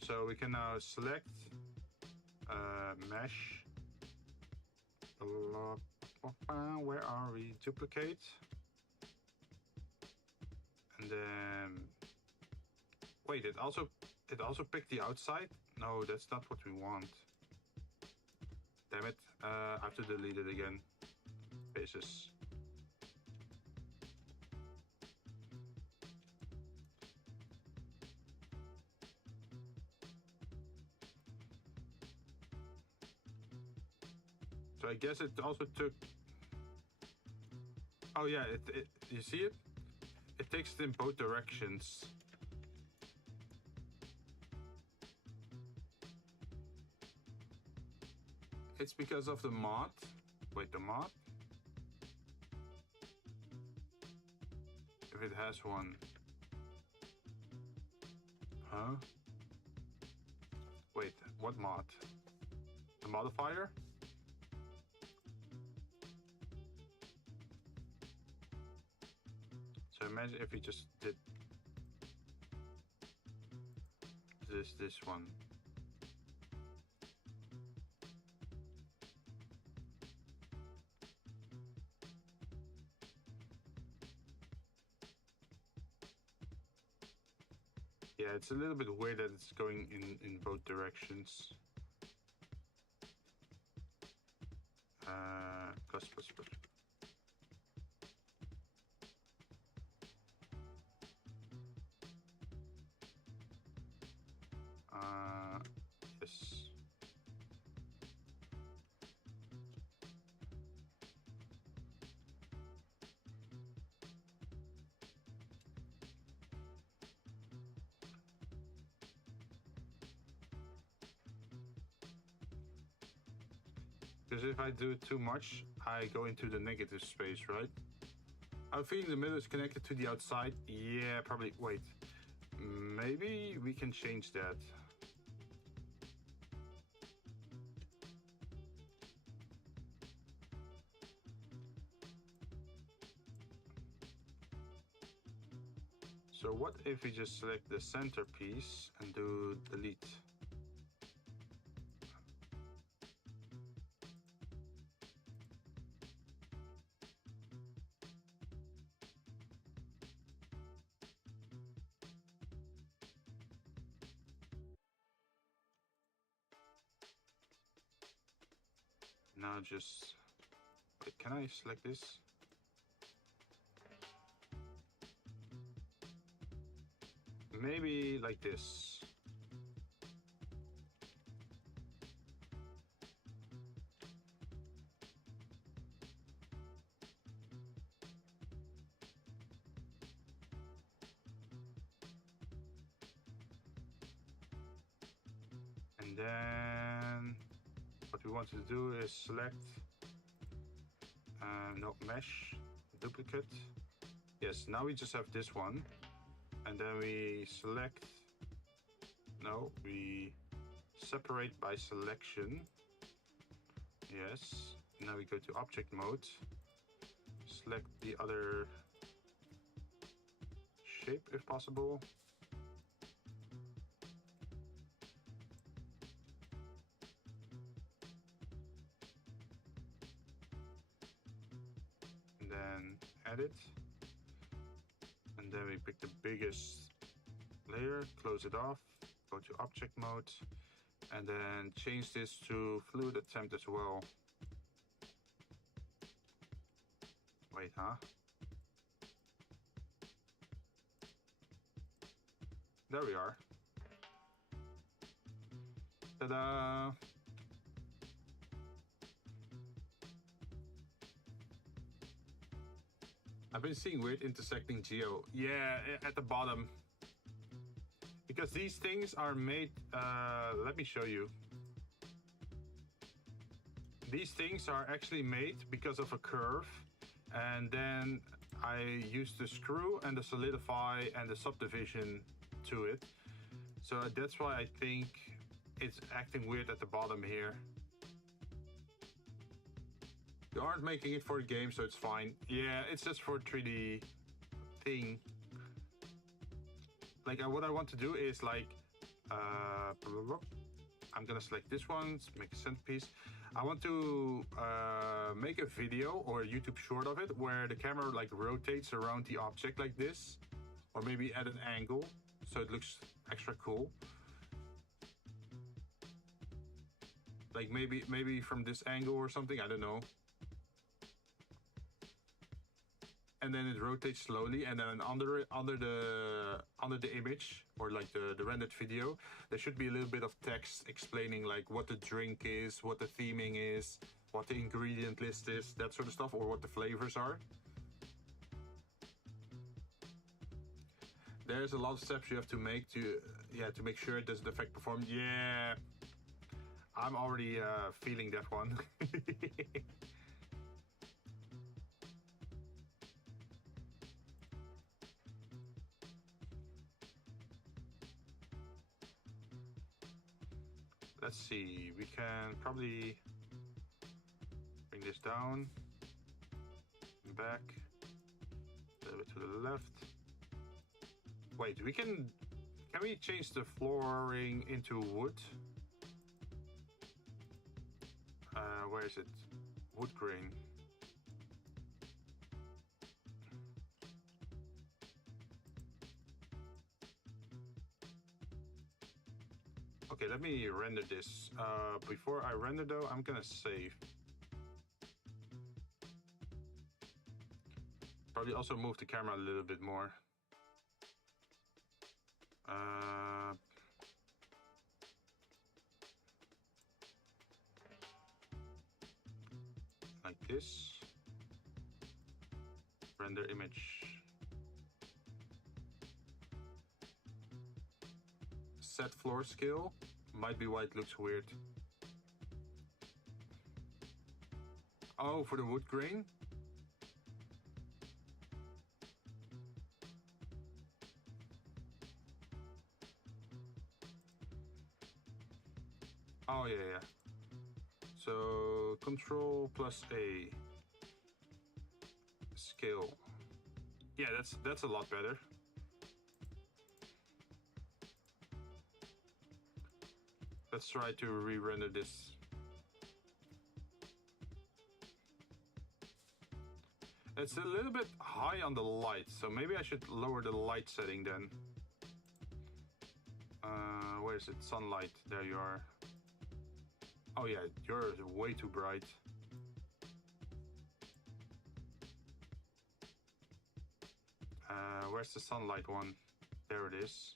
So we can now select mesh. Where are we? Duplicate. And then wait, it also picked the outside? No, that's not what we want. Damn it. I have to delete it again. Faces. So I guess it also took. Oh yeah, you see it? It takes it in both directions. It's because of the mod. Wait, the mod? If it has one. Huh? Wait, what mod? The modifier? So imagine if we just did this one. Yeah, it's a little bit weird that it's going in both directions. Plus. Yes. Because if I do too much, I go into the negative space, right? I'm feeling the middle is connected to the outside. Yeah, probably. Wait. Maybe we can change that. So what if we just select the centerpiece and do delete? Now just, wait, can I select this? Maybe like this. And then what we want to do is select no mesh, duplicate. Yes, now we just have this one. And then we select, no, we separate by selection. Yes, now we go to object mode, select the other shape if possible. And then edit. And then we pick the biggest layer, close it off, go to object mode, and then change this to fluid attempt as well. Wait, huh? There we are. Ta-da! I've been seeing weird intersecting geo. Yeah, at the bottom. Because these things are made, let me show you. These things are actually made because of a curve. And then I used the screw and the solidify and the subdivision to it. So that's why I think it's acting weird at the bottom here. You aren't making it for a game, so it's fine. Yeah, it's just for a 3D thing. Like what I want to do is like, I'm gonna select this one, make a centerpiece. I want to make a video or a YouTube short of it where the camera like rotates around the object like this, or maybe at an angle, so it looks extra cool. Like maybe from this angle or something, I don't know. And then it rotates slowly, and then under the image or like the rendered video, there should be a little bit of text explaining like what the drink is, what the theming is, what the ingredient list is, that sort of stuff, or what the flavors are. There's a lot of steps you have to make to make sure it doesn't affect performance. Yeah, I'm already feeling that one. Let's see, we can probably bring this down, back, a little bit to the left. Wait, can we change the flooring into wood? Where is it? Wood grain. Okay, let me render this. Before I render though, I'm gonna save. Probably also move the camera a little bit more. Like this. Render image. Set floor scale. Might be why it looks weird. Oh, for the wood grain? Oh yeah. So Control plus A. Scale. Yeah, that's a lot better. Let's try to re-render this. It's a little bit high on the light, so maybe I should lower the light setting then. Where is it? Sunlight. There you are. Oh yeah, you're way too bright. Where's the sunlight one? There it is.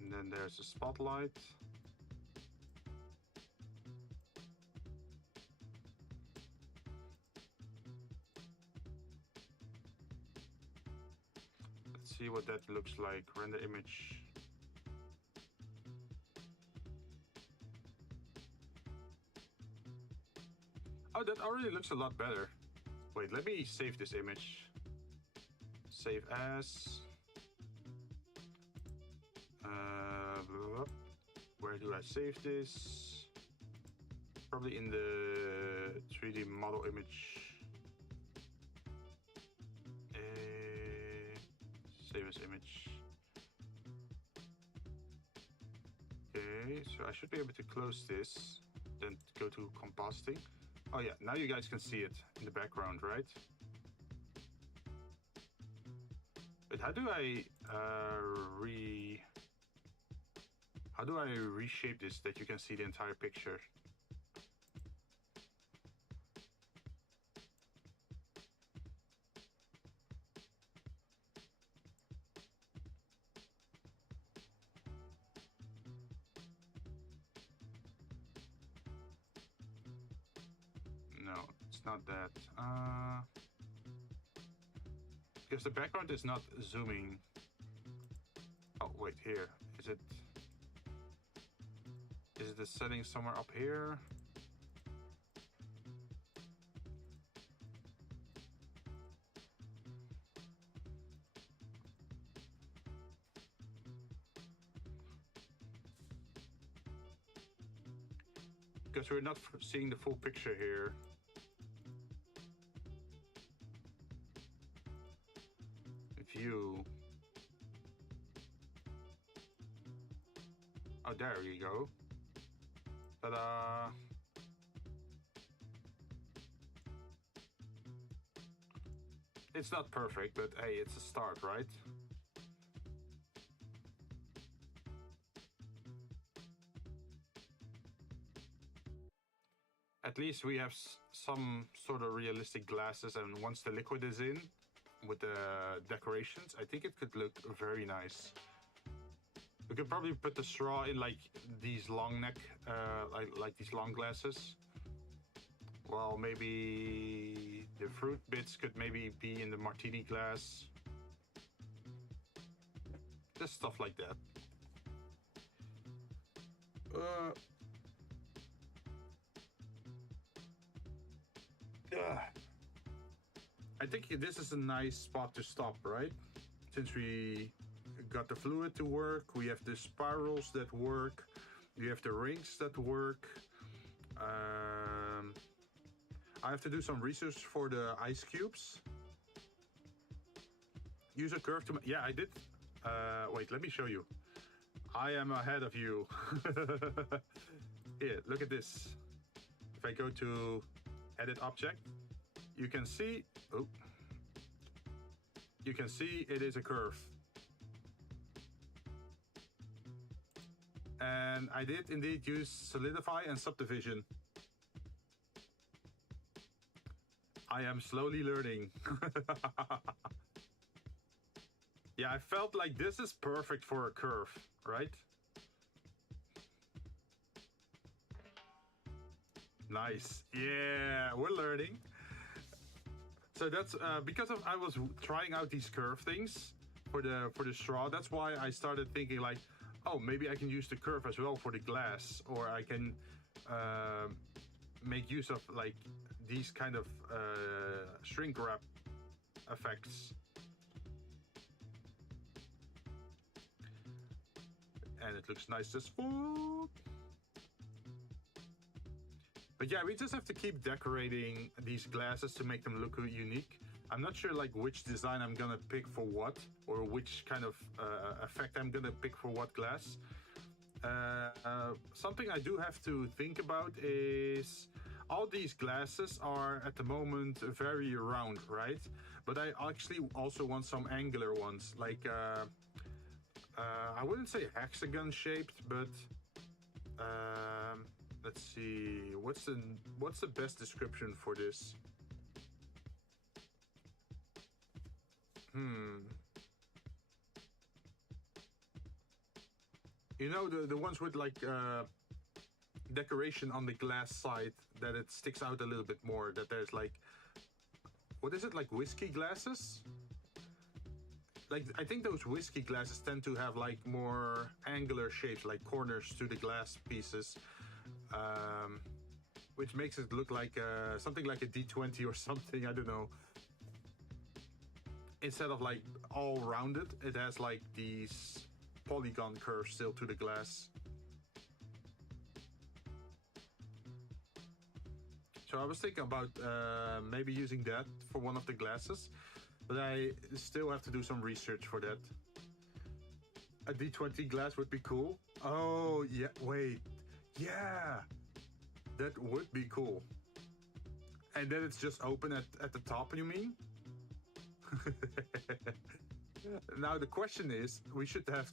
And then there's a spotlight. Let's see what that looks like. Render image. Oh, that already looks a lot better. Wait, let me save this image. Save as. Where do I save this? Probably in the 3D model image. Save as image. Okay, so I should be able to close this, then go to compositing. Oh yeah, now you guys can see it in the background, right? But how do I reshape this that you can see the entire picture? No, it's not that. Because the background is not zooming. Oh, wait, here. Is it the setting somewhere up here? Because we're not seeing the full picture here. View. Oh, there you go. Ta-da! It's not perfect, but hey, it's a start, right? at least we have some sort of realistic glasses, and once the liquid is in with the decorations, I think it could look very nice. We could probably put the straw in like these long neck, like these long glasses. Well, maybe the fruit bits could maybe be in the martini glass. Just stuff like that. I think this is a nice spot to stop, right? Since we got the fluid to work, we have the spirals that work, we have the rings that work. I have to do some research for the ice cubes. Use a curve to... Yeah, I did. Wait, let me show you. I am ahead of you. Here, look at this. If I go to edit object, you can see... Oh. You can see it is a curve. And I did indeed use solidify and subdivision. I am slowly learning. Yeah, I felt like this is perfect for a curve, right? Nice. Yeah, we're learning. So that's because I was trying out these curve things for the straw. That's why I started thinking like, oh, maybe I can use the curve as well for the glass, or I can make use of like these kind of shrink wrap effects. And it looks nice as fuck. But yeah, we just have to keep decorating these glasses to make them look unique. I'm not sure like which design I'm gonna pick for what, or which kind of effect I'm gonna pick for what glass. Something I do have to think about is all these glasses are at the moment very round, right? But I actually also want some angular ones, like I wouldn't say hexagon shaped, but let's see, what's the best description for this? You know, the ones with like decoration on the glass side, that it sticks out a little bit more, that there's like, what is it, like whiskey glasses? Like, I think those whiskey glasses tend to have like more angular shapes, like corners to the glass pieces, which makes it look like something like a D20 or something, I don't know. Instead of like all rounded, it has like these polygon curves still to the glass. So I was thinking about maybe using that for one of the glasses, but I still have to do some research for that. A D20 glass would be cool. Oh, yeah, wait. Yeah, that would be cool. And then it's just open at the top, you mean? Now the question is, we should have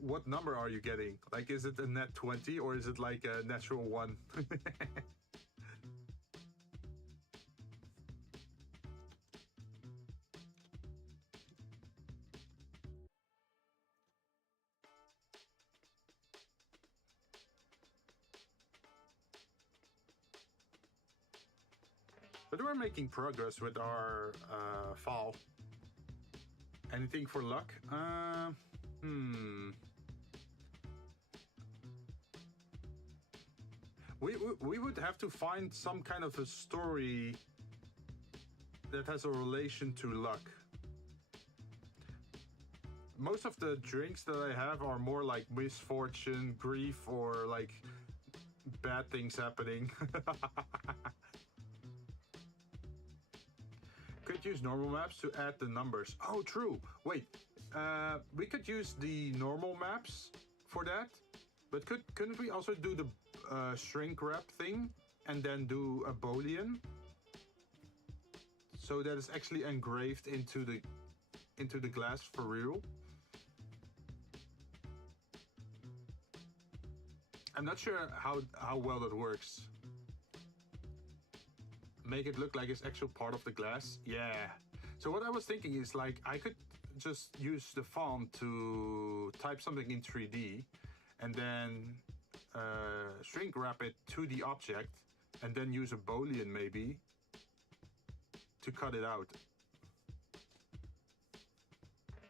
what number are you getting? Like, is it a net 20 or is it like a natural 1? But we're making progress with our file. Anything for luck? We would have to find some kind of a story that has a relation to luck. Most of the drinks that I have are more like misfortune, grief, or like bad things happening. Could use normal maps to add the numbers. Oh, true. Wait, we could use the normal maps for that, but couldn't we also do the shrink wrap thing and then do a boolean so that it's actually engraved into the glass for real? I'm not sure how well that works. make it look like it's actual part of the glass. Yeah. So what I was thinking is like I could just use the font to type something in 3D and then shrink wrap it to the object and then use a boolean maybe to cut it out.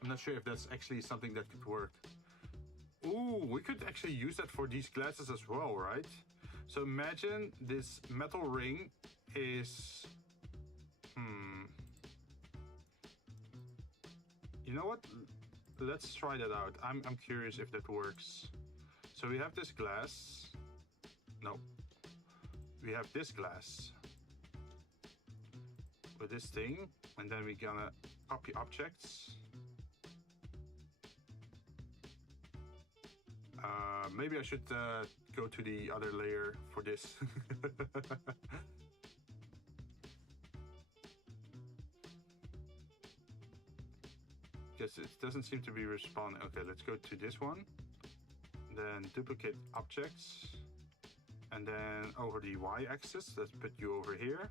I'm not sure if that's actually something that could work. Ooh, we could actually use that for these glasses as well, right? So imagine this metal ring is... You know what? Let's try that out. I'm curious if that works. So we have this glass. No. We have this glass with this thing, and then we're gonna copy objects. Maybe I should go to the other layer for this. Because it doesn't seem to be responding. Okay, let's go to this one. Then duplicate objects. And then over the y-axis, let's put you over here.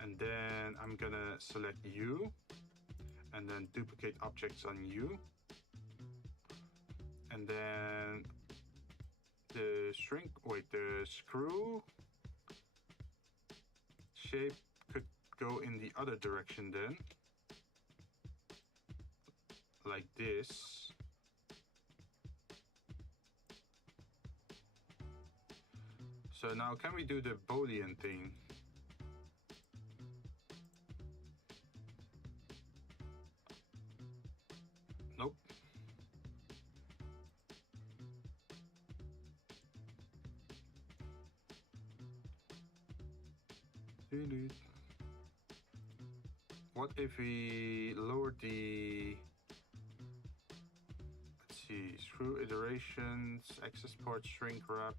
And then I'm gonna select you. And then duplicate objects on you. And then the the screw shape could go in the other direction then. Like this. So now can we do the boolean thing? Nope. What if we lower the, let's see, screw iterations, access port, shrink wrap.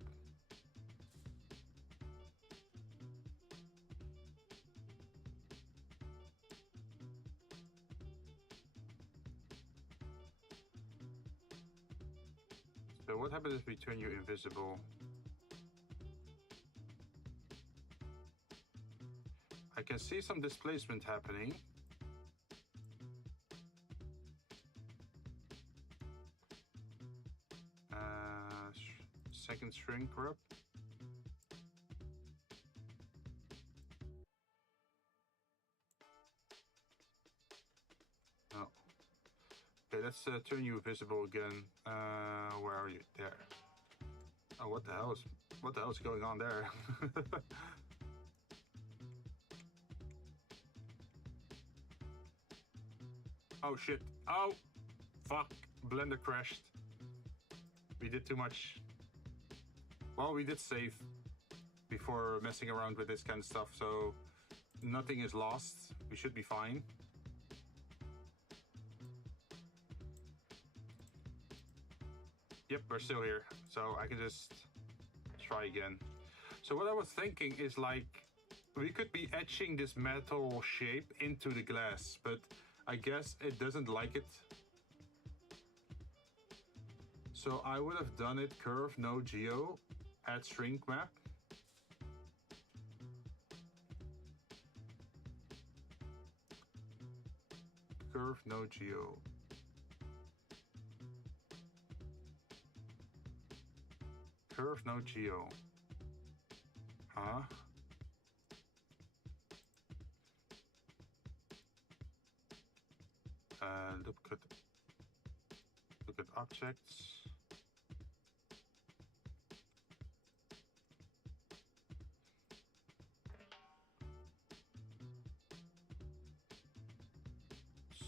So what happens if we turn you invisible? I can see some displacement happening. Second shrink wrap. Oh. Okay, let's turn you visible again. Where are you? There. Oh, what the hell is going on there? Oh shit. Oh, fuck. Blender crashed. We did too much. Well, we did save before messing around with this kind of stuff, so nothing is lost. We should be fine. Yep, we're still here, so I can just try again. So what I was thinking is like, we could be etching this metal shape into the glass, but I guess it doesn't like it. So I would have done it curve, no geo, add shrink map. Curve, no geo. Curve, no geo. Huh? Look at objects.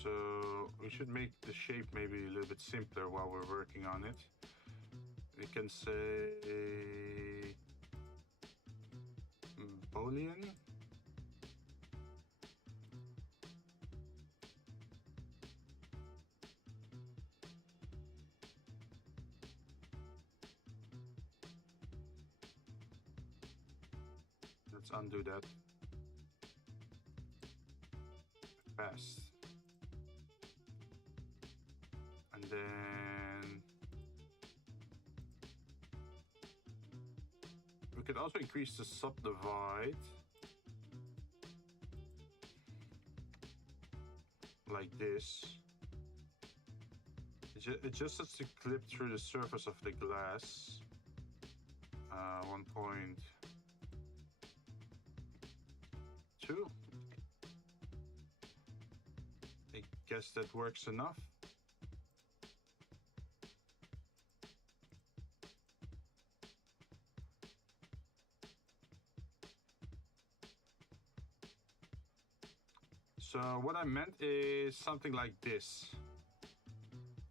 So we should make the shape maybe a little bit simpler while we're working on it. We can say boolean. Let's undo that. Fast. And then we could also increase the subdivide. like this. It just has to clip through the surface of the glass. 1.2. I guess that works enough. So what I meant is something like this.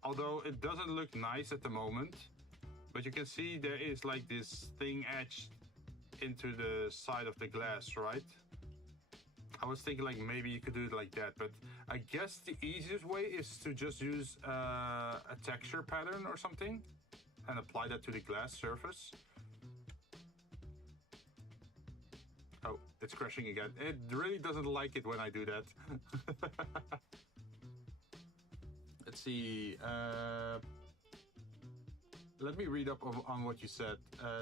Although it doesn't look nice at the moment, but you can see there is like this thing etched into the side of the glass, right? I was thinking like maybe you could do it like that, but I guess the easiest way is to just use a texture pattern or something and apply that to the glass surface. Oh, it's crashing again. It really doesn't like it when I do that. Let's see. Let me read up on what you said.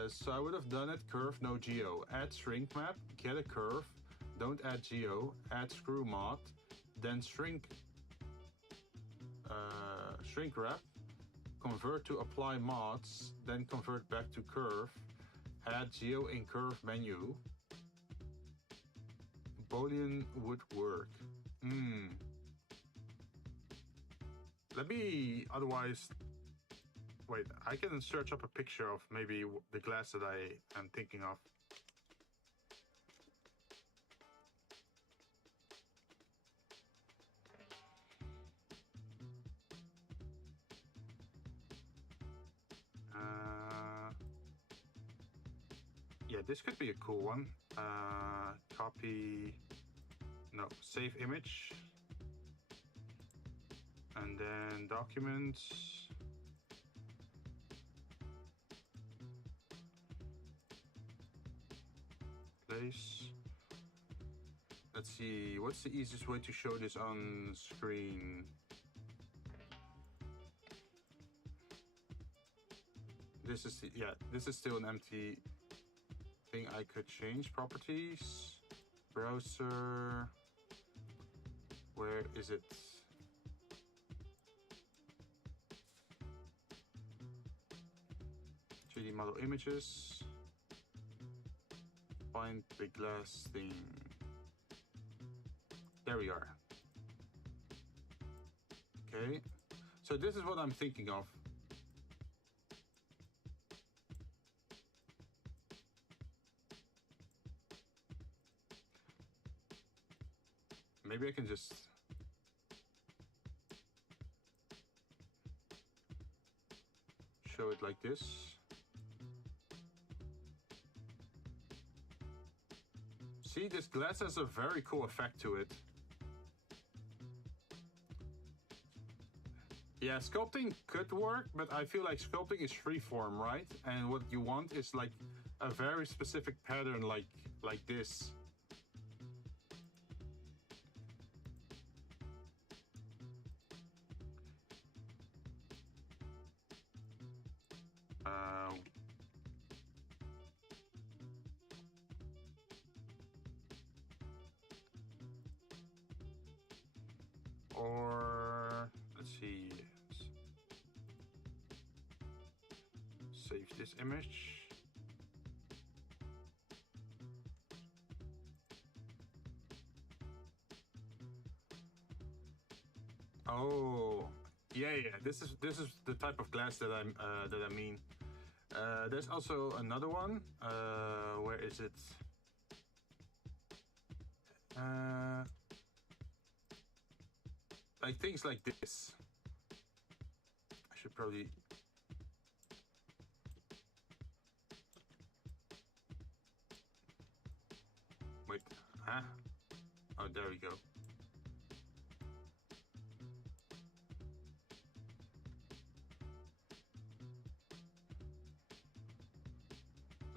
So I would have done it curve, no geo. Add shrink map, get a curve, don't add geo, add screw mod, then shrink wrap, convert to apply mods, then convert back to curve, add geo in curve menu. Boolean would work. Let me, otherwise, wait, I can search up a picture of maybe the glass that I am thinking of. Yeah, this could be a cool one. Copy, no, save image. And then documents. Place. Let's see, what's the easiest way to show this on screen? This is the, yeah, this is still an empty thing I could change. Properties, browser, where is it? 3D model images, find the glass thing. There we are. Okay, so this is what I'm thinking of. Maybe I can just show it like this. See, this glass has a very cool effect to it. Yeah, sculpting could work, but I feel like sculpting is freeform, right? And what you want is like a very specific pattern like this. Or let's see, save this image. Oh, yeah. This is the type of glass that I mean. There's also another one. Where is it? Like things like this. I should probably. Wait, huh? Oh, there we go.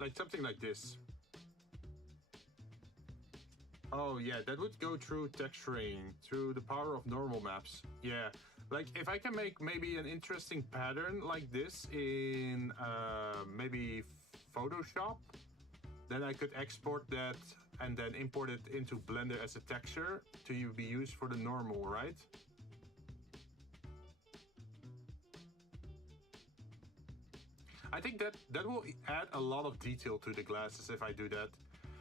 Like something like this. Oh yeah, that would go through texturing, through the power of normal maps. Yeah, like if I can make maybe an interesting pattern like this in maybe Photoshop, then I could export that and then import it into Blender as a texture to be used for the normal, right? I think that will add a lot of detail to the glasses if I do that.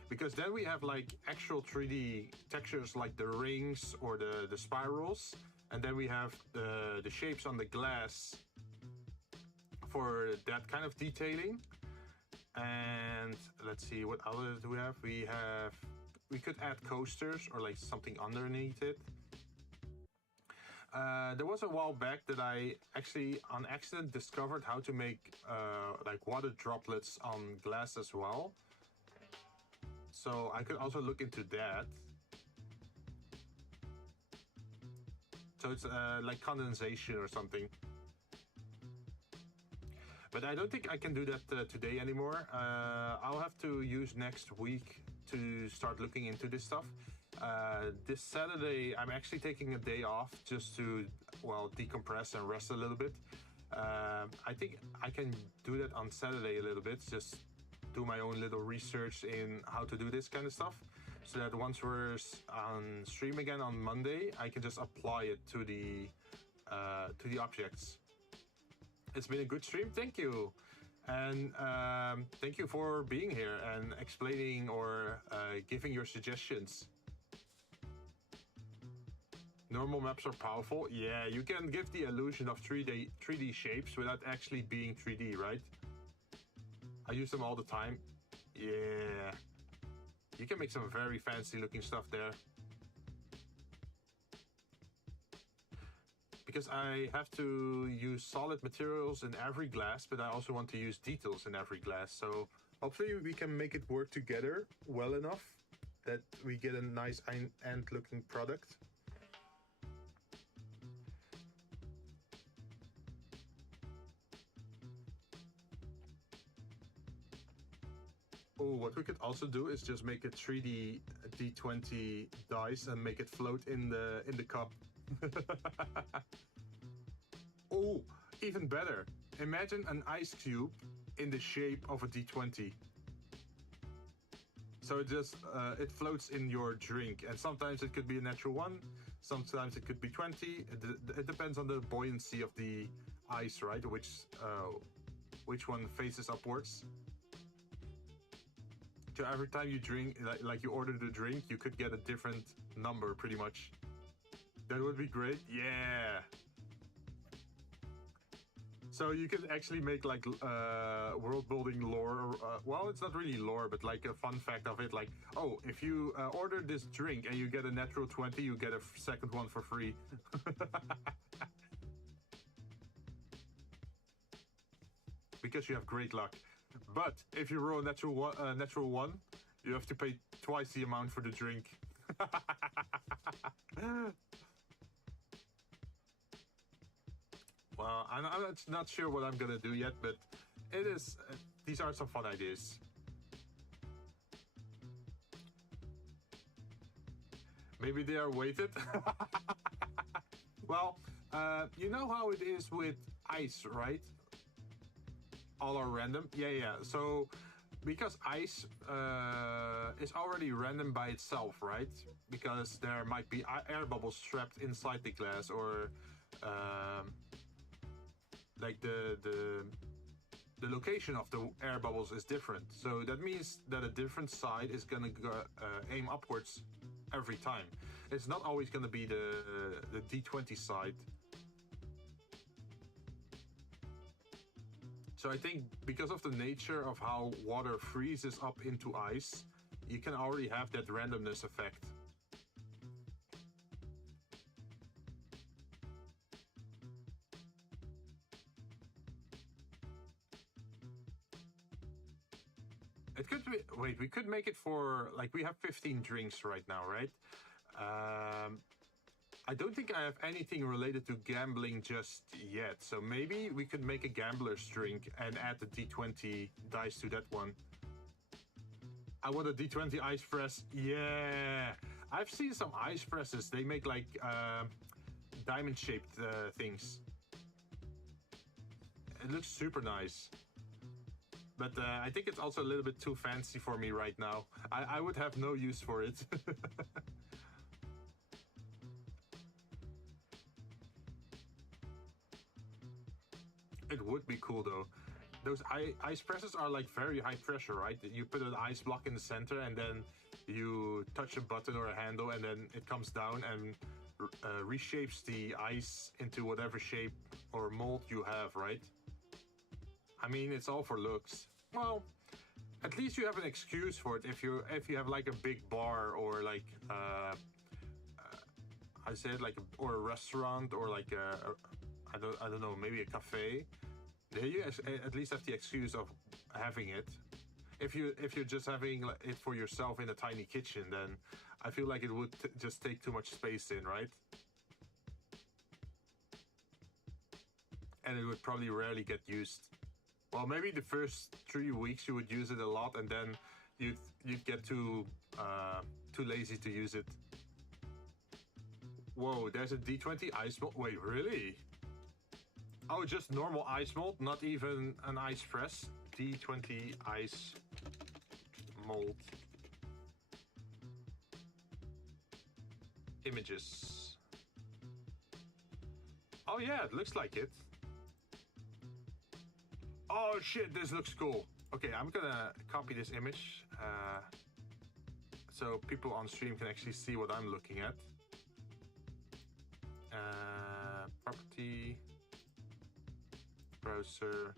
Because then we have like actual 3D textures like the rings or the spirals. And then we have the shapes on the glass for that kind of detailing. And let's see, what others do we have? We could add coasters or like something underneath it. There was a while back that I actually on accident discovered how to make like water droplets on glass as well. So I could also look into that. So it's like condensation or something. But I don't think I can do that today anymore. I'll have to use next week to start looking into this stuff. This Saturday, I'm actually taking a day off just to, well, decompress and rest a little bit. I think I can do that on Saturday a little bit, just do my own little research in how to do this kind of stuff, so that once we're on stream again on Monday, I can just apply it to the objects. It's been a good stream, thank you. And thank you for being here and explaining or giving your suggestions. Normal maps are powerful. Yeah, you can give the illusion of 3D shapes without actually being 3D, right? I use them all the time. Yeah. You can make some very fancy looking stuff there. Because I have to use solid materials in every glass, but I also want to use details in every glass. So hopefully we can make it work together well enough that we get a nice end looking product. Oh, what we could also do is just make a 3D D20 dice and make it float in the cup. Oh, even better. Imagine an ice cube in the shape of a D20. So it just it floats in your drink, and sometimes it could be a natural one, sometimes it could be 20. It depends on the buoyancy of the ice, right? Which one faces upwards. So every time you drink, like you order the drink, you could get a different number, pretty much. That would be great. Yeah. So you can actually make like world building lore. Well, it's not really lore, but like a fun fact of it. Like, oh, if you order this drink and you get a natural 20, you get a second one for free. Because you have great luck. But if you roll a natural one, you have to pay twice the amount for the drink. Well, I'm not sure what I'm gonna do yet, but it is. These are some fun ideas. Maybe they are weighted. Well, you know how it is with ice, right? All are random. Yeah. So, because ice is already random by itself, right? Because there might be air bubbles trapped inside the glass, or like the location of the air bubbles is different. So that means that a different side is gonna aim upwards every time. It's not always gonna be the D20 side. So I think because of the nature of how water freezes up into ice, you can already have that randomness effect. It could be, wait, we could make it for, like, we have 15 drinks right now, right? I don't think I have anything related to gambling just yet. So maybe we could make a gambler's drink and add the D20 dice to that one. I want a D20 ice press. Yeah. I've seen some ice presses. They make like diamond-shaped things. It looks super nice. But I think it's also a little bit too fancy for me right now. I would have no use for it. It would be cool though. those ice presses are like very high pressure, right? You put an ice block in the center and then you touch a button or a handle and then it comes down and reshapes the ice into whatever shape or mold you have, right? I mean, it's all for looks. Well, at least you have an excuse for it if you have like a big bar or like I said like or a restaurant or like I don't know, maybe a cafe. There you at least have the excuse of having it. If you're just having it for yourself in a tiny kitchen, then I feel like it would just take too much space in, right? And it would probably rarely get used. Well, maybe the first 3 weeks you would use it a lot, and then you'd get too lazy to use it. Whoa, there's a D20 ice mold. Wait, really? Oh, just normal ice mold, not even an ice press. D20 ice mold. Images. Oh yeah, it looks like it. Oh shit, this looks cool. Okay, I'm gonna copy this image so people on stream can actually see what I'm looking at. Property, browser.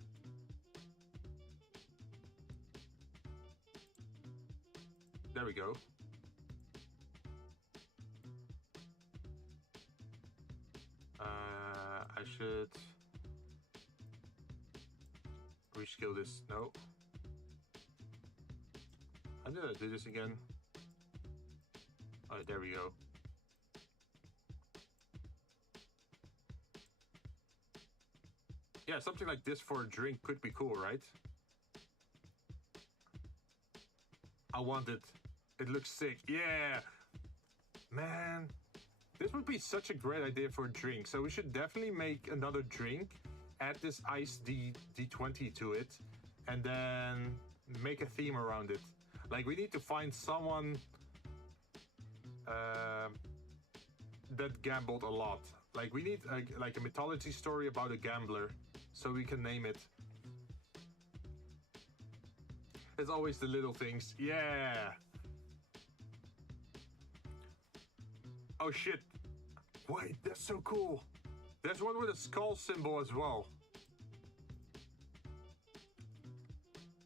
There we go. I should rescale this. No. How did I do this again? Oh, there we go. Yeah, something like this for a drink could be cool, right? I want it. It looks sick. Yeah! Man. This would be such a great idea for a drink. So we should definitely make another drink, add this iced D20 to it, and then make a theme around it. Like, we need to find someone that gambled a lot. Like, we need like a mythology story about a gambler, so we can name it. It's always the little things. Yeah! Oh shit! Wait, that's so cool! There's one with a skull symbol as well.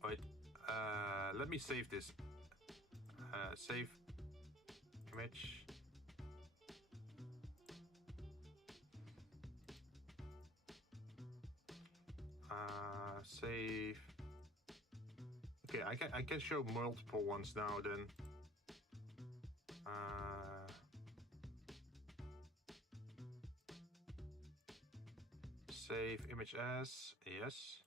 Wait, let me save this. Save image. Save. Okay, I can show multiple ones now then. Save image as, yes.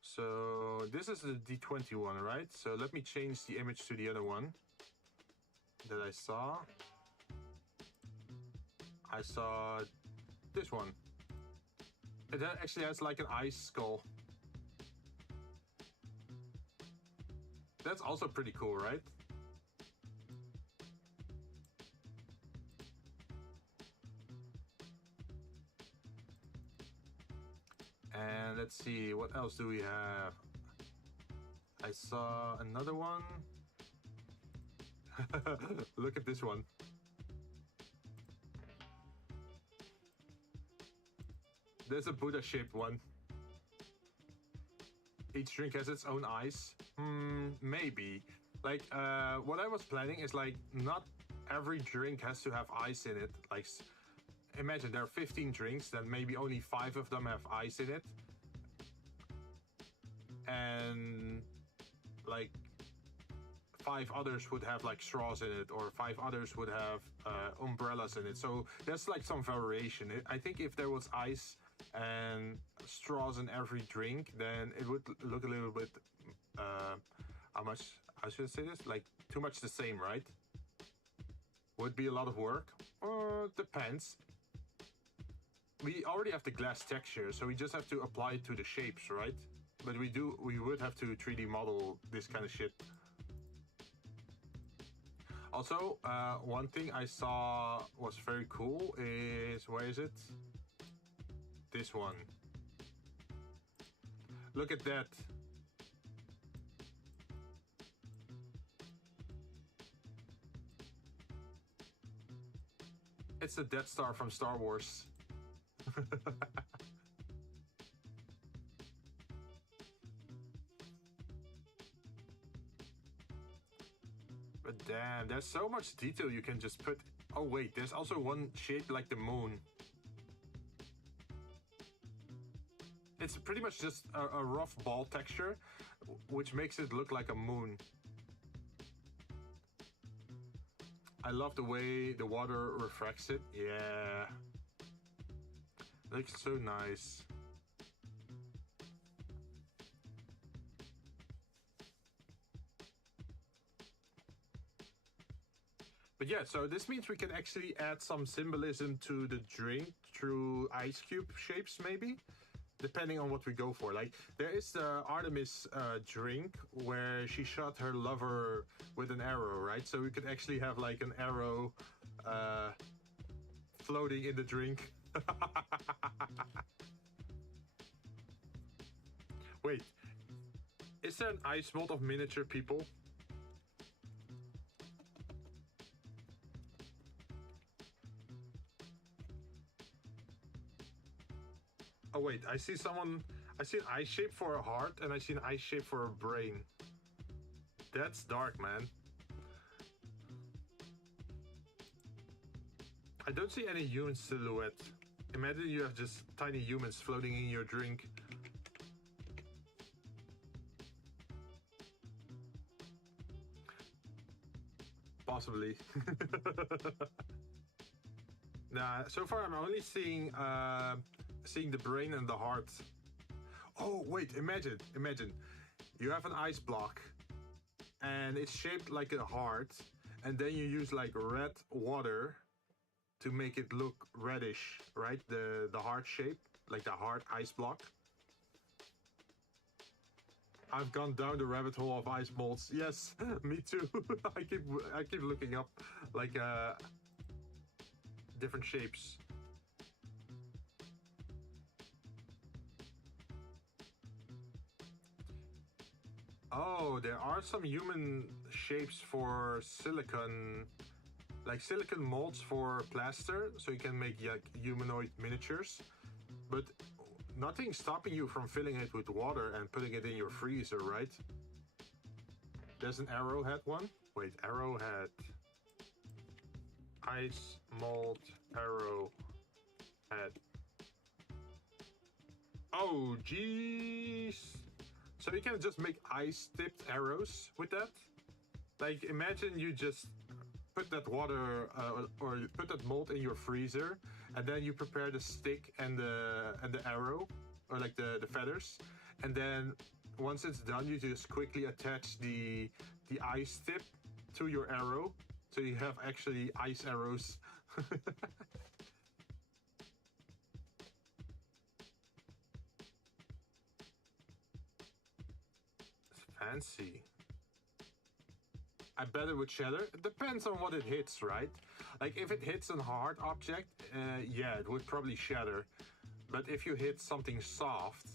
So this is the D20 one, right? So let me change the image to the other one that I saw. I saw this one. It actually has like an ice skull. That's also pretty cool, right? And let's see, what else do we have? I saw another one. Look at this one. There's a Buddha-shaped one. Each drink has its own ice. Maybe. Like, what I was planning is like, not every drink has to have ice in it. Like, imagine there are 15 drinks, then maybe only 5 of them have ice in it. And like 5 others would have like straws in it, or 5 others would have umbrellas in it. So there's like some variation. I think if there was ice and straws in every drink, then it would look a little bit, how should I say this? Like too much the same, right? Would be a lot of work. Depends. We already have the glass texture, so we just have to apply it to the shapes, right? But we would have to 3D model this kind of shit. Also, one thing I saw was very cool is, where is it? This one. Look at that. It's the Death Star from Star Wars. But damn, there's so much detail you can just put. Oh wait, there's also one shape like the moon. It's pretty much just a rough ball texture, which makes it look like a moon. I love the way the water refracts it. Yeah. Looks so nice. But yeah, so this means we can actually add some symbolism to the drink through ice cube shapes, maybe? Depending on what we go for. Like, there is the Artemis drink where she shot her lover with an arrow, right? So we could actually have like an arrow floating in the drink. Wait, is there an ice mold of miniature people? Oh wait, I see an ice shape for a heart and I see an ice shape for a brain. That's dark, man. I don't see any human silhouette. Imagine you have just tiny humans floating in your drink. Possibly. Nah, so far I'm only seeing the brain and the heart. Oh wait, imagine you have an ice block and it's shaped like a heart, and then you use like red water to make it look reddish, right? The heart shape, like the heart ice block. I've gone down the rabbit hole of ice molds. Yes, me too. I keep looking up like different shapes. Oh, there are some human shapes for silicon, like silicon molds for plaster, so you can make like humanoid miniatures, but nothing's stopping you from filling it with water and putting it in your freezer, right? There's an arrowhead one. Wait, arrowhead. Ice mold arrowhead. Oh, jeez. So you can just make ice-tipped arrows with that? Like, imagine you just put that water or put that mold in your freezer, and then you prepare the stick and the arrow, or like the feathers, and then once it's done, you just quickly attach the ice tip to your arrow, so you have actually ice arrows. Fancy. I bet it would shatter. It depends on what it hits, right? Like if it hits a hard object, yeah, it would probably shatter. But if you hit something soft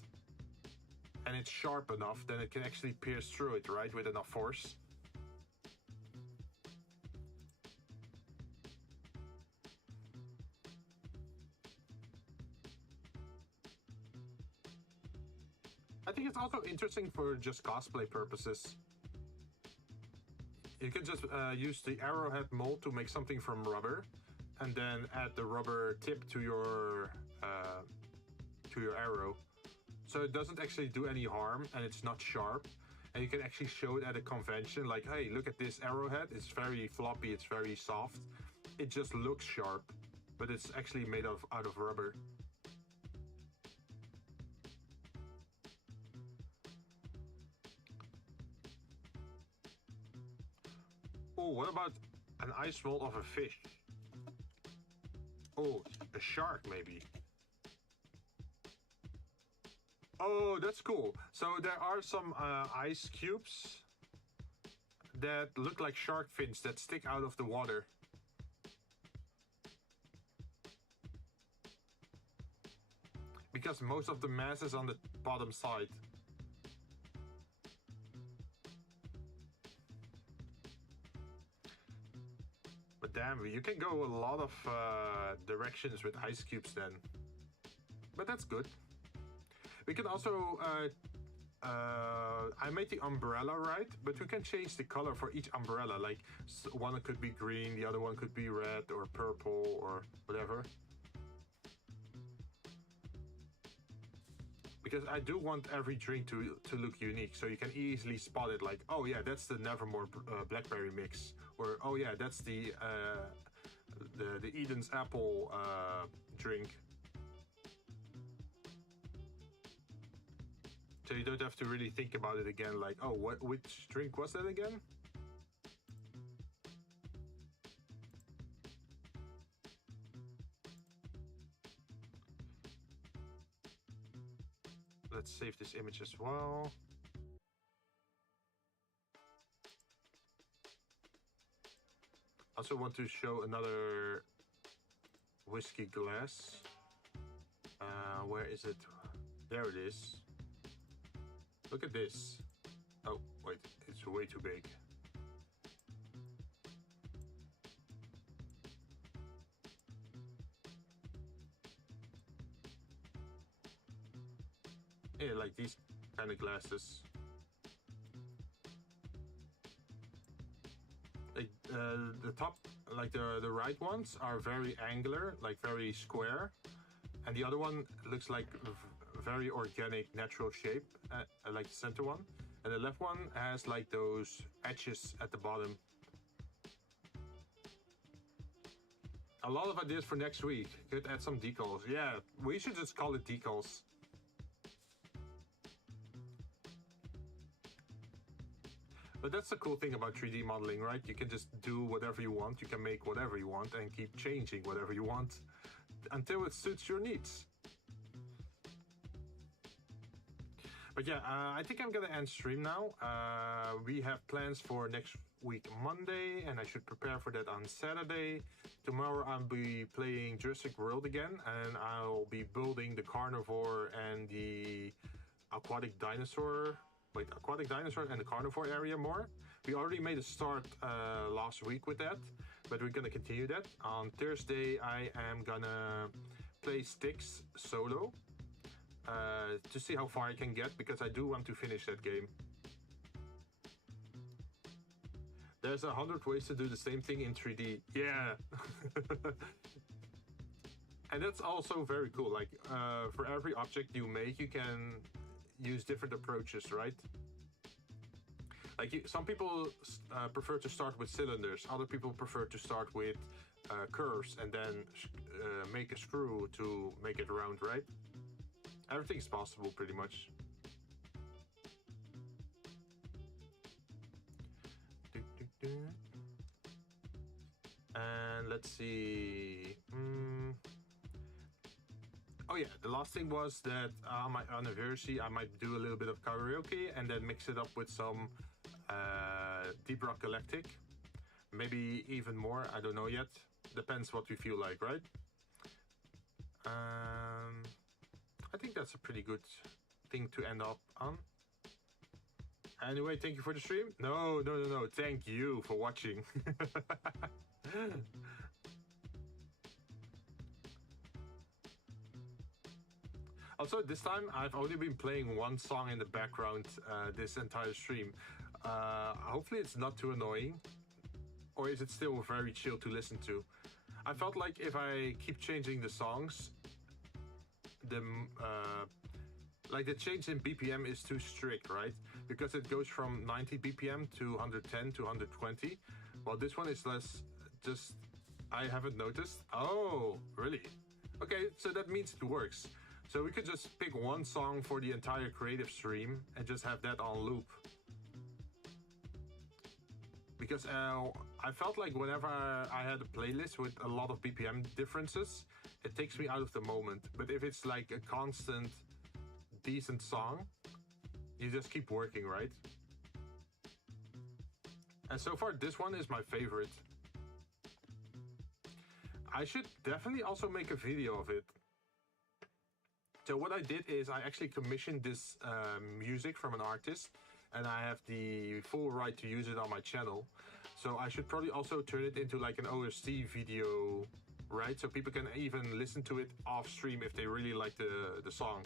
and it's sharp enough, then it can actually pierce through it, right? With enough force. I think it's also interesting for just cosplay purposes. You can just use the arrowhead mold to make something from rubber, and then add the rubber tip to your arrow, so it doesn't actually do any harm and it's not sharp. And you can actually show it at a convention, like, hey, look at this arrowhead. It's very floppy. It's very soft. It just looks sharp, but it's actually made out of rubber. Oh, what about an ice mold of a fish? Oh, a shark maybe. Oh, that's cool. So there are some ice cubes that look like shark fins that stick out of the water. Because most of the mass is on the bottom side. damn, you can go a lot of directions with ice cubes then. But that's good. We can also, I made the umbrella right, but we can change the color for each umbrella. Like one could be green, the other one could be red or purple or whatever. Because I do want every drink to look unique, so you can easily spot it. Like, oh yeah, that's the Nevermore blackberry mix, or oh yeah, that's the Eden's apple drink. So you don't have to really think about it again. Like, oh, which drink was that again? Let's save this image as well. Also want to show another whiskey glass. Where is it? There it is. Look at this. Oh, wait, it's way too big. Yeah, like these kind of glasses. Like the top, like the right ones are very angular, like very square, and the other one looks like very organic, natural shape, like the center one, and the left one has like those edges at the bottom. A lot of ideas for next week. Could add some decals. Yeah, we should just call it decals. But that's the cool thing about 3D modeling, right? You can just do whatever you want, you can make whatever you want, and keep changing whatever you want until it suits your needs. But yeah, I think I'm gonna end stream now. We have plans for next week Monday, and I should prepare for that on Saturday. Tomorrow I'll be playing Jurassic World again, and I'll be building the carnivore and the aquatic dinosaur and the carnivore area more. We already made a start last week with that, but we're gonna continue that. On Thursday I am gonna play Sticks solo to see how far I can get, because I do want to finish that game. There's 100 ways to do the same thing in 3D. Yeah. And that's also very cool. Like for every object you make, you can use different approaches, right? Like some people prefer to start with cylinders, other people prefer to start with curves and then make a screw to make it round, right? Everything's possible pretty much. And let's see. Oh yeah, the last thing was that on my anniversary I might do a little bit of karaoke and then mix it up with some Deep Rock Galactic. Maybe even more, I don't know yet. Depends what we feel like, right? I think that's a pretty good thing to end up on. Anyway, thank you for the stream. No. Thank you for watching. Also, this time I've only been playing one song in the background this entire stream. Hopefully it's not too annoying. Or is it still very chill to listen to? I felt like if I keep changing the songs, the change in BPM is too strict, right? Because it goes from 90 BPM to 110 to 120. Well, this one is less, just, I haven't noticed. Oh, really? Okay, so that means it works. So we could just pick one song for the entire creative stream and just have that on loop. Because I felt like whenever I had a playlist with a lot of BPM differences, it takes me out of the moment. But if it's like a constant, decent song, you just keep working, right? And so far, this one is my favorite. I should definitely also make a video of it. So what I did is I actually commissioned this music from an artist and I have the full right to use it on my channel. So I should probably also turn it into like an OST video, right? So people can even listen to it off stream if they really like the song.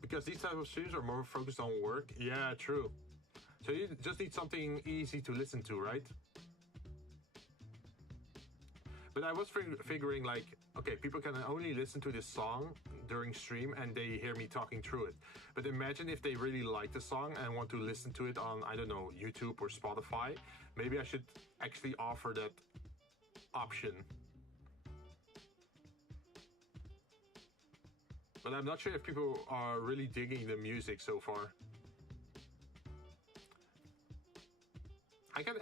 Because these type of streams are more focused on work. Yeah, true. So you just need something easy to listen to, right? But I was figuring like, okay, people can only listen to this song during stream and they hear me talking through it. But imagine if they really like the song and want to listen to it on, I don't know, YouTube or Spotify. Maybe I should actually offer that option. But I'm not sure if people are really digging the music so far. I can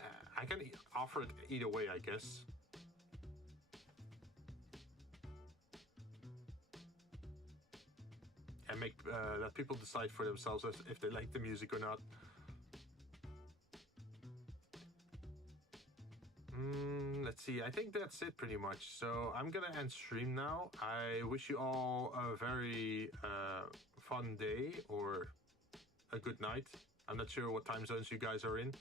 offer it either way, I guess. And make let people decide for themselves if they like the music or not. Let's see, I think that's it pretty much. So I'm gonna end stream now. I wish you all a very fun day or a good night. I'm not sure what time zones you guys are in.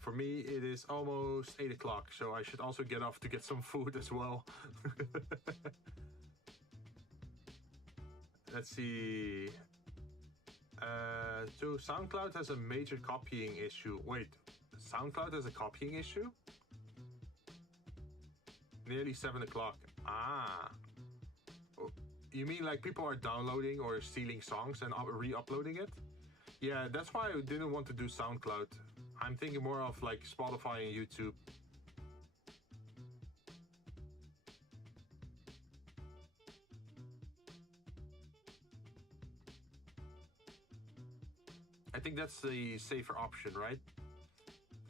For me, it is almost 8 o'clock, so I should also get off to get some food as well. Let's see. So SoundCloud has a major copying issue. Wait, SoundCloud has a copying issue? Nearly 7 o'clock. Ah. You mean like people are downloading or stealing songs and re-uploading it? Yeah, that's why I didn't want to do SoundCloud. I'm thinking more of like Spotify and YouTube. I think that's the safer option, right?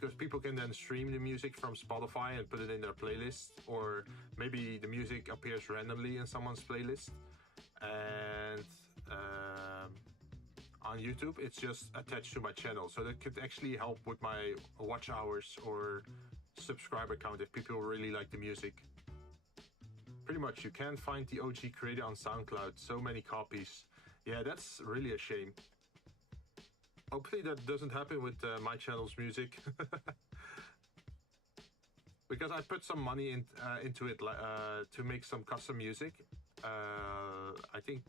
Because people can then stream the music from Spotify and put it in their playlist, or maybe the music appears randomly in someone's playlist. And on YouTube, it's just attached to my channel. So that could actually help with my watch hours or subscriber count if people really like the music. Pretty much, you can't find the OG creator on SoundCloud. So many copies. Yeah, that's really a shame. Hopefully that doesn't happen with my channel's music. Because I put some money into it to make some custom music. I think,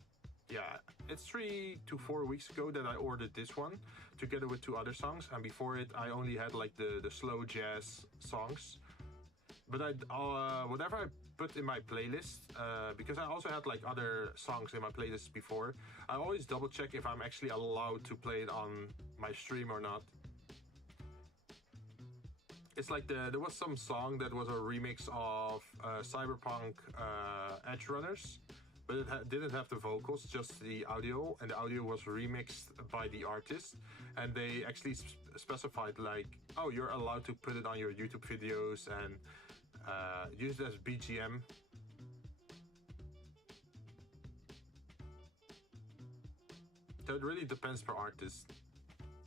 yeah, it's 3 to 4 weeks ago that I ordered this one together with 2 other songs. And before it, I only had like the slow jazz songs. But whatever I put in my playlist, because I also had like other songs in my playlist before, I always double check if I'm actually allowed to play it on my stream or not. It's like there was some song that was a remix of Cyberpunk Edge Runners, but it didn't have the vocals, just the audio, and the audio was remixed by the artist, and they actually specified like, oh, you're allowed to put it on your YouTube videos and use it as BGM. So it really depends per artist.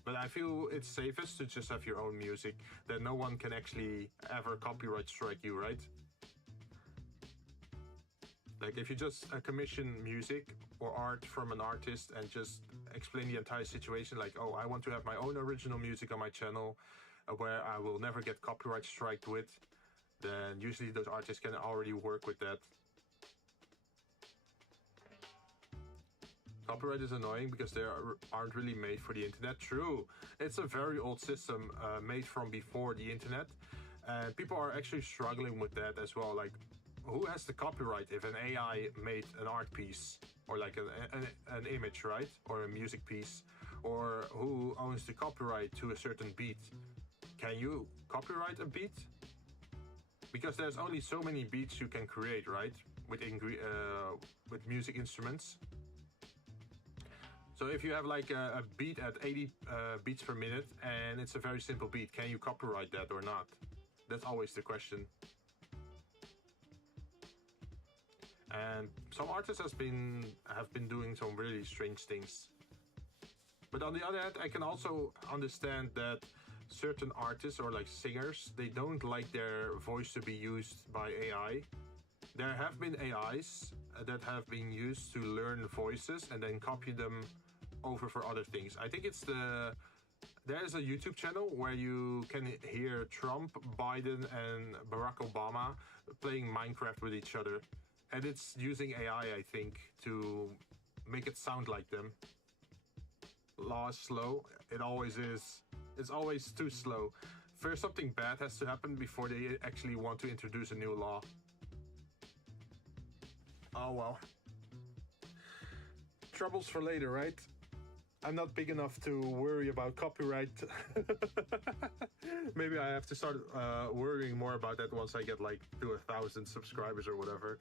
But I feel it's safest to just have your own music, that no one can actually ever copyright strike you, right? Like if you just commission music or art from an artist and just explain the entire situation, like, oh, I want to have my own original music on my channel where I will never get copyright striked with, then usually those artists can already work with that. Copyright is annoying because they aren't really made for the internet. True, it's a very old system made from before the internet, and people are actually struggling with that as well. Like, who has the copyright if an AI made an art piece or like an image, right? Or a music piece? Or who owns the copyright to a certain beat? Can you copyright a beat? Because there's only so many beats you can create, right? With music instruments. So if you have like a beat at 80 beats per minute and it's a very simple beat, can you copyright that or not? That's always the question. And some artists have been doing some really strange things. But on the other hand, I can also understand that certain artists or like singers, they don't like their voice to be used by AI. There have been AIs that have been used to learn voices and then copy them over for other things. I think it's there's a YouTube channel where you can hear Trump, Biden, and Barack Obama playing Minecraft with each other. And it's using AI, I think, to make it sound like them. Law is slow. It always is. It's always too slow. First, something bad has to happen before they actually want to introduce a new law. Oh well. Troubles for later, right? I'm not big enough to worry about copyright. Maybe I have to start worrying more about that once I get like to 1,000 subscribers or whatever.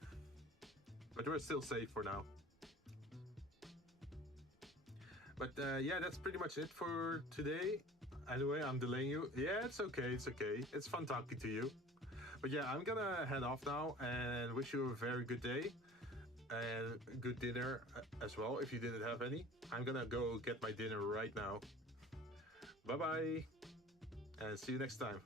But we're still safe for now. But yeah, that's pretty much it for today. Anyway, I'm delaying you. Yeah, it's okay, it's okay. It's fun talking to you. But yeah, I'm gonna head off now and wish you a very good day. And good dinner as well, if you didn't have any. I'm gonna go get my dinner right now. Bye-bye, and see you next time.